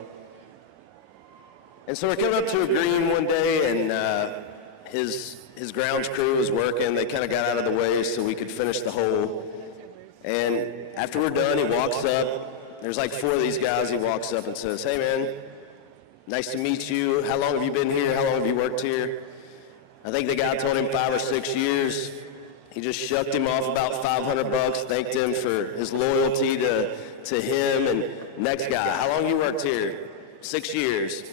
And so we're coming up to a green one day, and his grounds crew was working. They kind of got out of the way so we could finish the hole. And after we're done, he walks up, There's like 4 of these guys. He walks up and says, "Hey man, nice to meet you. How long have you been here? How long have you worked here?" I think the guy told him 5 or 6 years. He just shucked him off about $500, thanked him for his loyalty to him. And next guy, "How long you worked here?" 6 years.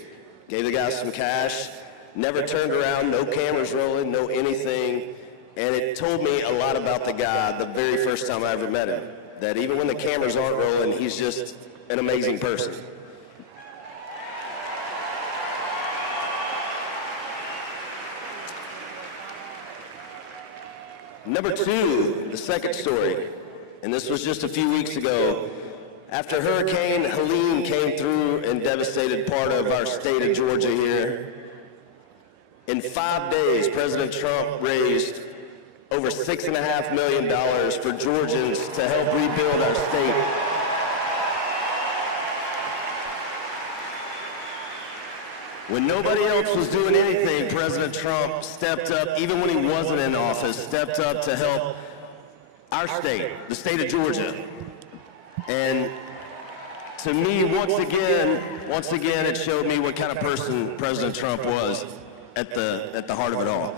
Gave the guy some cash, never turned around, no cameras rolling, no anything. And it told me a lot about the guy the very first time I ever met him, that even when the cameras aren't rolling, he's just an amazing person. Number 2, the second story, and this was just a few weeks ago. After Hurricane Helene came through and devastated part of our state of Georgia here, in 5 days, President Trump raised over $6.5 million for Georgians to help rebuild our state. When nobody else was doing anything, President Trump stepped up, even when he wasn't in office, stepped up to help our state, the state of Georgia. And to me, once again, it showed me what kind of person President Trump was at the heart of it all.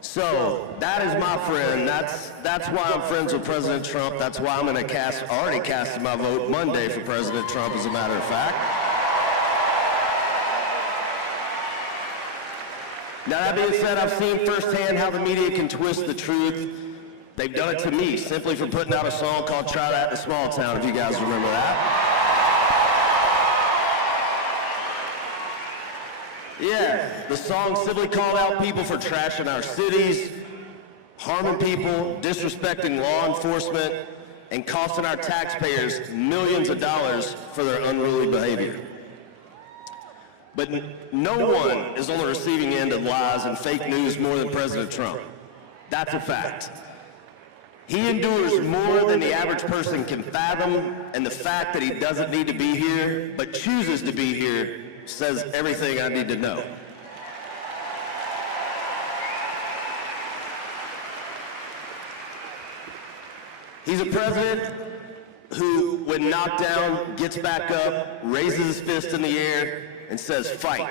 So that is my friend. That's why I'm friends with President Trump. That's why I'm going to already casted my vote Monday for President Trump, as a matter of fact. Now, that being said, I've seen firsthand how the media can twist the truth. They've done it to me simply for putting out a song called "Try That in a Small Town," if you guys remember that. Yeah, the song simply called out people for trashing our cities, harming people, disrespecting law enforcement, and costing our taxpayers millions of dollars for their unruly behavior. But no one is on the receiving end of lies and fake news more than President Trump. That's a fact. He endures more than the average person can fathom, and the fact that he doesn't need to be here, but chooses to be here, says everything I need to know. He's a president who, when knocked down, gets back up, raises his fist in the air, and says, "Fight."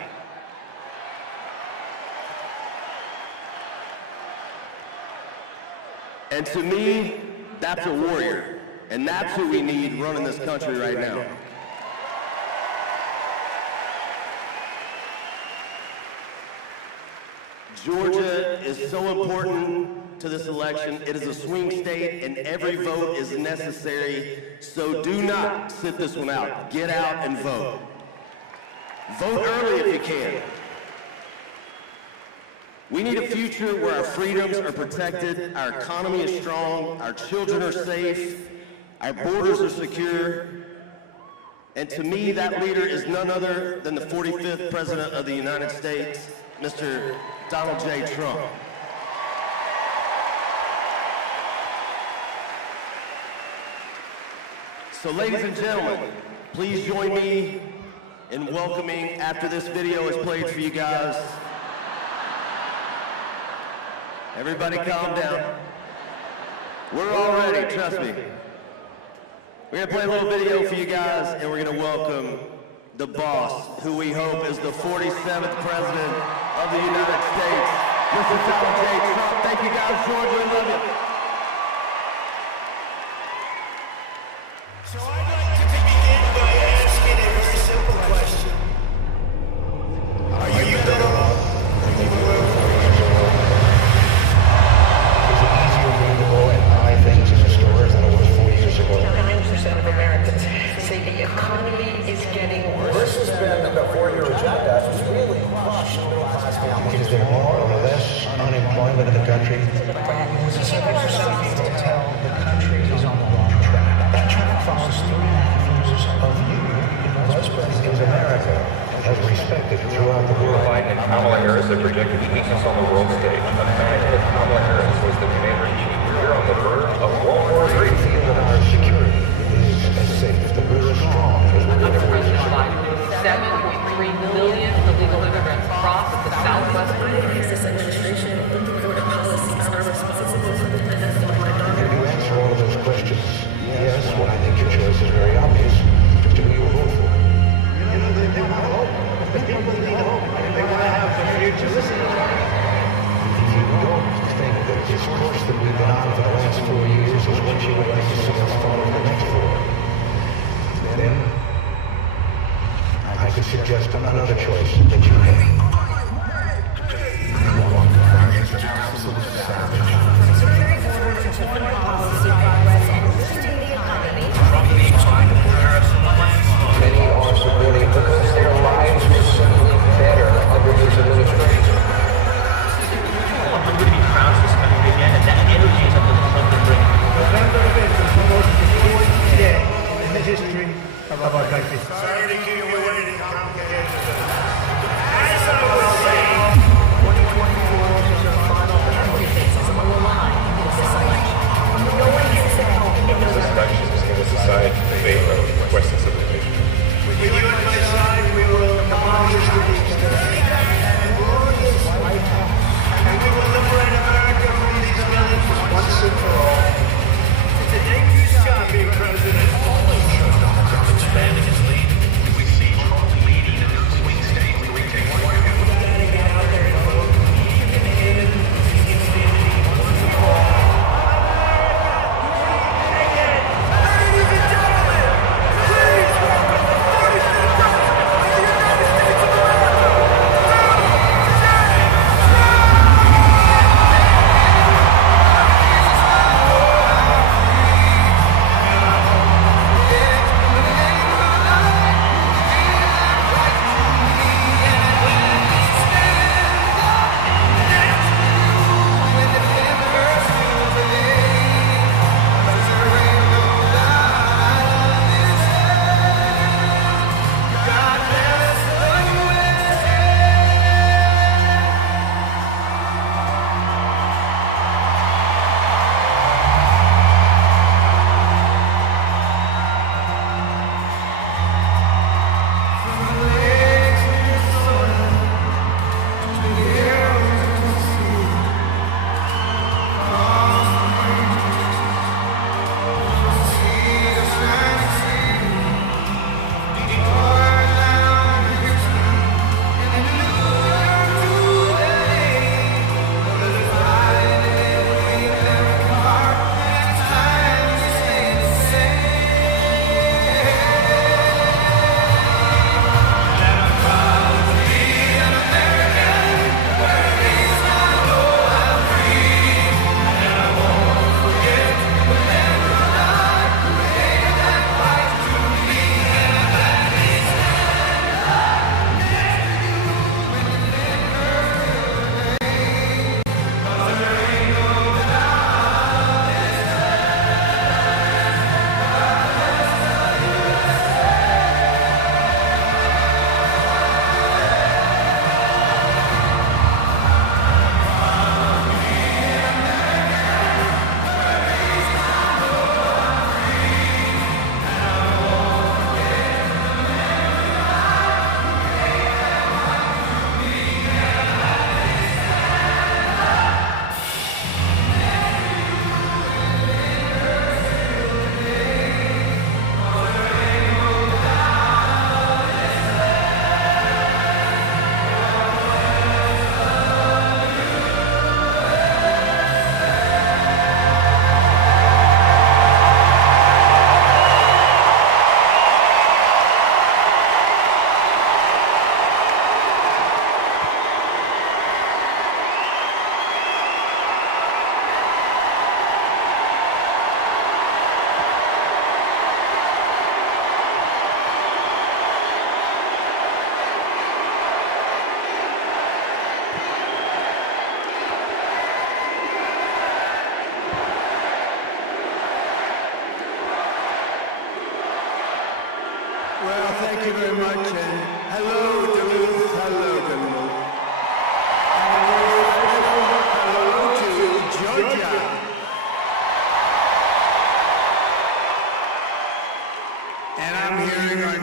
And to me, that's a warrior. And that's who we need running this country right now. Georgia is so important to this election. It is a swing state, and every vote is necessary. So do not sit this one out. Get out and vote. Vote early if you can. We need a future where our freedoms are protected, our economy is strong, our children are safe, our borders are secure. And to me, that leader is none other than the 45th President of the United States, Mr. Donald J. Trump. So ladies and gentlemen, please join me in welcoming, after this video is played for you guys. Everybody calm down. We're all ready, trust me. We're gonna play a little video for you guys, and we're gonna welcome the boss, who we hope is the 47th President of the United States, Mr. Donald J. Trump. Thank you guys, Georgia, we love you. So I'd like to begin by asking a very simple question. Are you better off than you were 4 years ago? Is it easier for you to go and buy things in the stores than it was 4 years ago? 9% of Americans say the economy is getting worse. This has been the 4-year agenda. It's really crushed middle-class families. Is there more or less unemployment in the country? 70% of people tell the country is on the wrong track. That track follows 3.5 years of you. Vice President of America has respected throughout the world. Biden and Kamala Harris have projected weakness on the world stage. The fact that Kamala Harris was the commander-in-chief, we're on the verge of World War III. We feel that our security is as safe, that we're as strong as we're Under ever President Biden, 7.3 million illegal immigrants crossed the southwest border. This administration and border policies are responsible for the death of my daughter. You answer all of those questions. Yes, well, I think your choice is very obvious.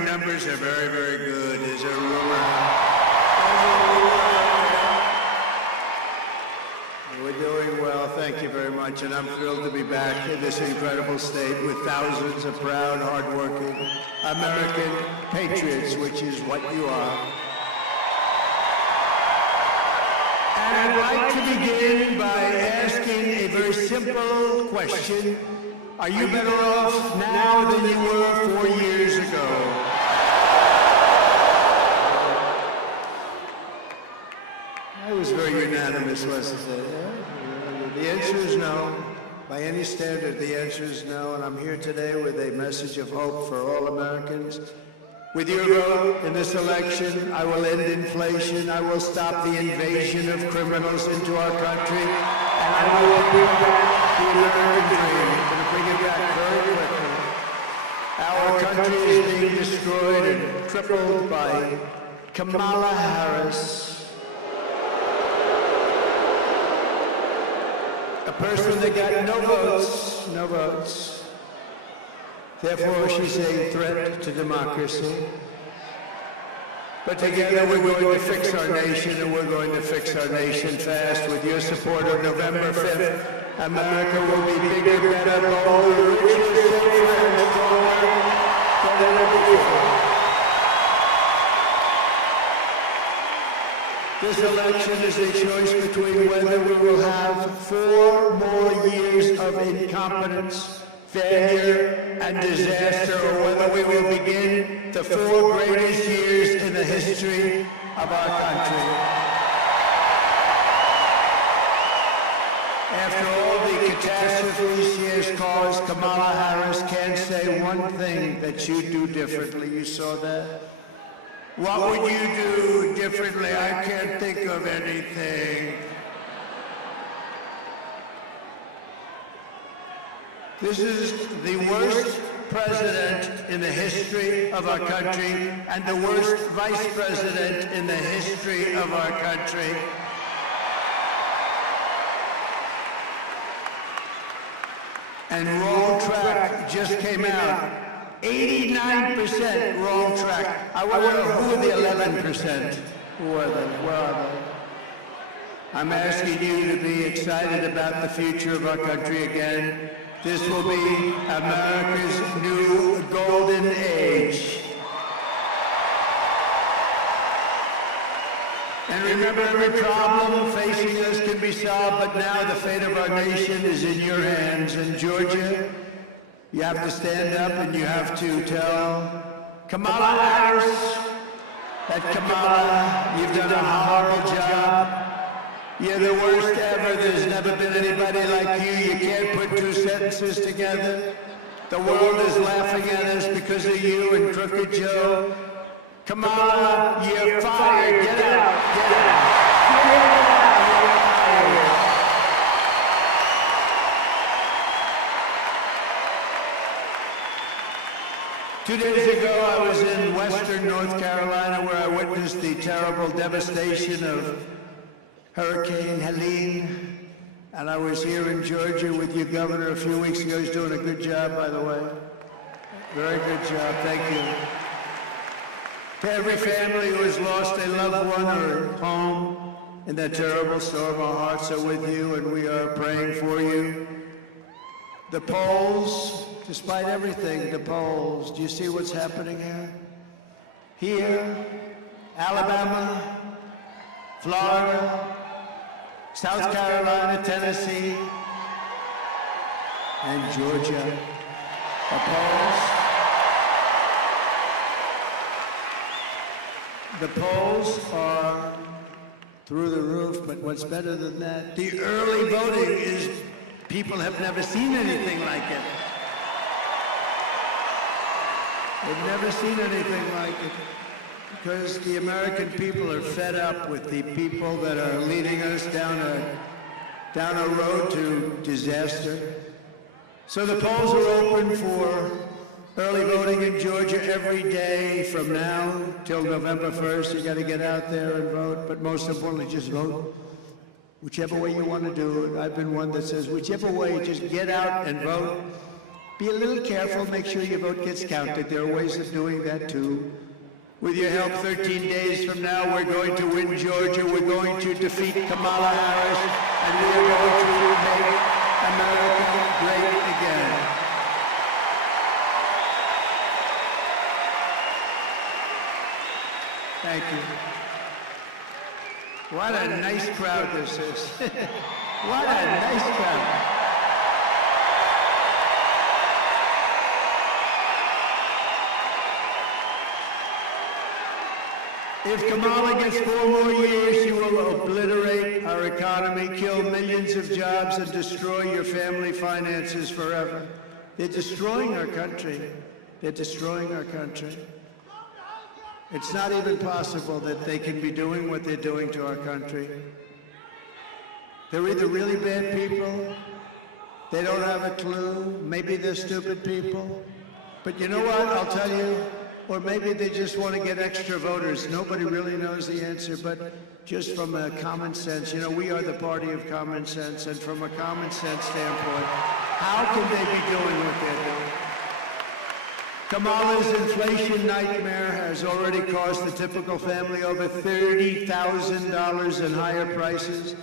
numbers are very, very good. There's a rumor. We're doing well, thank you very much, and I'm thrilled to be back in this incredible state with thousands of proud, hardworking American patriots, which is what you are. And I'd like to begin by asking a very simple question. Are you better off now than you were 4 years ago? That was very unanimous, wasn't it? The answer is no. By any standard, the answer is no. And I'm here today with a message of hope for all Americans. With your vote in this election, I will end inflation. I will stop the invasion of criminals into our country. And I will bring back the American dream. I'm going to bring it back very quickly. Our country is being destroyed and crippled by Kamala Harris. A person that got no votes. Therefore, she's a threat to democracy. But together we're going to fix our nation, and we're going to fix our nation fast. With your support on November 5th, America will be bigger, better, bolder, richer, safer, and stronger than ever before. This election is a choice between whether we will have 4 more years of incompetence, failure, and disaster, or whether we will begin the 4 greatest years in the history of our country. After all the catastrophes she has caused, Kamala Harris can't say one thing that you'd do differently. You saw that? What would you do differently? I can't think of anything. This is the worst president in the history of our country and the worst vice president in the history of our country. And Wrong Track just came out. 89% wrong track. I want to know who are the 11%? Who are they? Where are they? I'm asking you to be excited about the future of our country again. This will be America's new golden age. And remember, every problem facing us can be solved, but now the fate of our nation is in your hands. In Georgia, you have to stand up and you have to tell Kamala Harris that, Kamala, you've done a horrible job. You're the worst ever. There's never been anybody like you. You can't put 2 sentences together. The world is laughing at us because of you and Crooked Joe. Kamala, you're fired. Get out. Get out. Get out. 2 days ago, I was in western North Carolina where I witnessed the terrible devastation of Hurricane Helene. And I was here in Georgia with your governor a few weeks ago. He's doing a good job, by the way. Very good job. Thank you. To every family who has lost a loved one or home in that terrible storm, our hearts are with you and we are praying for you. The polls, despite everything, the polls, do you see what's happening here? Here, Alabama, Florida, South Carolina, Tennessee, and Georgia. The polls are through the roof, but what's better than that? The early voting is, people have never seen anything like it. They've never seen anything like it. Because the American people are fed up with the people that are leading us down a road to disaster. So the polls are open for early voting in Georgia every day from now till November 1st. You got to get out there and vote, but most importantly, just vote. Whichever way you want to do it. I've been one that says, whichever way, just get out and vote. Be a little careful, make sure your vote gets counted. There are ways of doing that too. With your help, 13 days from now, we're going to win Georgia, we're going to defeat Kamala Harris, and we are going to make America great again. Thank you. What a nice crowd this is. What a nice crowd. If Kamala gets 4 more years, she will obliterate our economy, kill millions of jobs, and destroy your family finances forever. They're destroying our country. They're destroying our country. It's not even possible that they can be doing what they're doing to our country. They're either really bad people, they don't have a clue, maybe they're stupid people. But you know what, I'll tell you, or maybe they just want to get extra voters. Nobody really knows the answer, but just from a common sense, you know, we are the party of common sense, and from a common sense standpoint, how can they be doing what they're doing? Kamala's inflation nightmare has already cost the typical family over $30,000 in higher prices,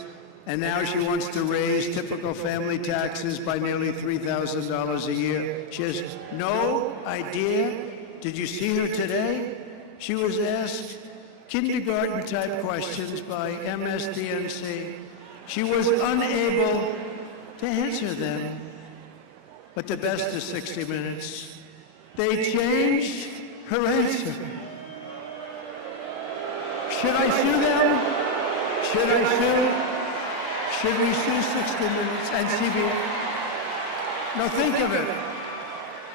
and now she wants to raise typical family taxes by nearly $3,000 a year. She has no idea. Did you see her today? She was asked kindergarten-type questions by MSDNC. She was unable to answer them. But the best is 60 Minutes. They changed her answer. Should I sue them? Should I sue? Should we sue 60 Minutes and CBS? Now think of it.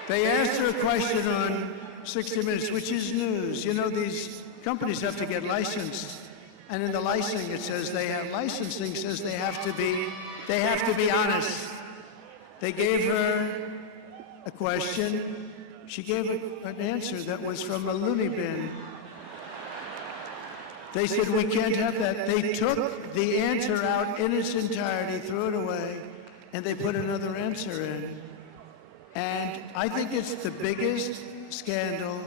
They asked her a question on 60 Minutes, which is news. You know, these companies have to get licensed. And in the licensing, it says they have to be honest. They gave her a question. She gave an answer that was from a loony bin. They said, we can't have that. They took the answer out in its entirety, threw it away, and they put another answer in. And I think it's the biggest scandal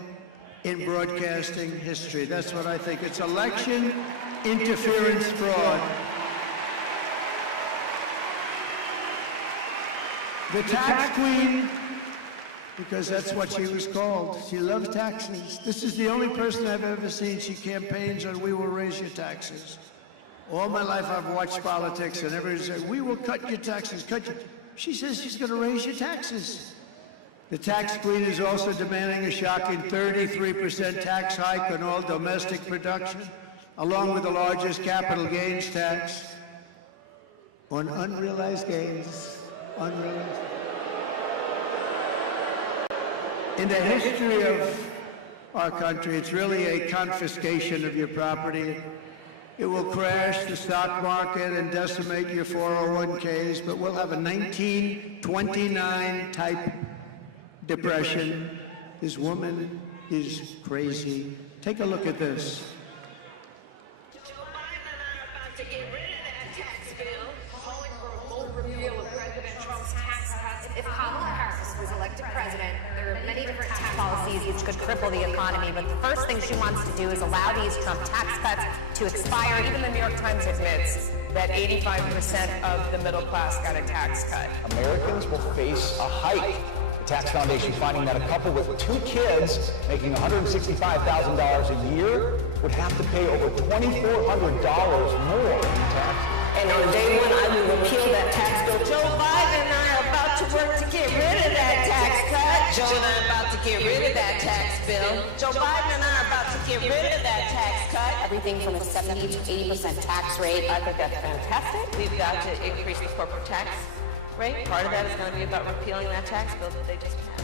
in broadcasting history. That's what I think. It's election interference fraud. The tax queen, because that's what she was called. She loves taxes. This is the only person I've ever seen. She campaigns on, we will raise your taxes. All my life I've watched politics and everybody says, we will cut your taxes, cut your... She says she's going to raise your taxes. The tax queen is also demanding a shocking 33% tax hike on all domestic production, along with the largest capital gains tax on unrealized gains. Unrealized. In the history of our country, it's really a confiscation of your property. It will crash the stock market and decimate your 401ks, but we'll have a 1929 type depression. This woman is crazy. Take a look at this. To get rid of that tax bill, calling for a full repeal of President Trump's tax cuts. If Kamala Harris was elected president, there are many different tax policies which could cripple the economy, but the first thing she wants to do is allow these Trump tax cuts to expire. Even the New York Times admits that 85% of the middle class got a tax cut. Americans will face a hike. The Tax Foundation finding that a couple with 2 kids making $165,000 a year would have to pay over $2,400 more in taxes. And on day one, I will repeal that tax bill. Joe Biden and I are about to work to get rid of that tax cut. Joe and I are about to get rid of that tax bill. Joe Biden and I are about to get rid of that tax cut. Everything from a 70 to 80% tax rate. I think that's fantastic. We've got to increase the corporate tax rate. Part of that is going to be about repealing that tax bill that they just passed.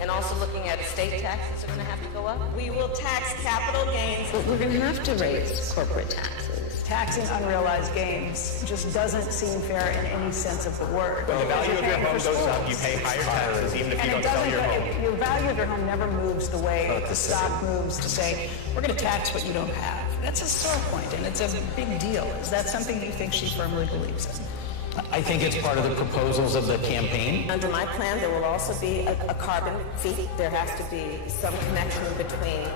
And also looking at estate taxes are going to have to go up. We will tax capital gains. But we're going to have to raise corporate taxes. Taxing unrealized gains just doesn't seem fair in any sense of the word. When the value of your home goes up, you pay higher taxes even if you don't sell your home. Your value of your home never moves the way the stock moves to say, we're going to tax what you don't have. That's a sore point, and it's a big deal. Is that something you think she firmly believes in? I think it's part of the proposals of the campaign. Under my plan, there will also be a carbon fee. There has to be some connection between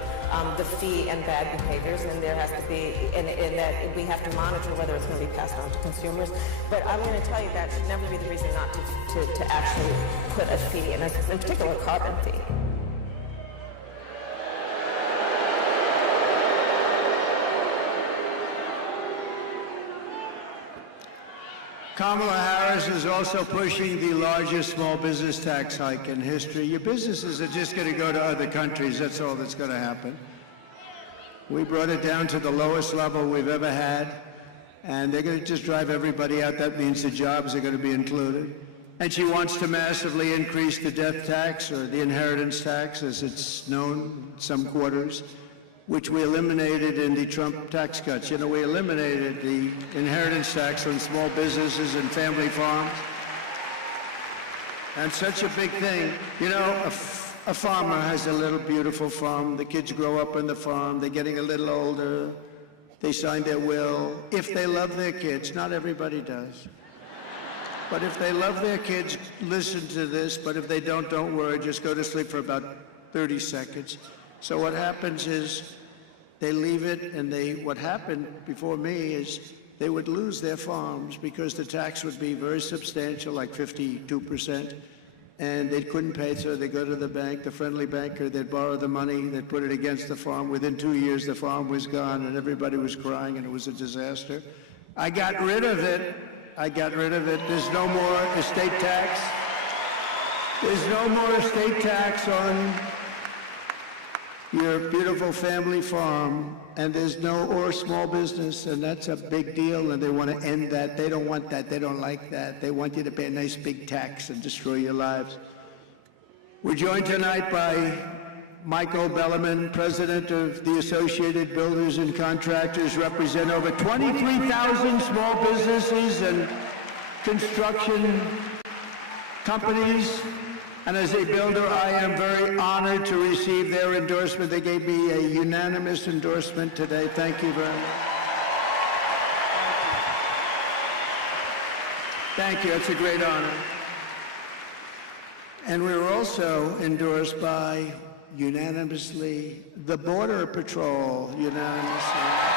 the fee and bad behaviors, and there has to be, and that we have to monitor whether it's going to be passed on to consumers. But I'm going to tell you that should never be the reason not to actually put a fee, and in particular, a carbon fee. Kamala Harris is also pushing the largest small business tax hike in history. Your businesses are just going to go to other countries. That's all that's going to happen. We brought it down to the lowest level we've ever had, and they're going to just drive everybody out. That means the jobs are going to be included. And she wants to massively increase the death tax, or the inheritance tax, as it's known in some quarters, which we eliminated in the Trump tax cuts. You know, we eliminated the inheritance tax on small businesses and family farms. And such a big thing. You know, a farmer has a little beautiful farm. The kids grow up on the farm. They're getting a little older. They sign their will. If they love their kids, not everybody does. But if they love their kids, listen to this. But if they don't worry. Just go to sleep for about 30 seconds. So what happens is they leave it, and what happened before me is they would lose their farms because the tax would be very substantial, like 52%, and they couldn't pay, so they go to the bank, the friendly banker, they'd borrow the money, they'd put it against the farm. Within 2 years, the farm was gone, and everybody was crying, and it was a disaster. I got rid of it. There's no more estate tax. There's no more estate tax on your beautiful family farm, and there's no or small business, and that's a big deal, and they want to end that. They don't want that. They don't like that. They want you to pay a nice big tax and destroy your lives. We're joined tonight by Michael Bellerman, president of the Associated Builders and Contractors, represent over 23,000 small businesses and construction companies. And as a builder, I am very honored to receive their endorsement. They gave me a unanimous endorsement today. Thank you very much. Thank you. It's a great honor. And we were also endorsed by, unanimously, the Border Patrol, unanimously.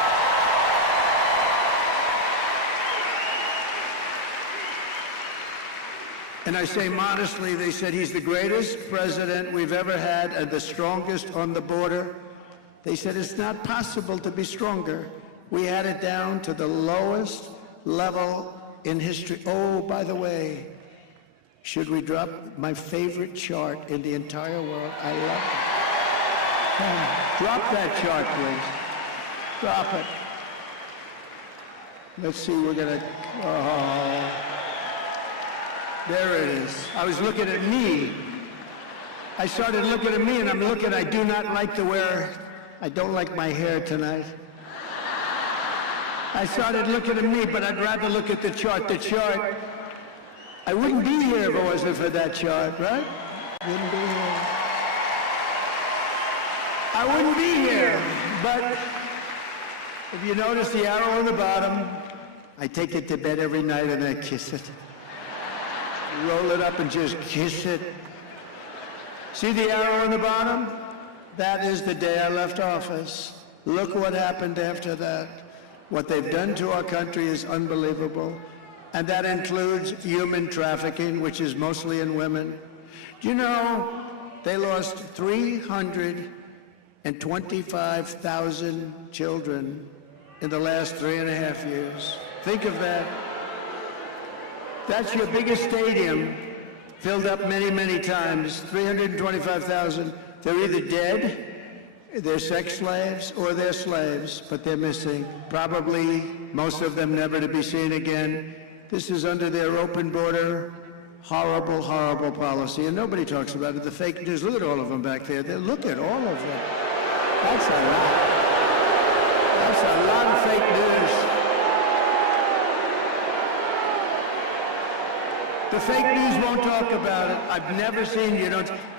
And I say modestly, they said he's the greatest president we've ever had and the strongest on the border. They said it's not possible to be stronger. We had it down to the lowest level in history. Oh, by the way, should we drop my favorite chart in the entire world? I love it. Come, drop that chart, please. Drop it. Let's see, we're gonna, oh. There it is. I was looking at me. I started looking at me, and I'm looking, I do not like to wear, I don't like my hair tonight. I started looking at me, but I'd rather look at the chart. The chart, I wouldn't be here if it wasn't for that chart, right? Wouldn't be here. I wouldn't be here, but if you notice the arrow on the bottom, I take it to bed every night and I kiss it. Roll it up and just kiss it. See the arrow on the bottom? That is the day I left office. Look what happened after that. What they've done to our country is unbelievable. And that includes human trafficking, which is mostly in women. Do you know they lost 325,000 children in the last 3.5 years? Think of that. That's your biggest stadium, filled up many, many times, 325,000. They're either dead, they're sex slaves, or they're slaves, but they're missing. Probably most of them never to be seen again. This is under their open border, horrible, horrible policy, and nobody talks about it. The fake news, look at all of them back there. Look at all of them. That's a lot. That's a lot of fake news. The fake news won't talk about it. I've never seen,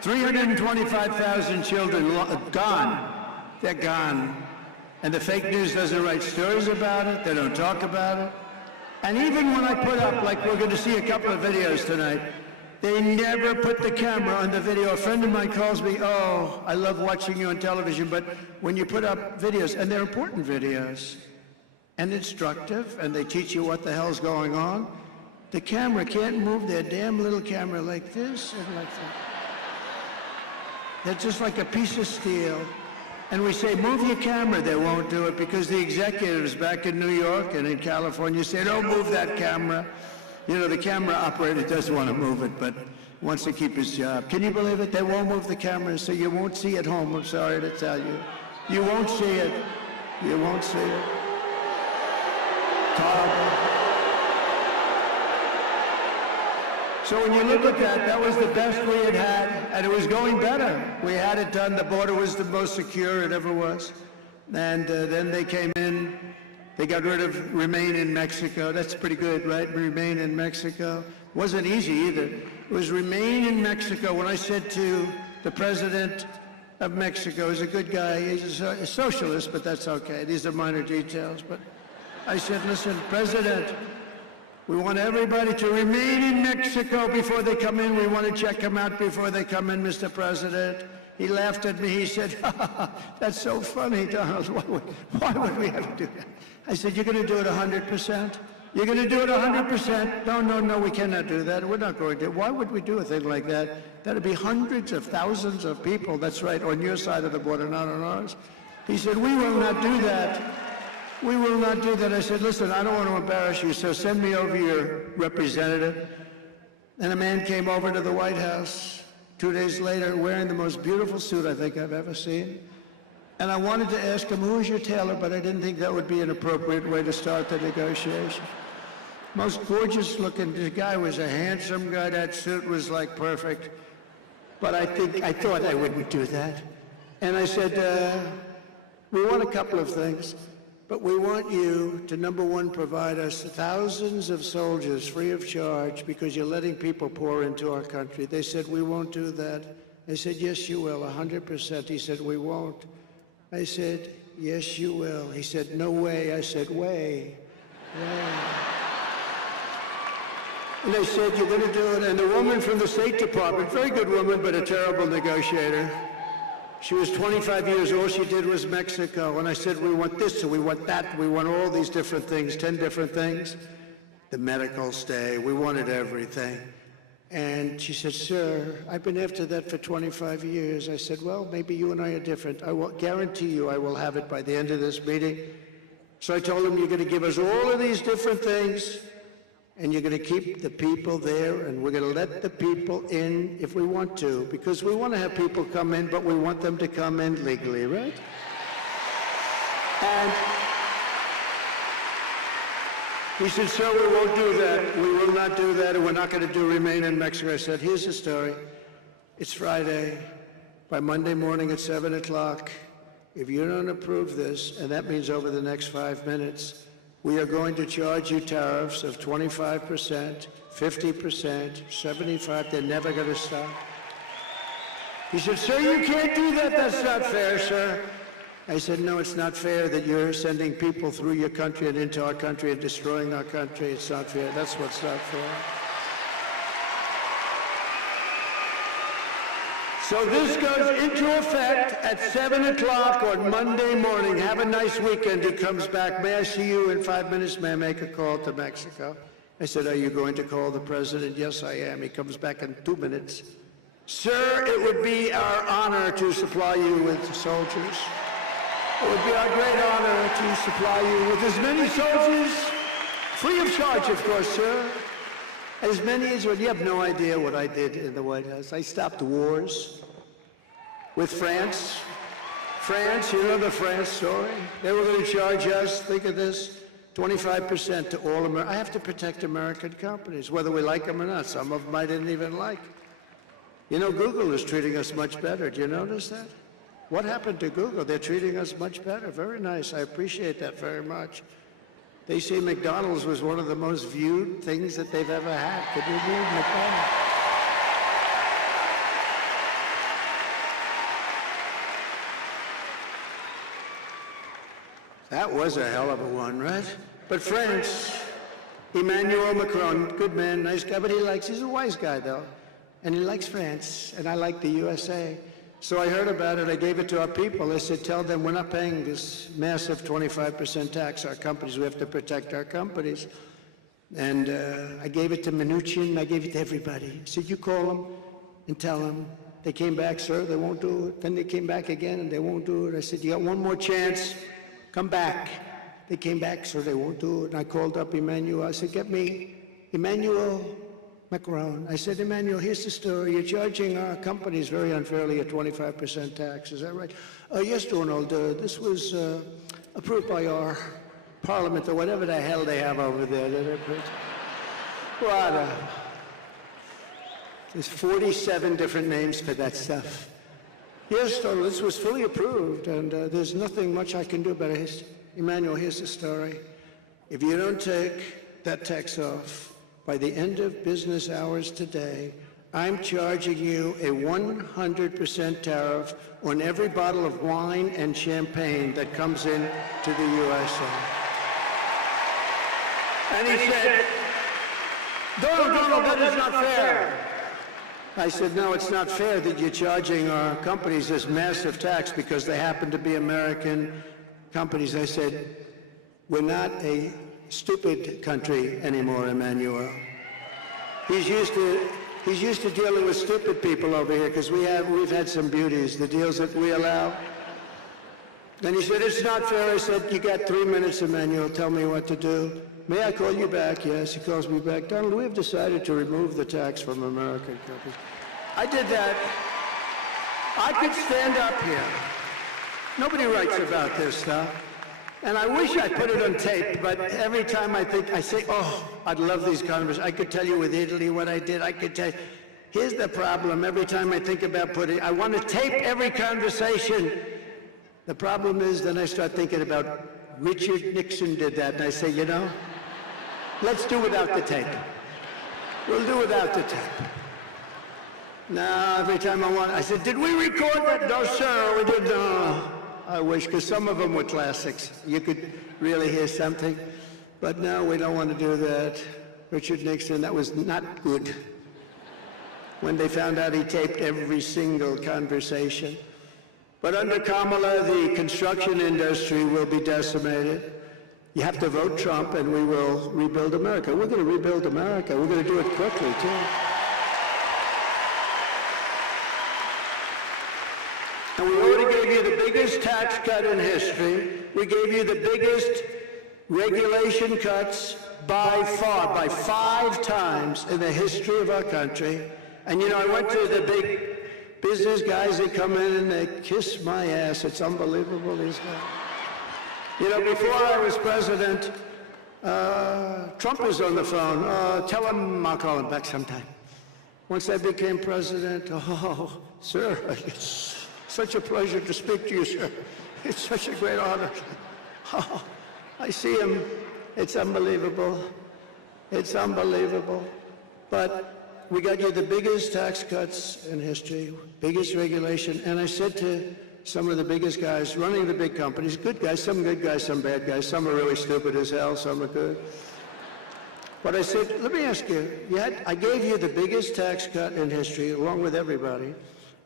325,000 children gone. They're gone. And the fake news doesn't write stories about it. They don't talk about it. And even when I put up, like we're going to see a couple of videos tonight, they never put the camera on the video. A friend of mine calls me, oh, I love watching you on television, but when you put up videos, and they're important videos, and instructive, and they teach you what the hell's going on, the camera can't move their damn little camera like this and like that. They're just like a piece of steel. And we say, move your camera. They won't do it because the executives back in New York and in California say, don't move that camera. You know, the camera operator does want to move it, but wants to keep his job. Can you believe it? They won't move the camera, so you won't see at home. I'm sorry to tell you. You won't see it. You won't see it. Horrible. So when you look at that, that was the best we had had, and it was going better. We had it done. The border was the most secure it ever was. And then they came in. They got rid of Remain in Mexico. That's pretty good, right? Remain in Mexico. Wasn't easy either. It was Remain in Mexico. When I said to the president of Mexico, he's a good guy. He's a socialist, but that's okay. These are minor details. But I said, listen, President, we want everybody to remain in Mexico before they come in. We want to check them out before they come in, Mr. President. He laughed at me. He said, that's so funny, Donald. Why would we have to do that? I said, you're going to do it 100%? You're going to do it 100%? No, we cannot do that. We're not going to. Why would we do a thing like that? That would be hundreds of thousands of people, that's right, on your side of the border, not on ours. He said, we will not do that. We will not do that. I said, listen, I don't want to embarrass you, so send me over your representative. And a man came over to the White House 2 days later wearing the most beautiful suit I think I've ever seen. And I wanted to ask him, who is your tailor? But I didn't think that would be an appropriate way to start the negotiation. Most gorgeous looking, the guy was a handsome guy. That suit was like perfect. But I thought I wouldn't do that. And I said, we want a couple of things. But we want you to, number one, provide us thousands of soldiers free of charge because you're letting people pour into our country. They said, we won't do that. I said, yes, you will, 100%. He said, we won't. I said, yes, you will. He said, no way. I said, way. And they said, you're going to do it. And the woman from the State Department, very good woman, but a terrible negotiator, she was 25 years old. All she did was Mexico. And I said, we want this, and we want that. We want all these different things, 10 different things. The medical stay. We wanted everything. And she said, sir, I've been after that for 25 years. I said, well, maybe you and I are different. I will guarantee you I will have it by the end of this meeting. So I told him, you're going to give us all of these different things, and you're going to keep the people there, and we're going to let the people in if we want to, because we want to have people come in, but we want them to come in legally, right? And he said, sir, we won't do that. We will not do that, and we're not going to do Remain in Mexico. I said, here's the story. It's Friday. By Monday morning at 7 o'clock, if you don't approve this, and that means over the next 5 minutes, we are going to charge you tariffs of 25%, 50%, 75%. They're never going to stop. He said, sir, you can't do that. That's not fair, sir. I said, no, it's not fair that you're sending people through your country and into our country and destroying our country. It's not fair. That's what's not fair. So this goes into effect at 7 o'clock on Monday morning. Have a nice weekend. He comes back. May I see you in 5 minutes? May I make a call to Mexico? I said, are you going to call the president? Yes, I am. He comes back in 2 minutes. Sir, it would be our honor to supply you with soldiers. It would be our great honor to supply you with as many soldiers, free of charge, of course, sir. As many as you have no idea what I did in the White House. I stopped wars with France. France, you know the France story? They were going to charge us, think of this, 25% to all Americans. I have to protect American companies, whether we like them or not. Some of them I didn't even like. You know, Google is treating us much better. Do you notice that? What happened to Google? They're treating us much better. Very nice. I appreciate that very much. They say McDonald's was one of the most viewed things that they've ever had. Could you believe McDonald's? That was a hell of a one, right? But France, Emmanuel Macron, good man, nice guy, but he's a wise guy though. And he likes France, and I like the USA. So I heard about it, I gave it to our people. I said, tell them we're not paying this massive 25% tax, our companies, we have to protect our companies. And I gave it to Mnuchin, I gave it to everybody. I said, you call them and tell them. They came back, sir, they won't do it. Then they came back again and they won't do it. I said, you got one more chance, come back. They came back, sir, they won't do it. And I called up Emmanuel, I said, get me Emmanuel Macron. I said, Emmanuel, here's the story. You're charging our companies very unfairly a 25% tax. Is that right? Yes, Donald. This was approved by our parliament or whatever the hell they have over there. What? There's 47 different names for that stuff. Yes, Donald, this was fully approved, and there's nothing much I can do about it. Emmanuel, here's the story. If you don't take that tax off, by the end of business hours today, I'm charging you a 100% tariff on every bottle of wine and champagne that comes in to the USA. And he said, Donald, that is not fair. I said, no, it's not fair that you're charging our companies this massive tax because they happen to be American companies. I said, we're not a stupid country anymore, Emmanuel. He's used to dealing with stupid people over here because we've had some beauties, the deals that we allow. Then he said, it's not fair. I said, you got 3 minutes, Emmanuel, tell me what to do. May I call you back? Yes, he calls me back. Donald, we have decided to remove the tax from American companies. I did that. I could stand up here. Nobody writes about this stuff. And I wish I put it on tape, but every time I say, oh, I'd love these conversations. I could tell you with Italy what I did. I could tell you. Here's the problem. Every time I think about I want to tape every conversation. The problem is then I start thinking about Richard Nixon did that, and I say, you know, let's do without the tape. We'll do without the tape. Now, every time I said, did we record that? No, sir, we did not. I wish, because some of them were classics. You could really hear something. But no, we don't want to do that. Richard Nixon, that was not good. When they found out he taped every single conversation. But under Kamala, the construction industry will be decimated. You have to vote Trump and we will rebuild America. We're going to rebuild America. We're going to do it quickly, too. And we already gave you the biggest tax cut in history. We gave you the biggest regulation cuts by far, by 5 times in the history of our country. And you know, I went to the big business guys, they come in and they kiss my ass. It's unbelievable, these guys. You know, before I was president, Trump was on the phone. Tell him I'll call him back sometime. Once I became president, oh, sir, it's such a pleasure to speak to you, sir. It's such a great honor. Oh, I see him. It's unbelievable. It's unbelievable. But we got you the biggest tax cuts in history, biggest regulation. And I said to some of the biggest guys running the big companies, good guys, some bad guys, some are really stupid as hell, some are good. But I said, let me ask you, I gave you the biggest tax cut in history, along with everybody,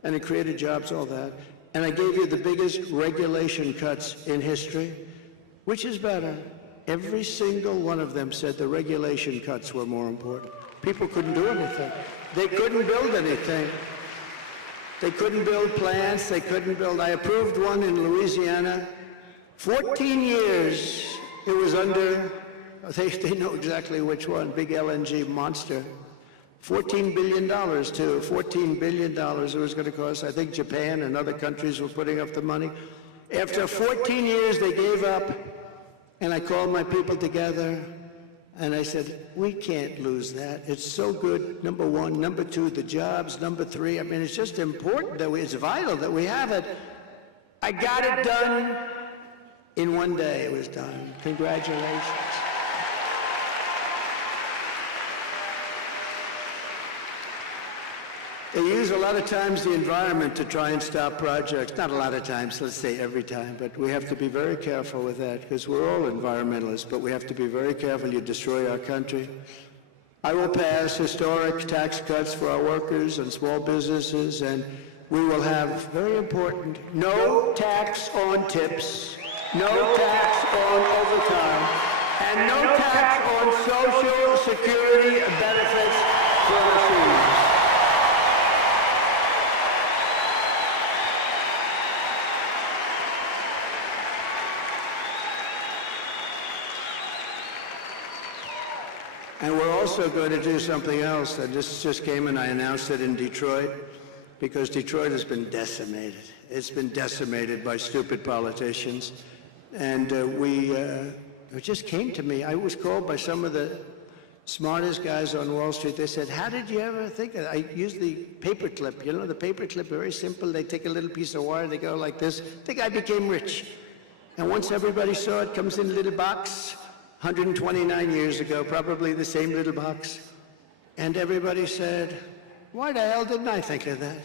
and it created jobs, all that. And I gave you the biggest regulation cuts in history. Which is better? Every single one of them said the regulation cuts were more important. People couldn't do anything. They couldn't build anything. They couldn't build plants. They couldn't build. I approved one in Louisiana. 14 years it was under, they know exactly which one, big LNG monster. $14 billion, too. $14 billion it was going to cost. I think Japan and other countries were putting up the money. After 14 years, they gave up, and I called my people together, and I said, we can't lose that. It's so good, number one. Number two, the jobs. Number three, I mean, it's just important that it's vital that we have it. I got it done in one day. It was done. Congratulations. They use a lot of times the environment to try and stop projects. Not a lot of times, let's say every time, but we have to be very careful with that because we're all environmentalists, but we have to be very careful you destroy our country. I will pass historic tax cuts for our workers and small businesses, and we will have, very important, no tax on tips, no tax on overtime, and no tax on Social Security benefits for our seniors. And we're also going to do something else, and this just came and I announced it in Detroit, because Detroit has been decimated. It's been decimated by stupid politicians. And it just came to me. I was called by some of the smartest guys on Wall Street. They said, how did you ever think of that? I use the paperclip. You know, the paperclip, very simple. They take a little piece of wire, they go like this. The guy became rich. And once everybody saw it, comes in a little box, 129 years ago, probably the same little box. And everybody said, why the hell didn't I think of that?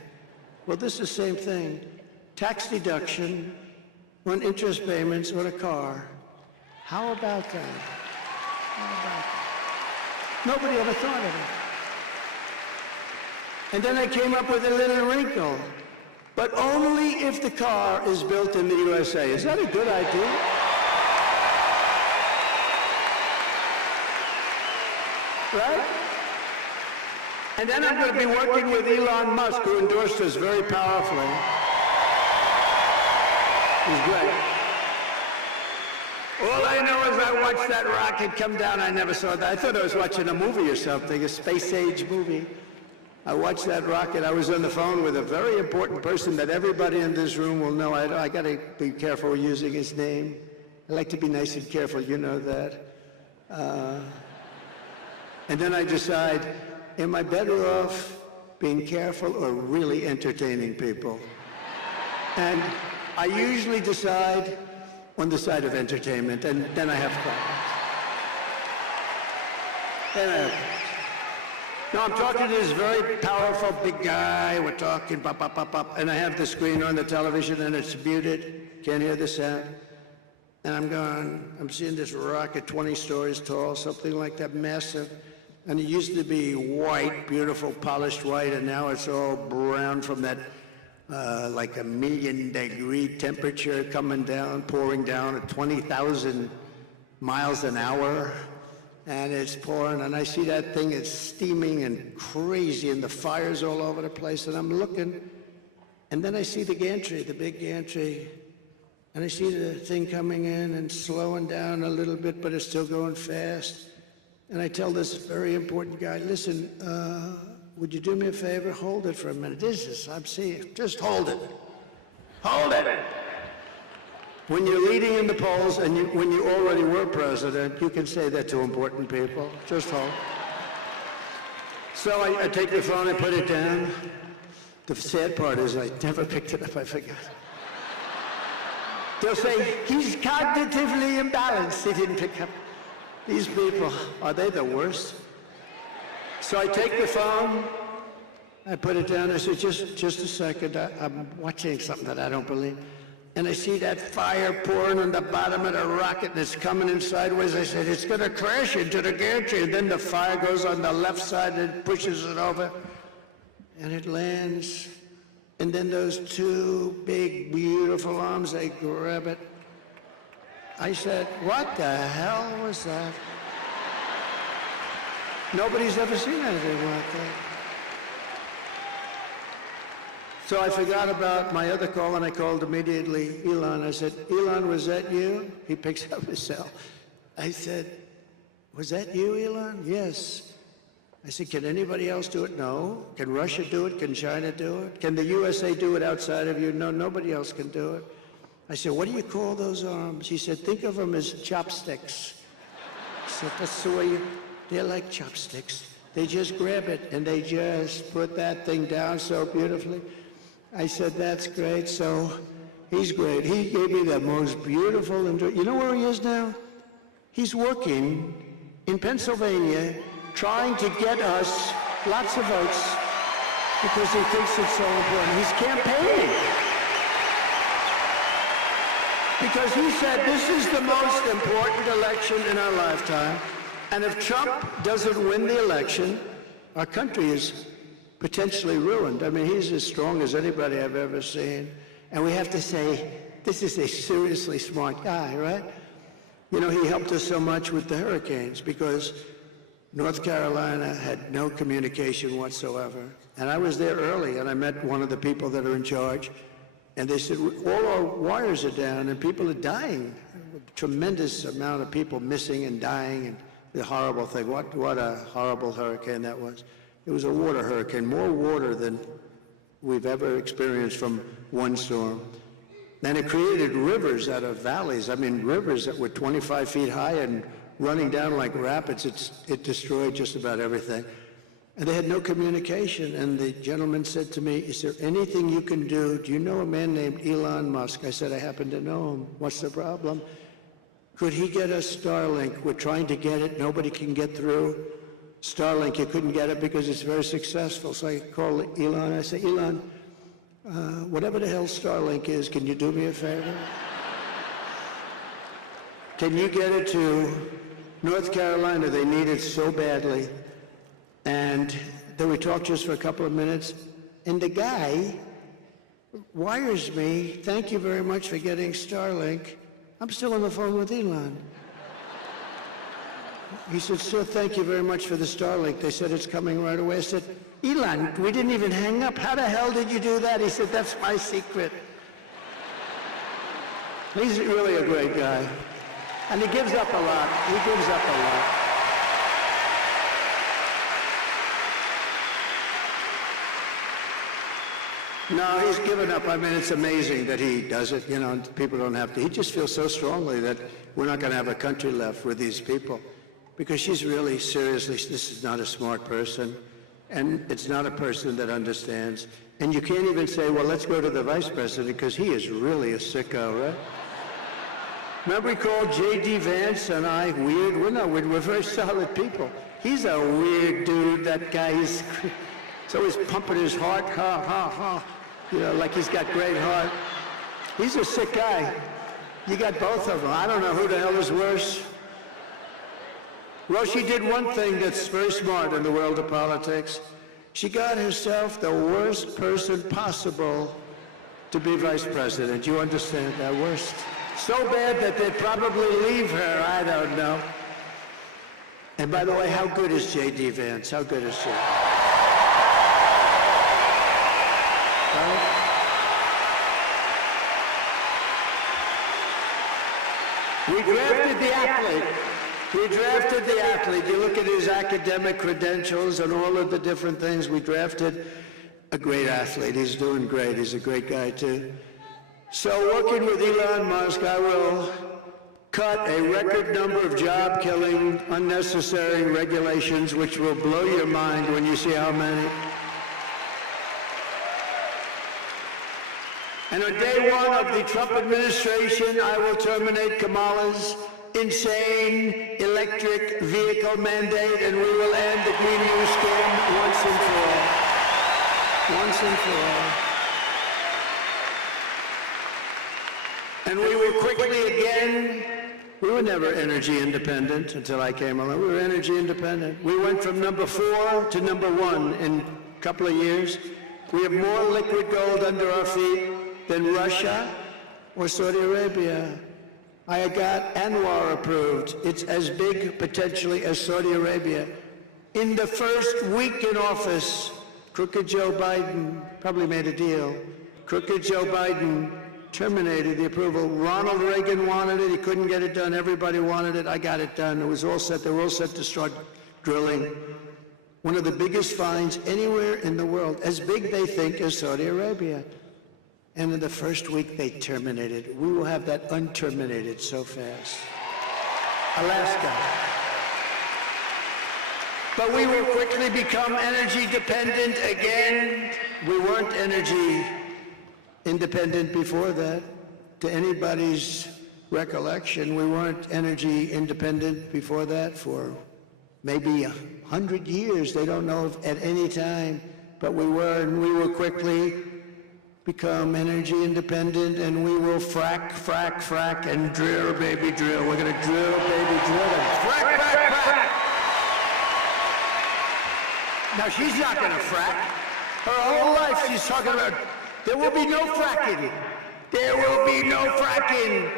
Well, this is the same thing. Tax deduction on interest payments on a car. How about that? How about that? Nobody ever thought of it. And then I came up with a little wrinkle. But only if the car is built in the USA. Is that a good idea? Right? And then I'm going to be working with Elon Musk, who endorsed us very powerfully. He's great. All I know is I watched that rocket come down. I never saw that. I thought I was watching a movie or something, a space-age movie. I watched that rocket. I was on the phone with a very important person that everybody in this room will know. I got to be careful using his name. I like to be nice and careful, you know that. And then I decide, am I better off being careful or really entertaining people? And I usually decide on the side of entertainment, and then I have problems. No, I'm talking to this very powerful big guy. We're talking, pop, pop, pop, pop, and I have the screen on the television, and it's muted. Can't hear the sound. And I'm seeing this rocket 20 stories tall, something like that, massive. And it used to be white, beautiful, polished white, and now it's all brown from that, like 1,000,000-degree temperature coming down, pouring down at 20,000 miles an hour. And it's pouring, and I see that thing, it's steaming and crazy, and the fire's all over the place, and I'm looking, and then I see the gantry, the big gantry, and I see the thing coming in and slowing down a little bit, but it's still going fast. And I tell this very important guy, listen, would you do me a favor? Hold it for a minute. I'm seeing, just hold it. Hold it. When you're leading in the polls and when you already were president, you can say that to important people. Just hold. So I take the phone, I put it down. The sad part is I never picked it up, I forgot. They'll say, he's cognitively imbalanced. He didn't pick up. These people, are they the worst? So I take the phone, I put it down, I said, just a second, I'm watching something that I don't believe. And I see that fire pouring on the bottom of the rocket and it's coming in sideways. I said, it's going to crash into the gantry. And then the fire goes on the left side and pushes it over. And it lands. And then those two big, beautiful arms, they grab it. I said, what the hell was that? Nobody's ever seen anything like that. So I forgot about my other call, and I called immediately Elon. I said, Elon, was that you? He picks up his cell. I said, was that you, Elon? Yes. I said, can anybody else do it? No. Can Russia do it? Can China do it? Can the USA do it outside of you? No, nobody else can do it. I said, what do you call those arms? He said, think of them as chopsticks. I said, that's the way they're like chopsticks. They just grab it, and they just put that thing down so beautifully. I said, that's great. So he's great. He gave me the most beautiful, you know where he is now? He's working in Pennsylvania, trying to get us lots of votes because he thinks it's so important. He's campaigning. Because he said this is the most important election in our lifetime, and if Trump doesn't win the election, our country is potentially ruined. I mean, he's as strong as anybody I've ever seen. And we have to say, this is a seriously smart guy, right? You know, he helped us so much with the hurricanes because North Carolina had no communication whatsoever. And I was there early, and I met one of the people that are in charge, and they said, all our wires are down, and people are dying. A tremendous amount of people missing and dying, and the horrible thing. What a horrible hurricane that was. It was a water hurricane, more water than we've ever experienced from one storm. And it created rivers out of valleys. I mean, rivers that were 25 feet high and running down like rapids. It destroyed just about everything. And they had no communication. And the gentleman said to me, is there anything you can do? Do you know a man named Elon Musk? I said, I happen to know him. What's the problem? Could he get us Starlink? We're trying to get it. Nobody can get through. Starlink, you couldn't get it because it's very successful. So I called Elon. I said, Elon, whatever the hell Starlink is, can you do me a favor? Can you get it to North Carolina? They need it so badly. And then we talked just for a couple of minutes, and the guy wires me, thank you very much for getting Starlink. I'm still on the phone with Elon. He said, sir, thank you very much for the Starlink. They said it's coming right away. I said, Elon, we didn't even hang up. How the hell did you do that? He said, that's my secret. He's really a great guy. And he gives up a lot. He gives up a lot. No, he's given up. I mean, it's amazing that he does it. You know, people don't have to. He just feels so strongly that we're not going to have a country left with these people. Because she's really, seriously, this is not a smart person. And it's not a person that understands. And you can't even say, well, let's go to the vice president, because he is really a sicko, right? Remember he called J.D. Vance and I weird? We're not weird. We're very solid people. He's a weird dude, that guy. He's always pumping his heart, ha, ha, ha. You know, like he's got great heart. He's a sick guy. You got both of them. I don't know who the hell is worse. Roshi did one thing that's very smart in the world of politics. She got herself the worst person possible to be vice president. You understand that? Worst. So bad that they'd probably leave her. I don't know. And by the way, how good is J.D. Vance? How good is she? We drafted the athlete. We drafted the athlete. You look at his academic credentials and all of the different things. We drafted a great athlete. He's doing great. He's a great guy, too. So working with Elon Musk, I will cut a record number of job-killing, unnecessary regulations, which will blow your mind when you see how many. And on day one of the Trump administration, I will terminate Kamala's insane electric vehicle mandate, and we will end the Green New scam once and for all. Once and for all. And we will quickly again, we were never energy independent until I came along. We were energy independent. We went from number 4 to number 1 in a couple of years. We have more liquid gold under our feet than Russia or Saudi Arabia. I got Anwar approved. It's as big potentially as Saudi Arabia. In the first week in office, crooked Joe Biden probably made a deal. Crooked Joe Biden terminated the approval. Ronald Reagan wanted it. He couldn't get it done. Everybody wanted it. I got it done. It was all set. They were all set to start drilling. One of the biggest finds anywhere in the world, as big they think as Saudi Arabia. And in the first week, they terminated. We will have that unterminated so fast. Alaska. But we will quickly become energy dependent again. We weren't energy independent before that. To anybody's recollection, we weren't energy independent before that for maybe 100 years. They don't know if at any time but we were, and we will quickly become energy independent, and we will frack, frack, frack, and drill, baby, drill. We're going to drill, baby, drill, and frack, frack, frack. Now, she's not going to frack. Her whole life she's talking about, there will be no fracking. There will be no fracking.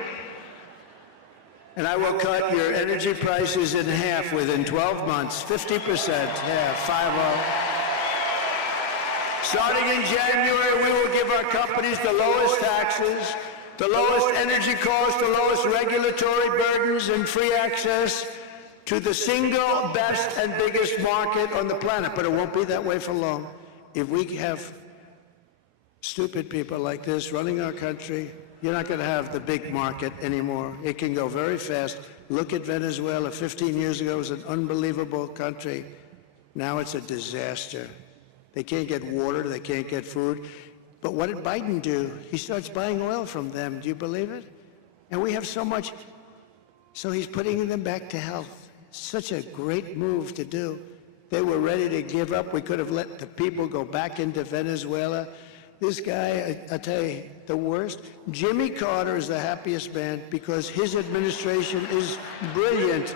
And I will cut your energy prices in half within 12 months, 50%, yeah, 5-0. Starting in January, we will give our companies the lowest taxes, the lowest energy costs, the lowest regulatory burdens, and free access to the single best and biggest market on the planet. But it won't be that way for long. If we have stupid people like this running our country, you're not going to have the big market anymore. It can go very fast. Look at Venezuela. 15 years ago, it was an unbelievable country. Now it's a disaster. They can't get water. They can't get food. But what did Biden do? He starts buying oil from them. Do you believe it? And we have so much. So he's putting them back to health. Such a great move to do. They were ready to give up. We could have let the people go back into Venezuela. This guy, I tell you, the worst. Jimmy Carter is the happiest man because his administration is brilliant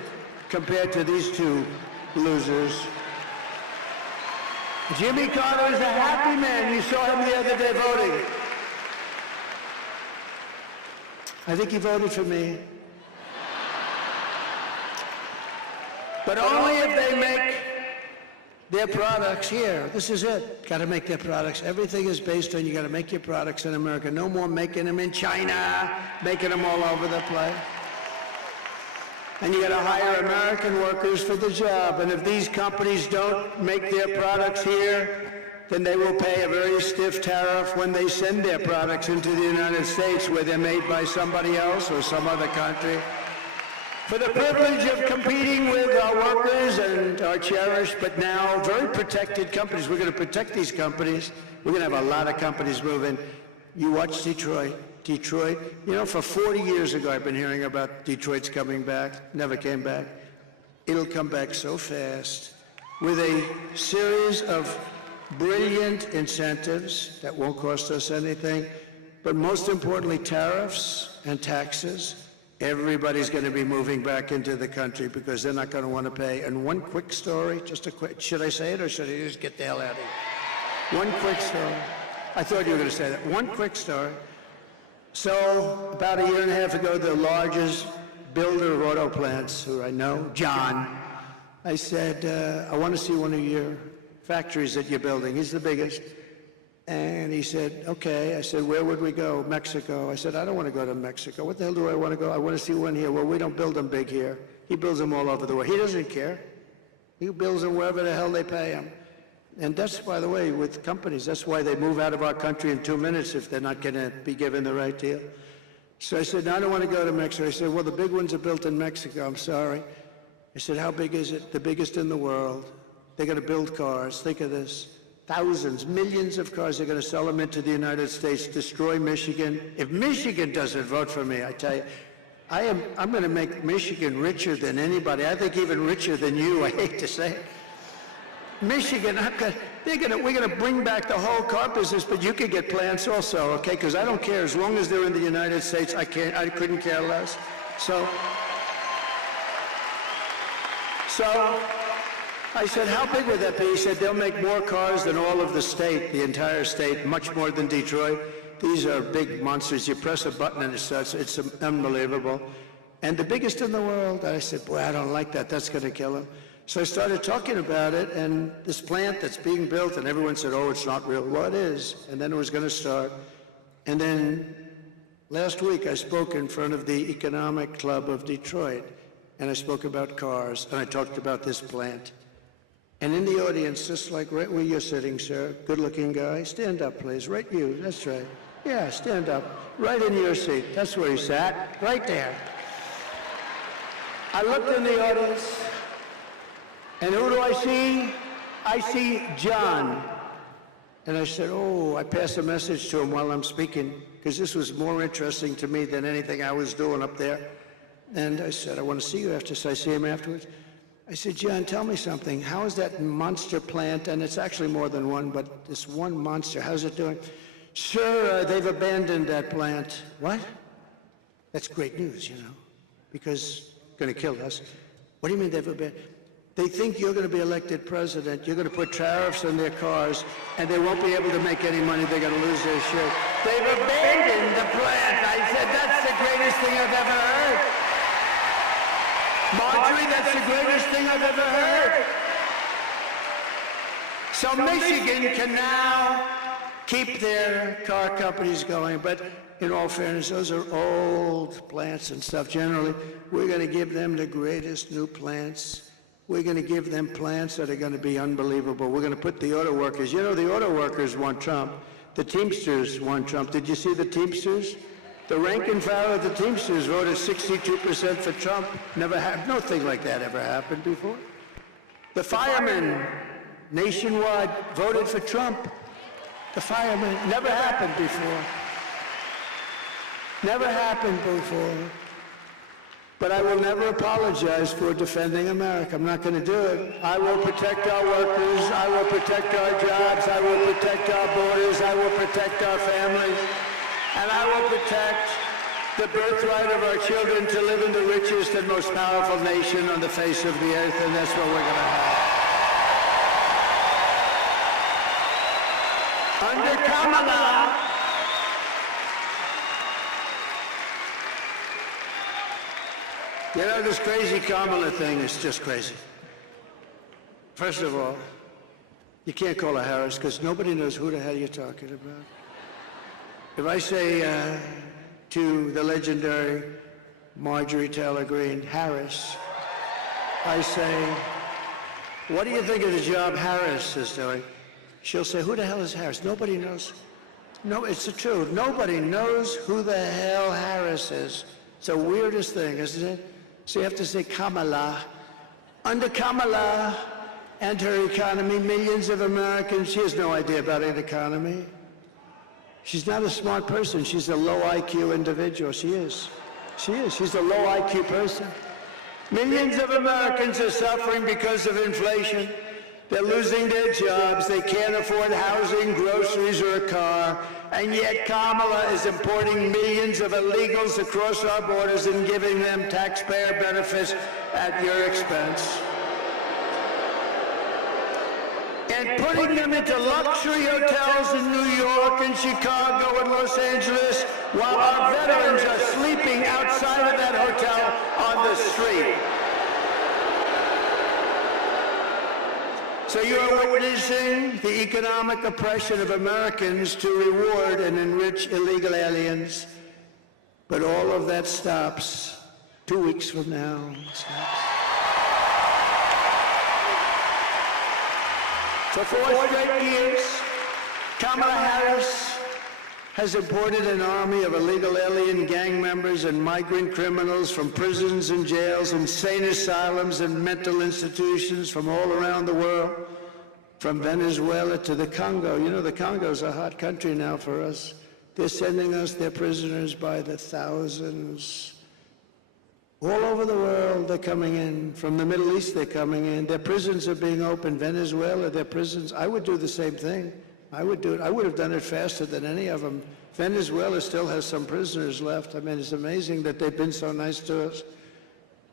compared to these two losers. Jimmy Carter is a happy man. You saw him the other day voting. I think he voted for me. But only if they make their products here. This is it. Got to make their products. Everything is based on you got to make your products in America. No more making them in China, making them all over the place. And you got to hire American workers for the job. And if these companies don't make their products here, then they will pay a very stiff tariff when they send their products into the United States where they're made by somebody else or some other country. For the privilege of competing with our workers and our cherished but now very protected companies. We're going to protect these companies. We're going to have a lot of companies moving. You watch Detroit. Detroit, you know, for 40 years ago I've been hearing about Detroit's coming back. Never came back. It'll come back so fast with a series of brilliant incentives that won't cost us anything, but most importantly, tariffs and taxes. Everybody's going to be moving back into the country because they're not going to want to pay. And one quick story, just a quick, should I say it or should I just get the hell out of here? One quick story. I thought you were going to say that. One quick story. So about a year and a half ago, the largest builder of auto plants, who I know, John, I said, I want to see one of your factories that you're building. He's the biggest. And he said, okay. I said, where would we go? Mexico. I said, I don't want to go to Mexico. What the hell do I want to go? I want to see one here. Well, we don't build them big here. He builds them all over the world. He doesn't care. He builds them wherever the hell they pay him. And that's, by the way, with companies, that's why they move out of our country in 2 minutes if they're not going to be given the right deal. So I said, no, I don't want to go to Mexico. I said, well, the big ones are built in Mexico. I'm sorry. I said, how big is it? The biggest in the world. They're going to build cars. Think of this. Thousands, millions of cars. They're going to sell them into the United States, destroy Michigan. If Michigan doesn't vote for me, I tell you, I'm going to make Michigan richer than anybody. I think even richer than you. I hate to say it. Michigan, we're going to bring back the whole car business, but you could get plants also, okay? Because I don't care. As long as they're in the United States, I couldn't care less. So I said, how big would that be? He said, they'll make more cars than all of the state, the entire state, much more than Detroit. These are big monsters. You press a button and it starts. It's unbelievable. And the biggest in the world. I said, boy, I don't like that. That's going to kill him. So I started talking about it, and this plant that's being built, and everyone said, oh, it's not real. Well, it is. And then it was going to start. And then last week I spoke in front of the Economic Club of Detroit, and I spoke about cars, and I talked about this plant. And in the audience, just like right where you're sitting, sir, good-looking guy, stand up, please. Right you, that's right. Yeah, stand up. Right in your seat. That's where he sat, right there. I looked in the audience, and who do I see? I see John. And I said, oh, I passed a message to him while I'm speaking, because this was more interesting to me than anything I was doing up there. And I said, I want to see you after, so I see him afterwards. I said, John, tell me something. How is that monster plant, and it's actually more than one, but this one monster, how's it doing? Sir, they've abandoned that plant. What? That's great news, you know, because it's going to kill us. What do you mean they've abandoned? They think you're going to be elected president. You're going to put tariffs on their cars, and they won't be able to make any money. They're going to lose their shit. They've abandoned the plant. I said, that's the greatest thing I've ever heard. Marjorie, that's the greatest thing I've ever heard. So Michigan can now keep their car companies going, but in all fairness, those are old plants and stuff. Generally, we're going to give them the greatest new plants. We're going to give them plants that are going to be unbelievable. We're going to put the auto workers. You know, the auto workers want Trump. The Teamsters want Trump. Did you see the Teamsters? The rank and file of the Teamsters voted 62% for Trump. Never happened. Nothing like that ever happened before. The firemen nationwide voted for Trump. The firemen. Never happened before. Never happened before. But I will never apologize for defending America. I'm not going to do it. I will protect our workers. I will protect our jobs. I will protect our borders. I will protect our families. And I will protect the birthright of our children to live in the richest and most powerful nation on the face of the earth, and that's what we're going to have. Under Kamala, you know, this crazy Kamala thing is just crazy. First of all, you can't call her Harris because nobody knows who the hell you're talking about. If I say to the legendary Marjorie Taylor Greene, Harris, I say, what do you think of the job Harris is doing? She'll say, who the hell is Harris? Nobody knows. No, it's the truth. Nobody knows who the hell Harris is. It's the weirdest thing, isn't it? So you have to say Kamala. Under Kamala and her economy, millions of Americans, she has no idea about an economy. She's not a smart person. She's a low IQ individual. She is. She is. She's a low IQ person. Millions of Americans are suffering because of inflation. They're losing their jobs. They can't afford housing, groceries, or a car. And yet Kamala is importing millions of illegals across our borders and giving them taxpayer benefits at your expense. And putting them into luxury hotels in New York and Chicago and Los Angeles while our veterans are sleeping outside of that hotel on the street. So you are witnessing the economic oppression of Americans to reward and enrich illegal aliens. But all of that stops 2 weeks from now. For 4 straight years, Kamala Harris has imported an army of illegal alien gang members and migrant criminals from prisons and jails, insane asylums and mental institutions from all around the world, from Venezuela to the Congo. You know, the Congo's a hot country now for us. They're sending us their prisoners by the thousands. All over the world, they're coming in. From the Middle East, they're coming in. Their prisons are being opened. Venezuela, their prisons. I would do the same thing. I would do it. I would have done it faster than any of them. Venezuela still has some prisoners left. I mean, it's amazing that they've been so nice to us.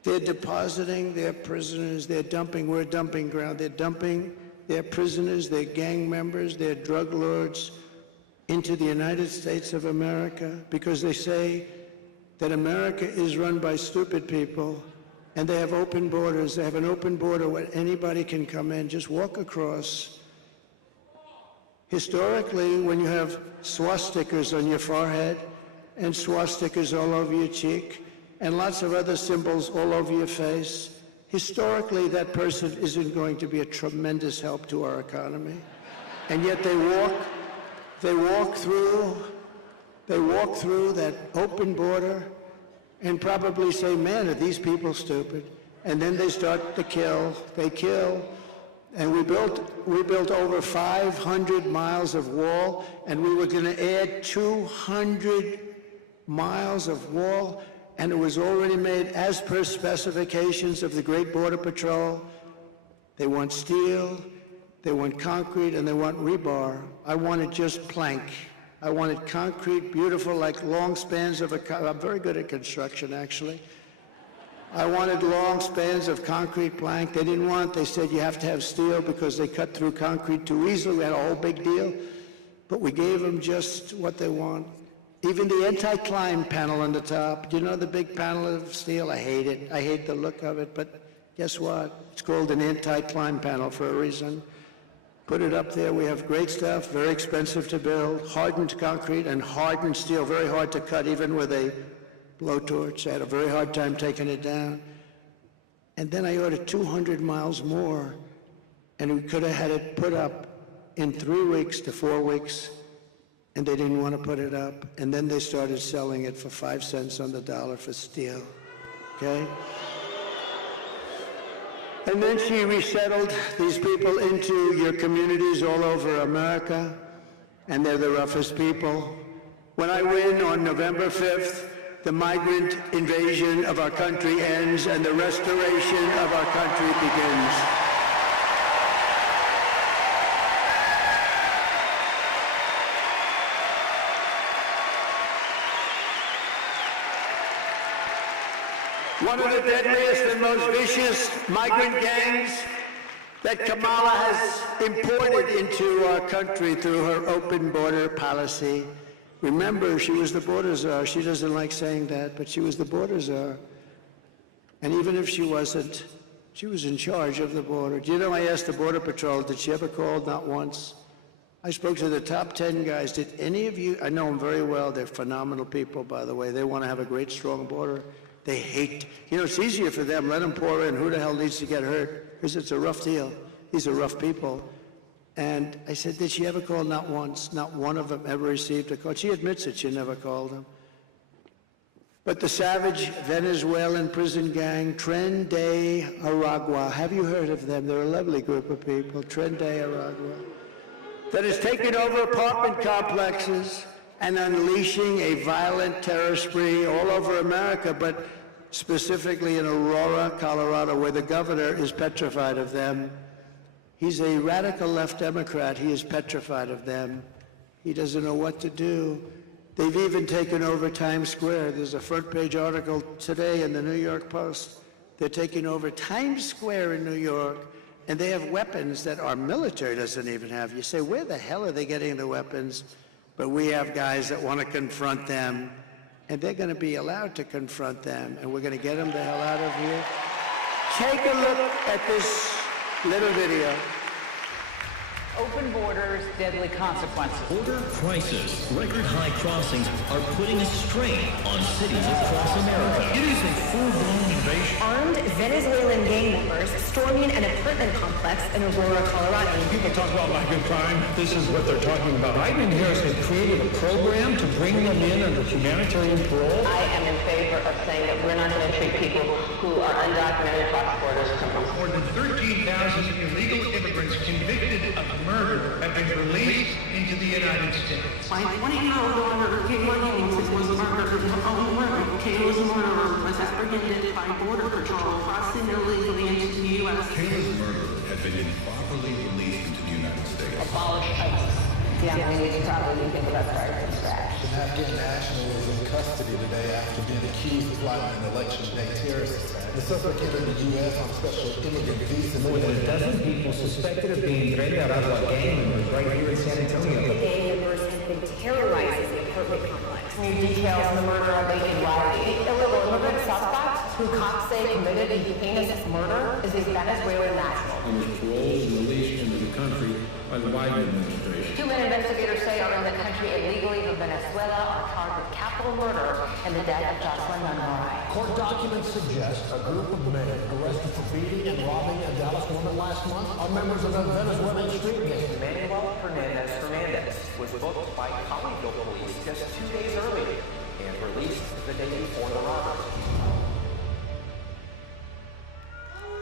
They're depositing their prisoners. They're dumping. We're a dumping ground. They're dumping their prisoners, their gang members, their drug lords into the United States of America because they say that America is run by stupid people and they have open borders. They have an open border where anybody can come in, just walk across. Historically, when you have swastikas on your forehead and swastikas all over your cheek and lots of other symbols all over your face, historically that person isn't going to be a tremendous help to our economy. And yet they walk through that open border and probably say, man, are these people stupid? And then they start to kill. They kill. And we built over 500 miles of wall, and we were going to add 200 miles of wall. and it was already made as per specifications of the Great Border Patrol. They want steel, they want concrete, and they want rebar. I wanted just plank. I wanted concrete, beautiful, like long spans of I'm very good at construction, actually. I wanted long spans of concrete plank. They didn't want it. They said you have to have steel because they cut through concrete too easily. We had a whole big deal. But we gave them just what they want. Even the anti-climb panel on the top. Do you know the big panel of steel? I hate it. I hate the look of it. But guess what? It's called an anti-climb panel for a reason. Put it up there. We have great stuff, very expensive to build, hardened concrete and hardened steel, very hard to cut even with a blowtorch. I had a very hard time taking it down. And then I ordered 200 miles more, and we could have had it put up in 3 weeks to 4 weeks, and they didn't want to put it up. And then they started selling it for 5 cents on the dollar for steel, okay? And then she resettled these people into your communities all over America, and they're the roughest people. When I win on November 5th, the migrant invasion of our country ends and the restoration of our country begins. One of the deadliest and most vicious migrant gangs that Kamala has imported into our country through her open border policy. Remember, she was the border czar. She doesn't like saying that, but she was the border czar. And even if she wasn't, she was in charge of the border. Do you know, I asked the Border Patrol, did she ever call? Not once. I spoke to the top 10 guys. Did any of you, I know them very well, they're phenomenal people, by the way. They want to have a great, strong border. They hate, you know, it's easier for them. Let them pour in. Who the hell needs to get hurt? Because it's a rough deal. These are rough people. And I said, did she ever call? Not once. Not one of them ever received a call. She admits it. She never called them. But the savage Venezuelan prison gang, Tren de Aragua, have you heard of them? They're a lovely group of people, Tren de Aragua, that has taken over apartment complexes and unleashing a violent terror spree all over America, but specifically in Aurora, Colorado, where the governor is petrified of them. He's a radical left Democrat. He is petrified of them. He doesn't know what to do. They've even taken over Times Square. There's a front page article today in the New York Post. They're taking over Times Square in New York, and they have weapons that our military doesn't even have. You say, where the hell are they getting the weapons? But we have guys that want to confront them, and they're going to be allowed to confront them, and we're going to get them the hell out of here. Take a look at this little video. Open borders, deadly consequences. Border crisis. Record high crossings are putting a strain on cities across America. It is a full-blown invasion. Armed Venezuelan gang members storming an apartment complex in Aurora, Colorado. When people talk about lack of crime, this is what they're talking about. Biden and Harris have created a program to bring them in under humanitarian parole. I am in favor of saying that we're not going to treat people who are undocumented across borders as criminals. More than 13,000 illegal immigrants convicted of murder have been released into the United States. My 20-year-old daughter, Kayla Haynes, was murdered in her own room. Kayla's murderer was apprehended by Border Patrol crossing illegally into the U.S. Kayla's murderer had been improperly released into the United States. Abolish ICE. Yeah, we need to probably think about starting from scratch. An Afghan national is in custody today after being accused of plotting an election day terrorist attack. The suspect entered the U.S. on special immigrant visa. More than a dozen people suspected of being Tren de Aragua gang members right here in San Antonio. The gang members have been terrorizing the apartment complex. New details on the murder are making widely. The illegal immigrant suspect who cops say committed a heinous murder is a Venezuelan national. He was paroled and released into the country by the Biden administration. Two men investigators say are in the country illegally from Venezuela are charged with capital murder and the death of Jocelyn Monroe. Court documents suggest a group of men arrested for beating and robbing a Dallas woman last month are members of a Venezuelan street gang. Manuel Hernandez was booked by Colleyville police just 2 days earlier and released the day before the robbery.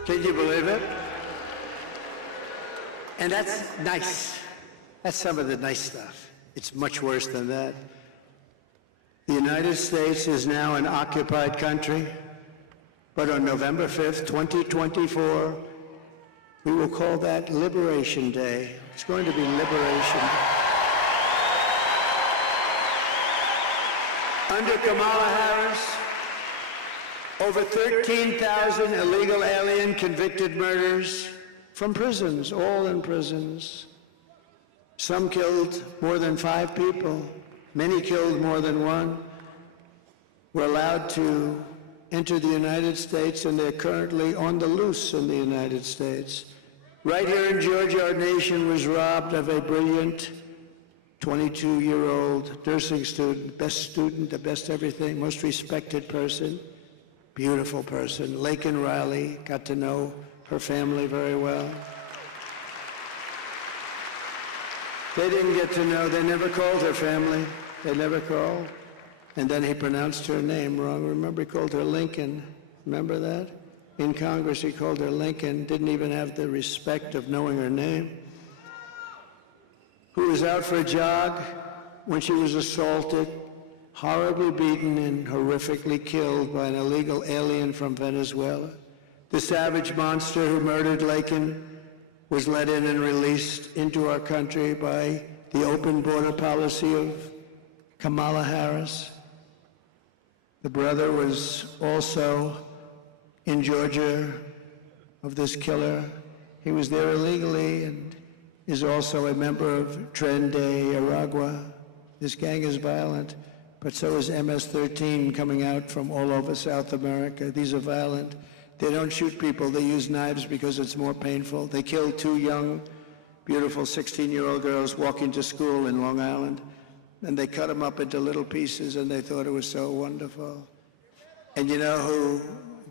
Can you believe it? And that's nice. That's some of the nice stuff. It's much worse than that. The United States is now an occupied country, but on November 5th, 2024, we will call that Liberation Day. It's going to be Liberation. Under Kamala Harris, over 13,000 illegal alien convicted murders from prisons, all in prisons. Some killed more than 5 people. Many killed more than 1. Were allowed to enter the United States, and they're currently on the loose in the United States. Right here in Georgia, our nation was robbed of a brilliant 22-year-old nursing student, the best everything, most respected person, beautiful person. Laken Riley, got to know her family very well. They didn't get to know, they never called her family. They never called. And then he pronounced her name wrong. Remember, he called her Lincoln. Remember that? In Congress, he called her Lincoln, didn't even have the respect of knowing her name. Who was out for a jog when she was assaulted, horribly beaten and horrifically killed by an illegal alien from Venezuela. The savage monster who murdered Laken was let in and released into our country by the open border policy of Kamala Harris. The brother was also in Georgia of this killer. He was there illegally and is also a member of Tren de Aragua. This gang is violent, but so is MS-13 coming out from all over South America. These are violent. They don't shoot people, they use knives because it's more painful. They killed 2 young, beautiful 16-year-old girls walking to school in Long Island, and they cut them up into little pieces, and they thought it was so wonderful. And you know who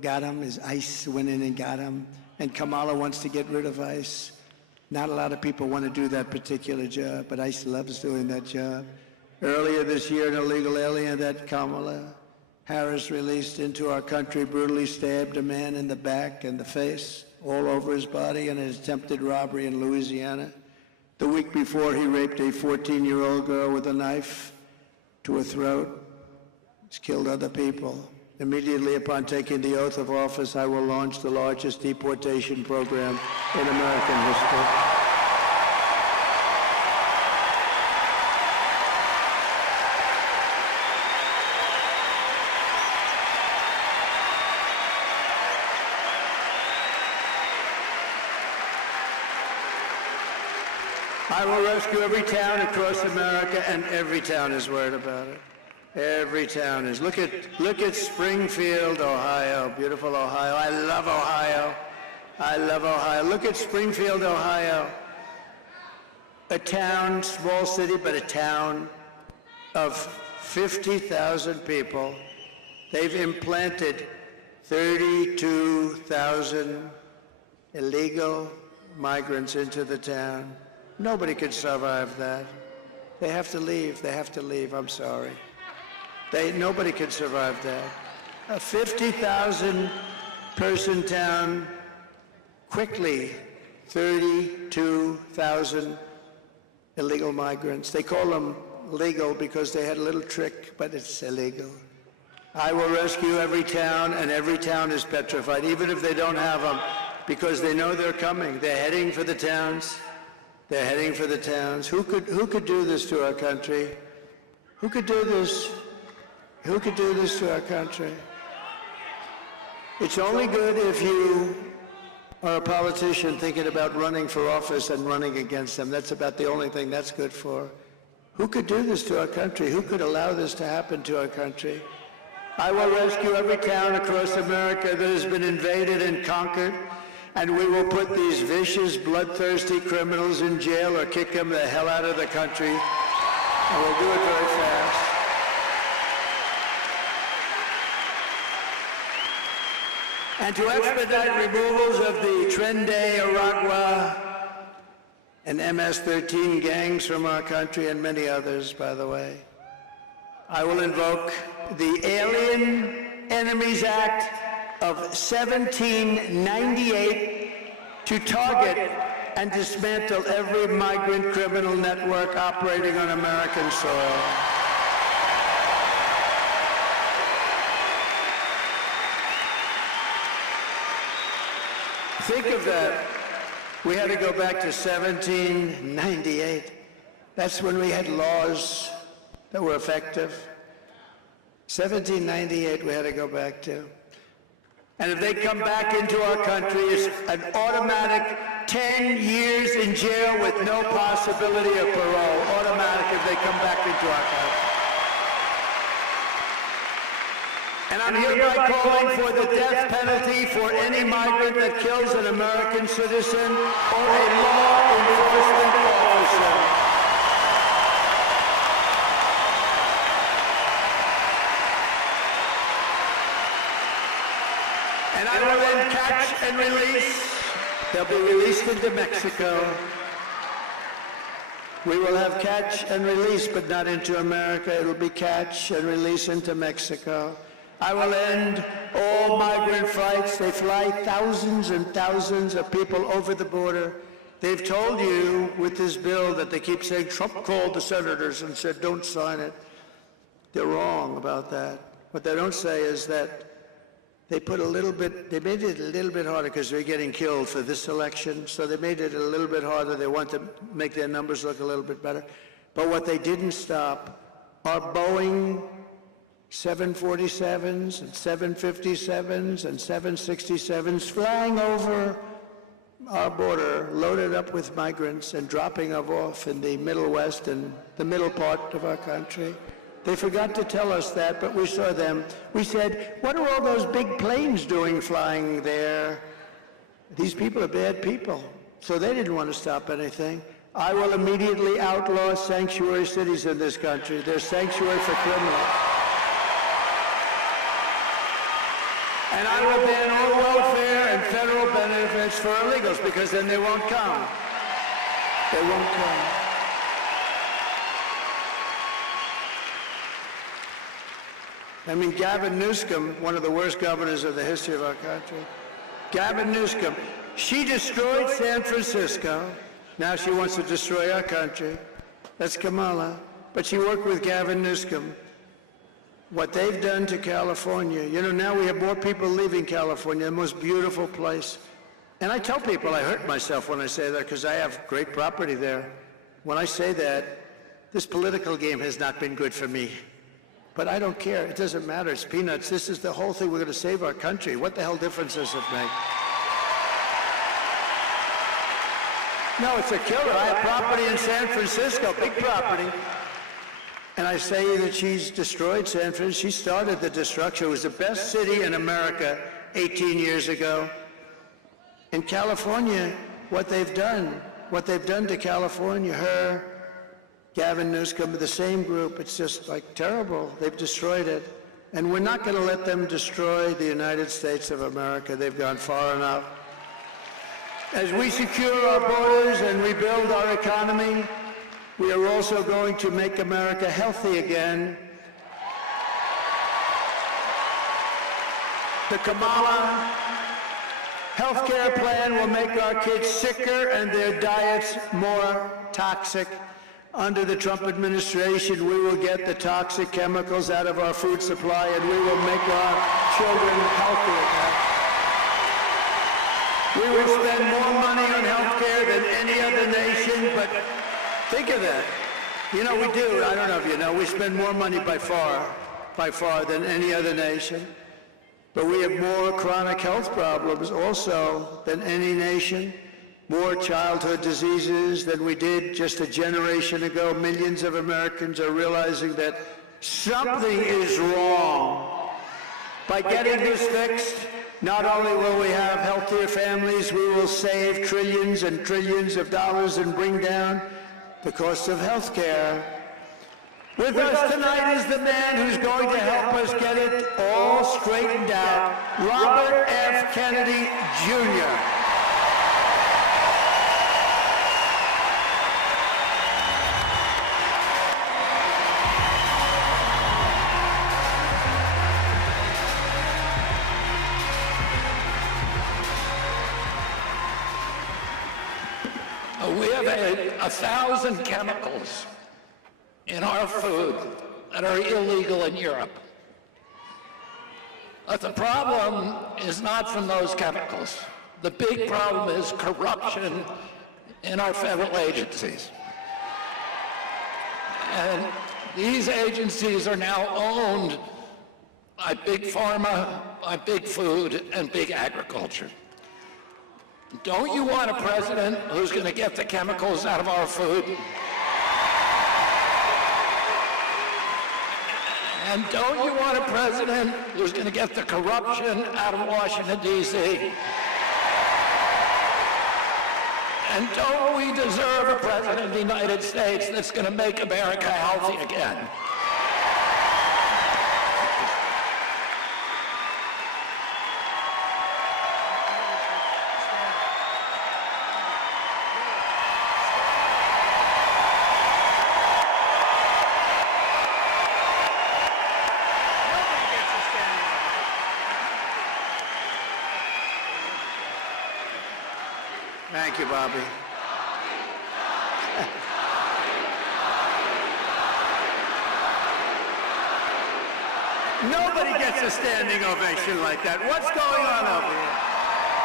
got them? Is ICE went in and got them, and Kamala wants to get rid of ICE. Not a lot of people want to do that particular job, but ICE loves doing that job. Earlier this year, an illegal alien that Kamala Harris released into our country brutally stabbed a man in the back and the face, all over his body, in an attempted robbery in Louisiana. The week before, he raped a 14-year-old girl with a knife to her throat. He's killed other people. Immediately upon taking the oath of office, I will launch the largest deportation program in American history. I will rescue every town across America, and every town is worried about it. Every town is. Look at Springfield, Ohio, beautiful Ohio. I love Ohio. I love Ohio. Look at Springfield, Ohio. A town, small city, but a town of 50,000 people. They've implanted 32,000 illegal migrants into the town. Nobody could survive that. They have to leave. They have to leave. I'm sorry. Nobody could survive that. A 50,000 person town, quickly 32,000 illegal migrants. They call them legal because they had a little trick, but it's illegal. I will rescue every town, and every town is petrified, even if they don't have them, because they know they're coming. They're heading for the towns. They're heading for the towns. Who could do this to our country? Who could do this? Who could do this to our country? It's only good if you are a politician thinking about running for office and running against them. That's about the only thing that's good for. Who could do this to our country? Who could allow this to happen to our country? I will rescue every town across America that has been invaded and conquered, and we will put these vicious, bloodthirsty criminals in jail or kick them the hell out of the country, and we'll do it very fast. And to expedite removals of the Tren de Aragua and MS-13 gangs from our country, and many others, by the way, I will invoke the Alien Enemies Act of 1798 to target and dismantle every migrant criminal network operating on American soil. Think of that. We had to go back to 1798. That's when we had laws that were effective. 1798 we had to go back to. And if they come back into our country, it's an automatic 10 years in jail with no possibility of parole. Automatic if they come back into our country. And I'm hereby calling for the death penalty for any migrant that kills an American citizen or a law enforcement officer. And I will then catch and release. They'll be released into Mexico. We will have catch and release, but not into America. It'll be catch and release into Mexico. I will end all migrant flights. They fly thousands and thousands of people over the border. They've told you with this bill that they keep saying Trump called the senators and said, don't sign it. They're wrong about that. What they don't say is that they made it a little bit harder because they're getting killed for this election. So they made it a little bit harder. They want to make their numbers look a little bit better. But what they didn't stop are Boeing 747s and 757s and 767s flying over our border, loaded up with migrants and dropping them off in the Middle West and the middle part of our country. They forgot to tell us that, but we saw them. We said, what are all those big planes doing flying there? These people are bad people. So they didn't want to stop anything. I will immediately outlaw sanctuary cities in this country. They're sanctuary for criminals. And I will ban all welfare and federal benefits for illegals, because then they won't come. They won't come. I mean, Gavin Newsom, one of the worst governors of the history of our country. Gavin Newsom, she destroyed San Francisco. Now she wants to destroy our country. That's Kamala. But she worked with Gavin Newsom. What they've done to California, you know, now we have more people leaving California, the most beautiful place. And I tell people I hurt myself when I say that because I have great property there. When I say that, this political game has not been good for me. But I don't care. It doesn't matter. It's peanuts. This is the whole thing. We're going to save our country. What the hell difference does it make? No, it's a killer. I have property in San Francisco, big property. And I say that she's destroyed San Francisco. She started the destruction. It was the best city in America 18 years ago. In California, what they've done to California, her, Gavin Newsom, the same group, it's just like terrible. They've destroyed it. And we're not going to let them destroy the United States of America. They've gone far enough. As we secure our borders and rebuild our economy, we are also going to make America healthy again. The Kamala healthcare plan will make our kids sicker and their diets more toxic. Under the Trump administration, we will get the toxic chemicals out of our food supply, and we will make our children healthier. We will spend more money on healthcare than any other nation, but think of that. You know, we do. I don't know if you know. We spend more money by far than any other nation. But we have more chronic health problems also than any nation. More childhood diseases than we did just a generation ago. Millions of Americans are realizing that something is wrong. By getting this fixed, not only will we have healthier families, we will save trillions and trillions of dollars and bring down the cost of health care. With us tonight is the man who's going to help us get it all straightened out, Robert F. Kennedy, Jr. We have 1,000 chemicals in our food that are illegal in Europe. But the problem is not from those chemicals. The big problem is corruption in our federal agencies. And these agencies are now owned by big pharma, by big food, and big agriculture. Don't you want a president who's going to get the chemicals out of our food? And don't you want a president who's going to get the corruption out of Washington, D.C.? And don't we deserve a president of the United States that's going to make America healthy again? Thank you, Bobby. Nobody gets a standing ovation like that. What's going on over here?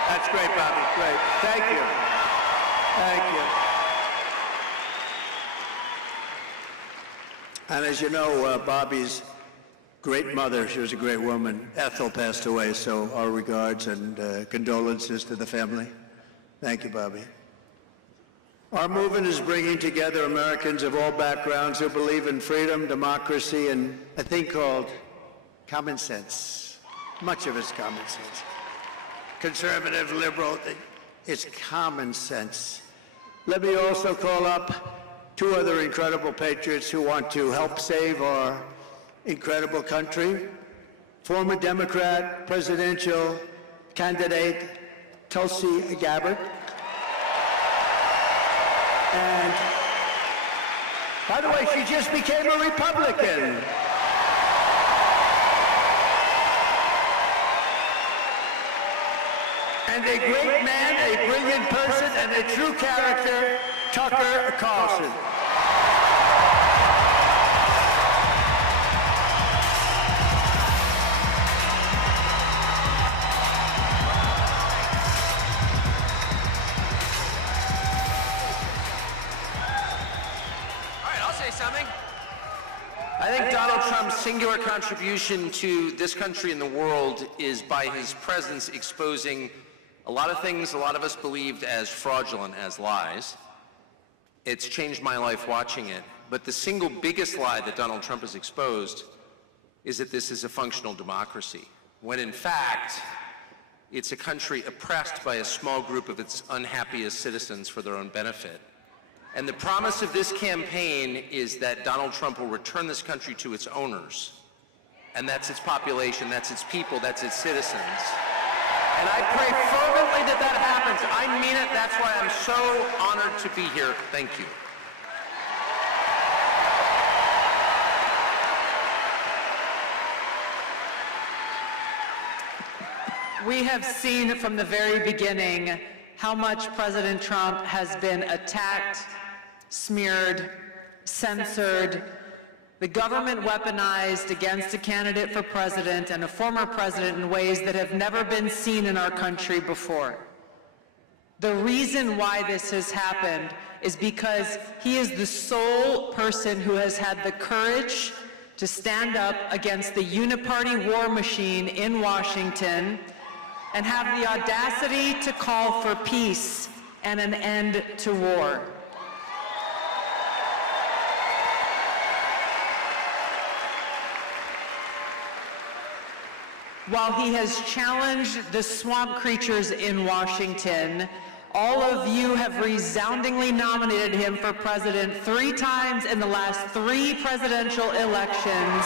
That's great, Bobby. Great. Thank you. Thank you. And as you know, Bobby's great mother, she was a great woman, Ethel, passed away, so our regards and condolences to the family. Thank you, Bobby. Our movement is bringing together Americans of all backgrounds who believe in freedom, democracy, and a thing called common sense. Much of it's common sense. Conservative, liberal, it's common sense. Let me also call up two other incredible patriots who want to help save our incredible country. Former Democrat presidential candidate Tulsi Gabbard. And by the way, she just became a Republican. And a great man, a brilliant person, and a true character, Tucker Carlson. I think Donald Trump's singular contribution to this country and the world is by his presence exposing a lot of things a lot of us believed as fraudulent, as lies. It's changed my life watching it. But the single biggest lie that Donald Trump has exposed is that this is a functional democracy, when in fact, it's a country oppressed by a small group of its unhappiest citizens for their own benefit. And the promise of this campaign is that Donald Trump will return this country to its owners. And that's its population, that's its people, that's its citizens. And I pray fervently that that happens. I mean it. That's why I'm so honored to be here. Thank you. We have seen from the very beginning how much President Trump has been attacked, smeared, censored, the government weaponized against a candidate for president and a former president in ways that have never been seen in our country before. The reason why this has happened is because he is the sole person who has had the courage to stand up against the uniparty war machine in Washington and have the audacity to call for peace and an end to war. While he has challenged the swamp creatures in Washington, all of you have resoundingly nominated him for president 3 times in the last 3 presidential elections.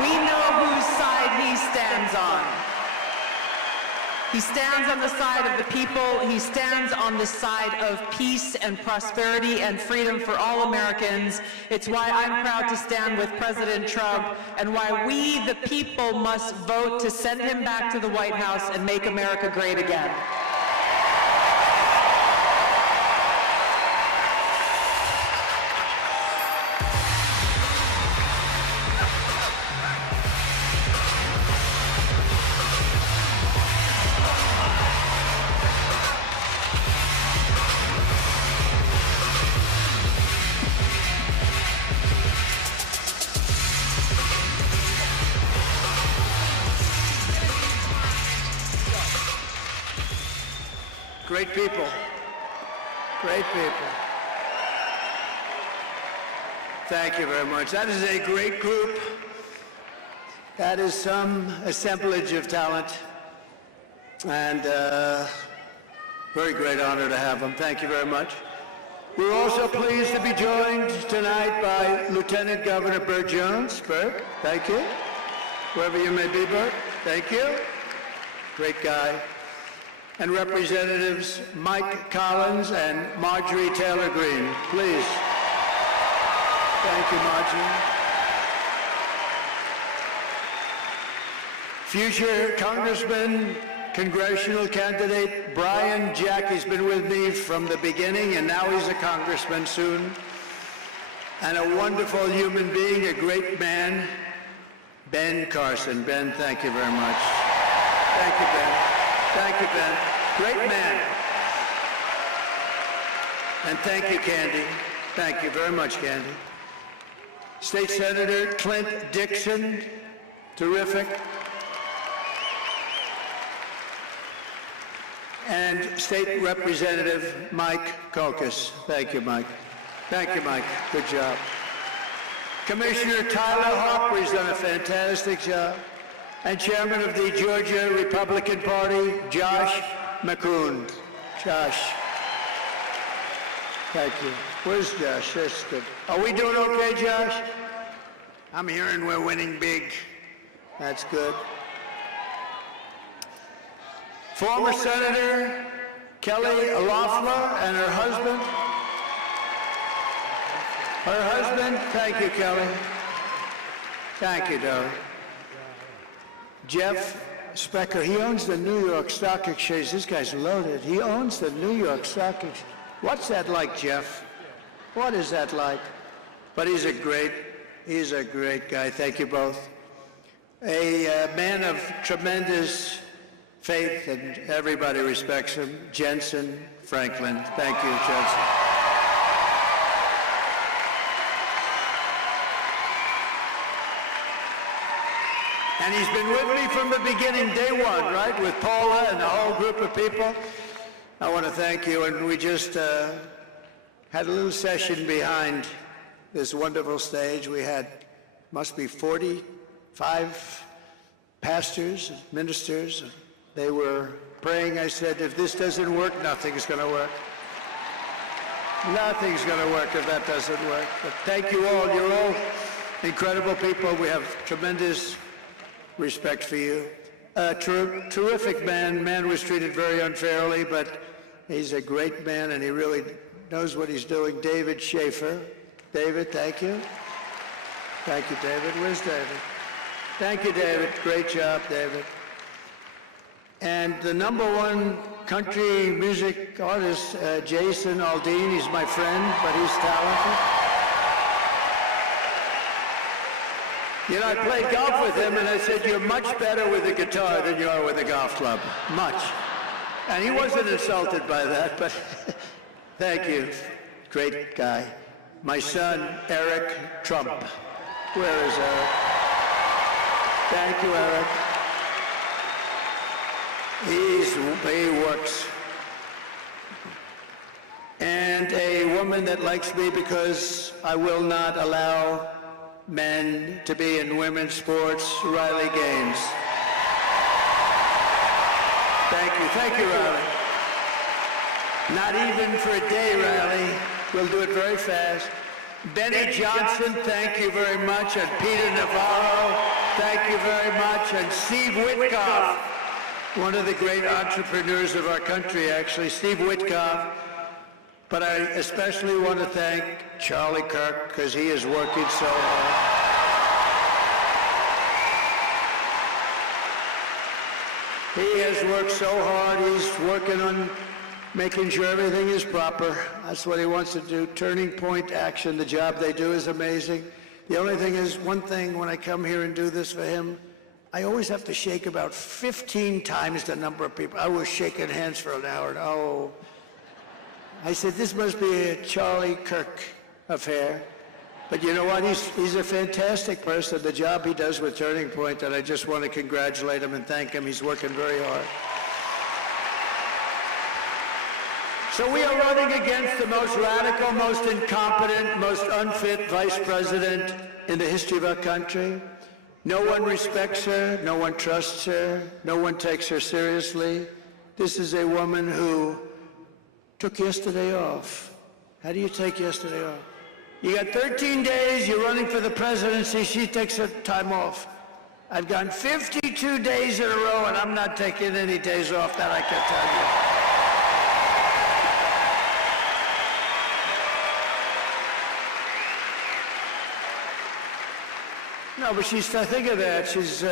We know whose side he stands on. He stands on the side of the people. He stands on the side of peace and prosperity and freedom for all Americans. It's why I'm proud to stand with President Trump and why we, the people, must vote to send him back to the White House and make America great again. Great people. Great people. Thank you very much. That is a great group. That is some assemblage of talent. And very great honor to have them. Thank you very much. We're also pleased to be joined tonight by Lieutenant Governor Burt Jones. Burt, thank you. Wherever you may be, Burt, thank you. Great guy. And Representatives Mike Collins and Marjorie Taylor Greene. Please. Thank you, Marjorie. Future Congressman, congressional candidate Brian Jack. He's been with me from the beginning, and now he's a congressman soon. And a wonderful human being, a great man, Ben Carson. Ben, thank you very much. Thank you, Ben. Thank you, Ben. Great man. And thank you, Candy. Thank you very much, Candy. State Senator Clint Dixon, terrific. And State Representative Mike Kokas. Thank you, Mike. Thank you, Mike. Good job. Commissioner Tyler Harper's done a fantastic job. And Chairman of the Georgia Republican Party, Josh McCoon. Josh. Thank you. Where's Josh? That's good. Are we doing okay, Josh? I'm hearing we're winning big. That's good. Former Senator Kelly Loeffler and her husband. Thank you, Kelly. Thank you, darling. Jeff Specker, he owns the New York Stock Exchange. This guy's loaded. He owns the New York Stock Exchange. What's that like, Jeff? What is that like? But he's a great guy. Thank you both. A man of tremendous faith, and everybody respects him. Jensen Franklin. Thank you, Jensen. And he's been with me from the beginning, day one, right? With Paula and the whole group of people. I want to thank you. And we just had a little session behind this wonderful stage. We had, must be 45 pastors, ministers. They were praying. I said, if this doesn't work, nothing's going to work. Nothing's going to work if that doesn't work. But thank you all. You're all incredible people. We have tremendous respect for you. Terrific man. Man was treated very unfairly, but he's a great man, and he really knows what he's doing. David Schaefer. David, thank you. Thank you, David. Where's David? Thank you, David. Great job, David. And the #1 country music artist, Jason Aldean. He's my friend, but he's talented. You know, I played golf with him, and I said, you're much better with a guitar than you are with a golf club. Much. And he wasn't insulted by that, but thank you. Great guy. My son, Eric Trump. Where is Eric? Thank you, Eric. He works. And a woman that likes me because I will not allow men to be in women's sports, Riley Gaines. Thank you, Riley. Not even for a day, Riley. We'll do it very fast. Benny Johnson, thank you very much. And Peter Navarro, thank you very much. And Steve Witkoff, one of the great entrepreneurs of our country, actually, Steve Witkoff. But I especially want to thank Charlie Kirk, because he is working so hard. He has worked so hard. He's working on making sure everything is proper. That's what he wants to do. Turning Point Action, the job they do is amazing. The only thing is, one thing when I come here and do this for him, I always have to shake about 15 times the number of people. I was shaking hands for an hour. Oh. I said, this must be a Charlie Kirk affair. But you know what? He's a fantastic person. The job he does with Turning Point, and I just want to congratulate him and thank him. He's working very hard. So we are running against the most radical, most incompetent, most unfit vice president in the history of our country. No one respects her, no one trusts her, no one takes her seriously. This is a woman who took yesterday off. How do you take yesterday off? You got 13 days, you're running for the presidency, she takes her time off. I've gone 52 days in a row and I'm not taking any days off, that I can tell you. No, but she's, think of that, she's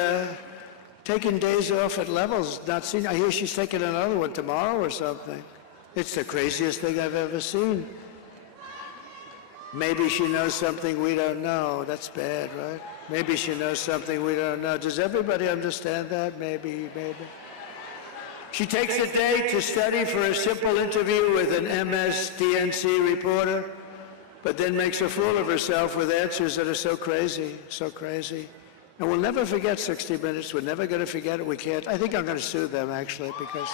taking days off at levels not seen. I hear she's taking another one tomorrow or something. It's the craziest thing I've ever seen. Maybe she knows something we don't know. That's bad, right? Maybe she knows something we don't know. Does everybody understand that? Maybe. She takes a day to study for a simple interview with an MSDNC reporter, but then makes a fool of herself with answers that are so crazy. And we'll never forget 60 Minutes. We're never going to forget it. We can't. I think I'm going to sue them, actually, because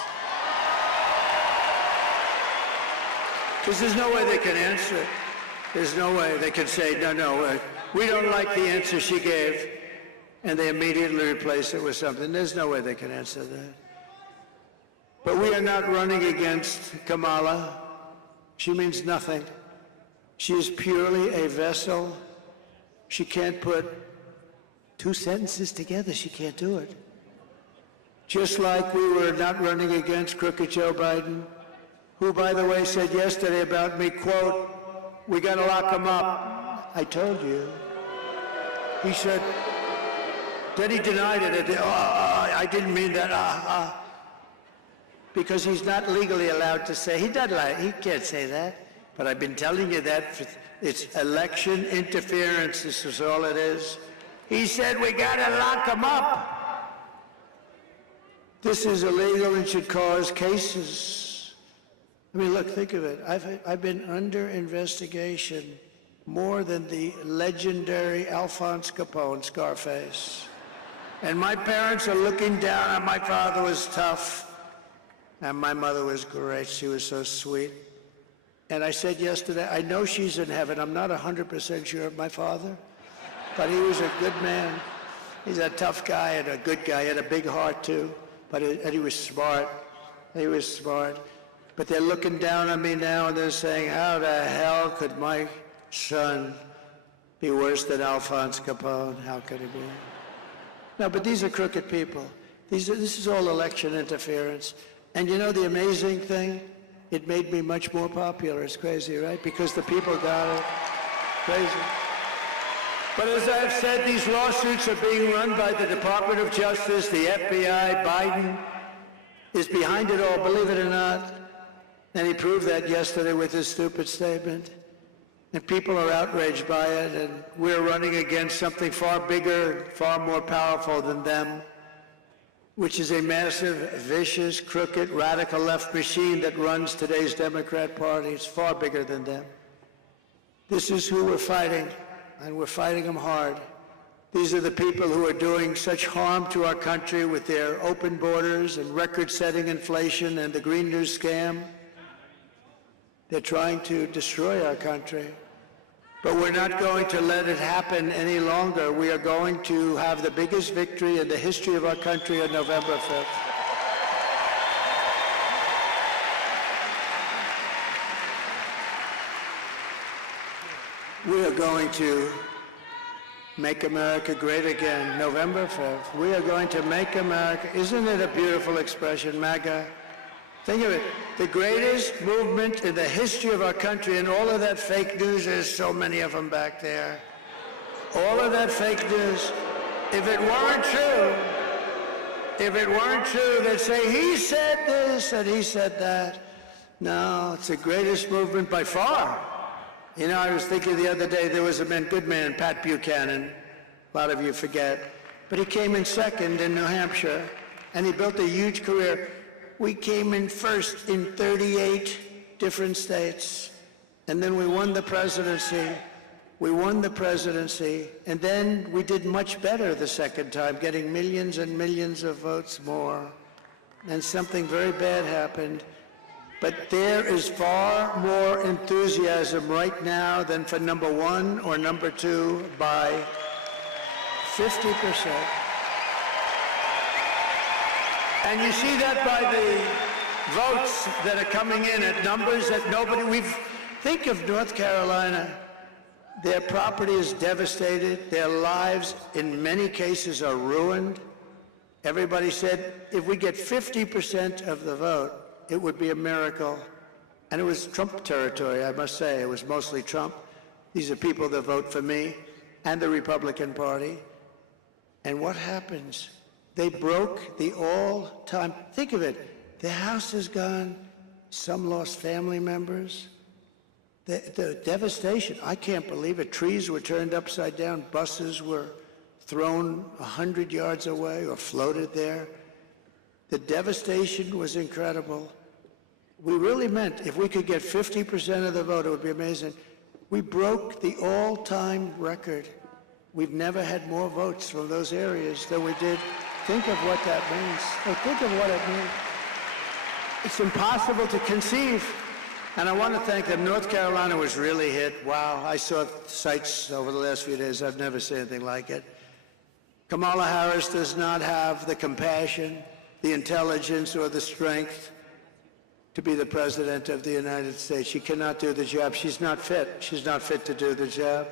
there's no way they can answer it. There's no way they can say, no, we don't like the answer she gave, and they immediately replace it with something. There's no way they can answer that. But we are not running against Kamala. She means nothing. She is purely a vessel. She can't put two sentences together. She can't do it. Just like we were not running against crooked Joe Biden, who, by the way, said yesterday about me, quote, "We got to lock him up." I told you. He said, then he denied it. I didn't mean that. Because he's not legally allowed to say. He can't say that. But I've been telling you that. It's election interference. This is all it is. He said, we got to lock him up. This is illegal and should cause cases. I mean, look, think of it. I've been under investigation more than the legendary Alphonse Capone, Scarface. And my parents are looking down, and my father was tough, and my mother was great. She was so sweet. And I said yesterday, I know she's in heaven. I'm not 100% sure of my father, but he was a good man. He's a tough guy and a good guy. He had a big heart, too, and he was smart. He was smart. But they're looking down on me now, and they're saying, how the hell could my son be worse than Alphonse Capone? How could he be? No, but these are crooked people. This is all election interference. And you know the amazing thing? It made me much more popular. It's crazy, right? Because the people got it. Crazy. But as I've said, these lawsuits are being run by the Department of Justice, the FBI. Biden is behind it all, believe it or not. And he proved that yesterday with his stupid statement. And people are outraged by it, and we're running against something far bigger, far more powerful than them, which is a massive, vicious, crooked, radical left machine that runs today's Democrat Party. It's far bigger than them. This is who we're fighting, and we're fighting them hard. These are the people who are doing such harm to our country with their open borders and record-setting inflation and the Green New scam. They're trying to destroy our country. But we're not going to let it happen any longer. We are going to have the biggest victory in the history of our country on November 5th. We are going to make America great again, November 5th. We are going to make America, isn't it a beautiful expression, MAGA? Think of it, the greatest movement in the history of our country, and all of that fake news, there's so many of them back there. All of that fake news, if it weren't true, they'd say, he said this and he said that. No, it's the greatest movement by far. You know, I was thinking the other day, there was a good man, Pat Buchanan, a lot of you forget, but he came in second in New Hampshire, and he built a huge career. We came in first in 38 different states, and then we won the presidency. And then we did much better the second time, getting millions and millions of votes more. And something very bad happened. But there is far more enthusiasm right now than for number 1 or number 2 by 50%. And you see that by the votes that are coming in at numbers that think of North Carolina. Their property is devastated. Their lives, in many cases, are ruined. Everybody said, if we get 50% of the vote, it would be a miracle. And it was Trump territory, I must say. It was mostly Trump. These are people that vote for me and the Republican Party. And what happens? They broke the all-time, think of it, the house is gone, some lost family members. The devastation, I can't believe it. Trees were turned upside down, buses were thrown 100 yards away or floated there. The devastation was incredible. We really meant if we could get 50% of the vote, it would be amazing. We broke the all-time record. We've never had more votes from those areas than we did. Think of what that means. Think of what it means. It's impossible to conceive. And I want to thank them. North Carolina was really hit. Wow, I saw sites over the last few days. I've never seen anything like it. Kamala Harris does not have the compassion, the intelligence, or the strength to be the President of the United States. She cannot do the job. She's not fit. She's not fit to do the job.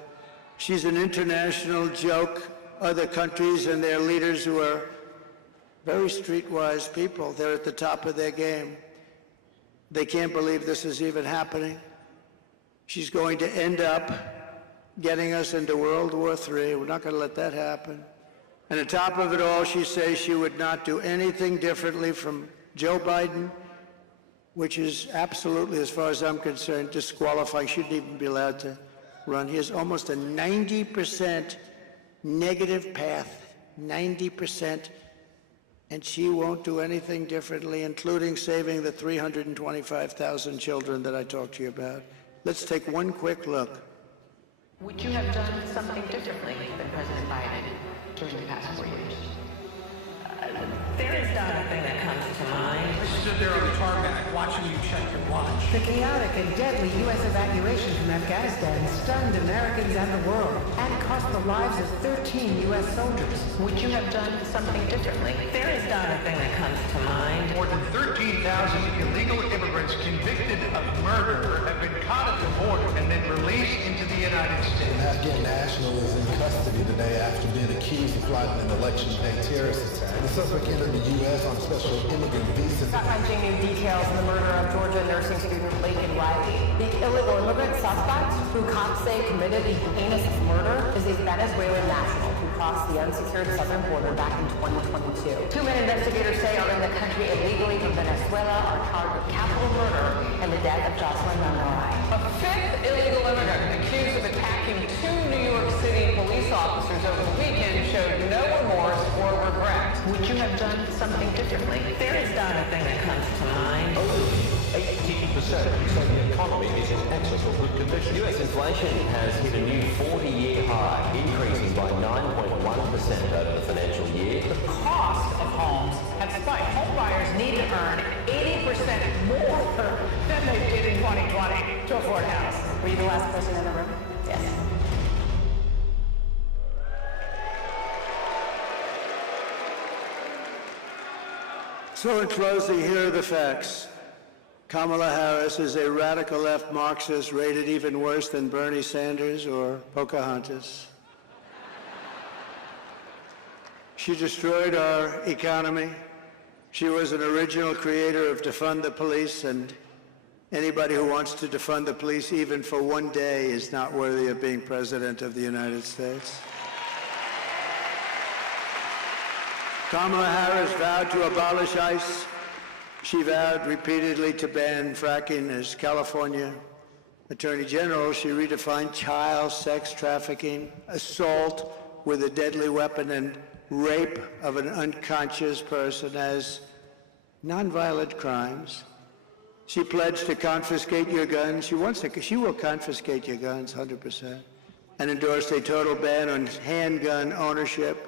She's an international joke. Other countries and their leaders who are very streetwise people, they're at the top of their game. They can't believe this is even happening. She's going to end up getting us into World War III. We're not going to let that happen. And on top of it all, she says she would not do anything differently from Joe Biden, which is absolutely, as far as I'm concerned, disqualifying. Shouldn't even be allowed to run. He has almost a 90% negative path, 90%, and she won't do anything differently, including saving the 325,000 children that I talked to you about. Let's take one quick look. Would you have done something differently than President Biden during the past 4 years? There is not a thing that comes to mind. I stood there on the tarmac watching you check your watch. The chaotic and deadly U.S. evacuation from Afghanistan stunned Americans and the world and cost the lives of 13 U.S. soldiers. Would you have done something differently? There is not a thing that comes to mind. More than 13,000 illegal immigrants convicted of murder have been caught at the border and then released into the United States. An Afghan national is in custody today after being accused of plotting an election day terrorist attack. The suspect entered the U.S. on a special immigrant visa. Fact-checking new details in the murder of Georgia nursing student Laken Riley. The illegal immigrant suspect, who cops say committed a heinous murder, is a Venezuelan national who crossed the unsecured southern border back in 2022. 2 men investigators say are in the country illegally from Venezuela are charged with capital murder and the death of Jocelyn Monroy. A fifth illegal immigrant accused of attacking 2 New York City police officers over the weekend showed no remorse or regret. Would you have done something differently? There is not a thing that comes to mind. Over 80% say the economy is in excellent or good condition. US inflation has hit a new 40-year high, increasing by 9.1% over the financial year. The cost of homes have spiked. Home buyers need to earn 80% more than they did in 2020 to afford a house. Were you the last person in the room? Yes. So in closing, here are the facts. Kamala Harris is a radical left Marxist rated even worse than Bernie Sanders or Pocahontas. She destroyed our economy. She was an original creator of defund the police, and anybody who wants to defund the police even for one day is not worthy of being President of the United States. Kamala Harris vowed to abolish ICE. She vowed repeatedly to ban fracking. As California Attorney General, she redefined child sex trafficking, assault with a deadly weapon, and rape of an unconscious person as nonviolent crimes. She pledged to confiscate your guns. She will confiscate your guns 100%, and endorsed a total ban on handgun ownership.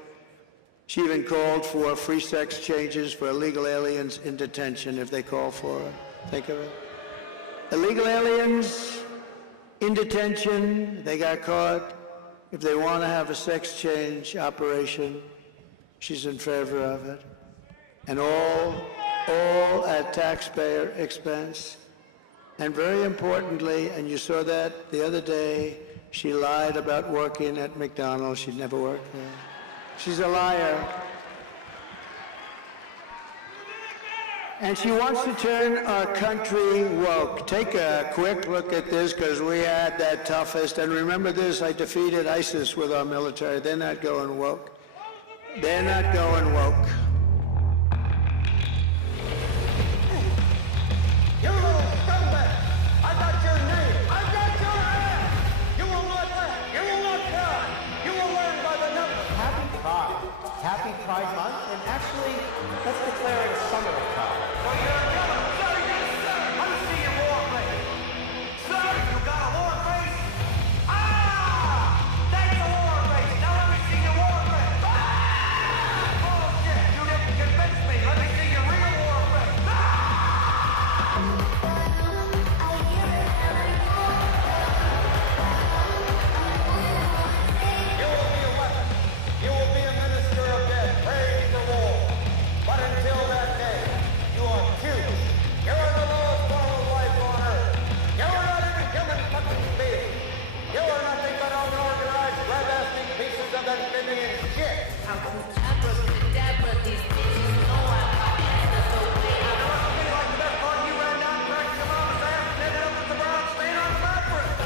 She even called for free sex changes for illegal aliens in detention if they call for it. Think of it. Illegal aliens in detention, they got caught. If they want to have a sex change operation, she's in favor of it. And all at taxpayer expense. And very importantly, and you saw that the other day, she lied about working at McDonald's. She'd never worked there. She's a liar. And she wants to turn our country woke. Take a quick look at this, because we had that toughest. And remember this, I defeated ISIS with our military. They're not going woke. They're not going woke. You little scumbag! I got your name! I got your ass! You will not laugh! You will not cry! You will learn by the numbers! Happy Pride. Happy Pride Month, and actually, let's declare it a summer of Pride. So you're a killer! Sir, yes, sir! Let me see your war face! Sir, you got a war face? Ah! That's a war face! Now let me see your war face! Ah! Bullshit! You didn't convince me! Let me see your real war face! You will be a weapon. You will be a minister of death, praying for war. But until that day, you are cute. You are the lowest form of life on earth. You are not even human fucking beings. You are nothing but unorganized, grab-assing pieces of amphibian shit. How can abracadabra these bitches know I'm not the way I Something like the best part, you ran down and cracked your mama's ass and ended up with the brown stain on the mattress.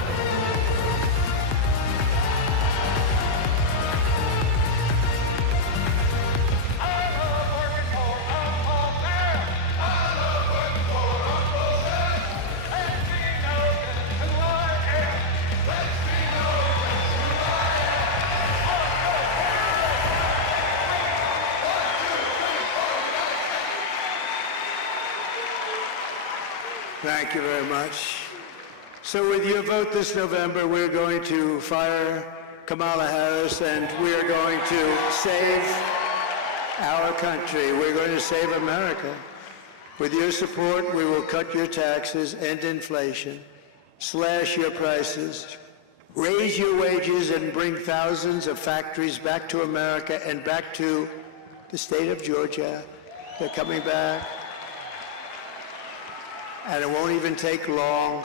Thank you very much. So with your vote this November, we're going to fire Kamala Harris, and we are going to save our country. We're going to save America. With your support, we will cut your taxes, end inflation, slash your prices, raise your wages, and bring thousands of factories back to America and back to the state of Georgia. They're coming back. And it won't even take long.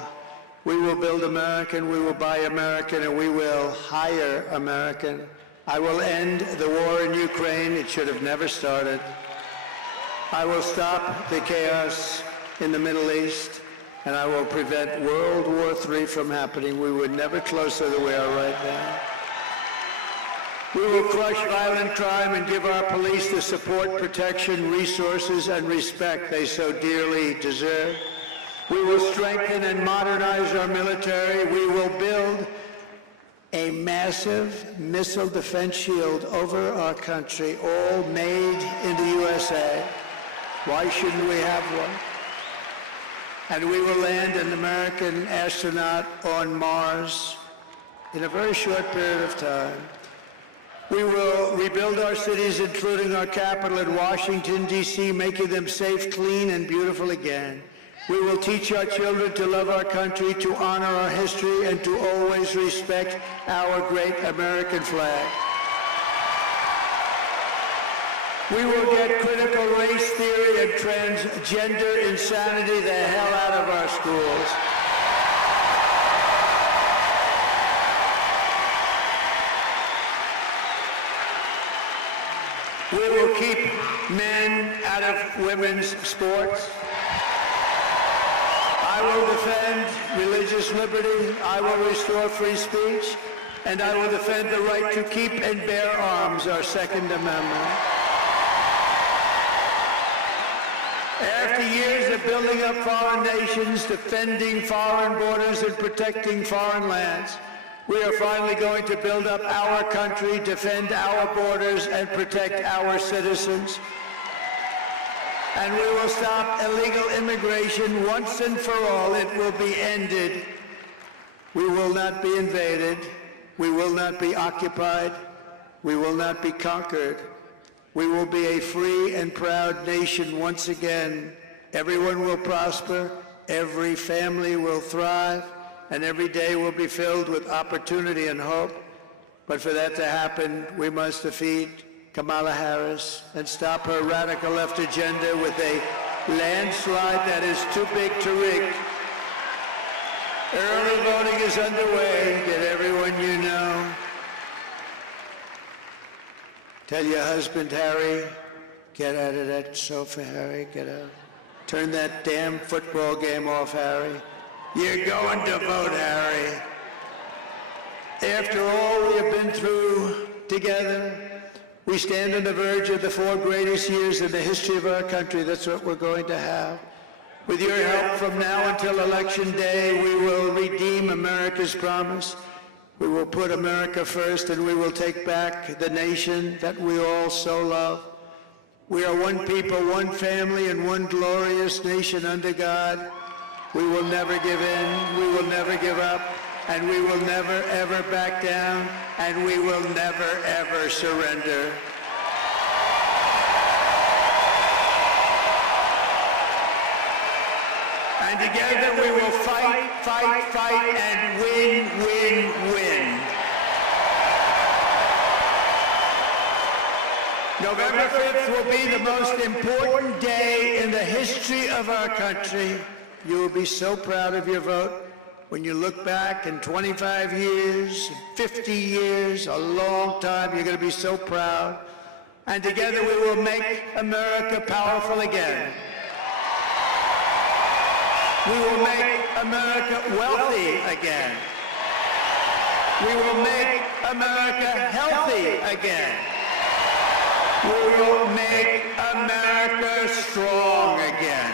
We will build American, we will buy American, and we will hire American. I will end the war in Ukraine. It should have never started. I will stop the chaos in the Middle East, and I will prevent World War III from happening. We were never closer than we are right now. We will crush violent crime and give our police the support, protection, resources, and respect they so dearly deserve. We will strengthen and modernize our military. We will build a massive missile defense shield over our country, all made in the USA. Why shouldn't we have one? And we will land an American astronaut on Mars in a very short period of time. We will rebuild our cities, including our capital in Washington, D.C., making them safe, clean, and beautiful again. We will teach our children to love our country, to honor our history, and to always respect our great American flag. We will get critical race theory and transgender insanity the hell out of our schools. We will keep men out of women's sports. I will defend religious liberty, I will restore free speech, and I will defend the right to keep and bear arms, our Second Amendment. After years of building up foreign nations, defending foreign borders, and protecting foreign lands, we are finally going to build up our country, defend our borders, and protect our citizens. And we will stop illegal immigration once and for all. It will be ended. We will not be invaded. We will not be occupied. We will not be conquered. We will be a free and proud nation once again. Everyone will prosper. every family will thrive, and every day will be filled with opportunity and hope. But for that to happen, we must defeat Kamala Harris and stop her radical left agenda with a landslide that is too big to rig. Early voting is underway. Get everyone you know. Tell your husband, Harry, get out of that sofa, Harry, get out. Turn that damn football game off, Harry. You're going to vote, Harry. After all we have been through together, we stand on the verge of the 4 greatest years in the history of our country. That's what we're going to have. With your help from now until Election Day, we will redeem America's promise. We will put America first, and we will take back the nation that we all so love. We are one people, one family, and one glorious nation under God. We will never give in, we will never give up, and we will never, ever back down, and we will never, ever surrender. And together we will fight, fight, fight, and win, win, win. November 5th will be the most important day in the history of our country. You will be so proud of your vote when you look back in 25 years, 50 years, a long time. You're going to be so proud. And together we will make America powerful again. We will make America wealthy again. We will make America healthy again. We will make America strong again.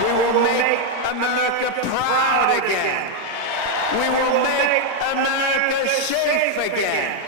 We will make America proud again. We will make America safe again.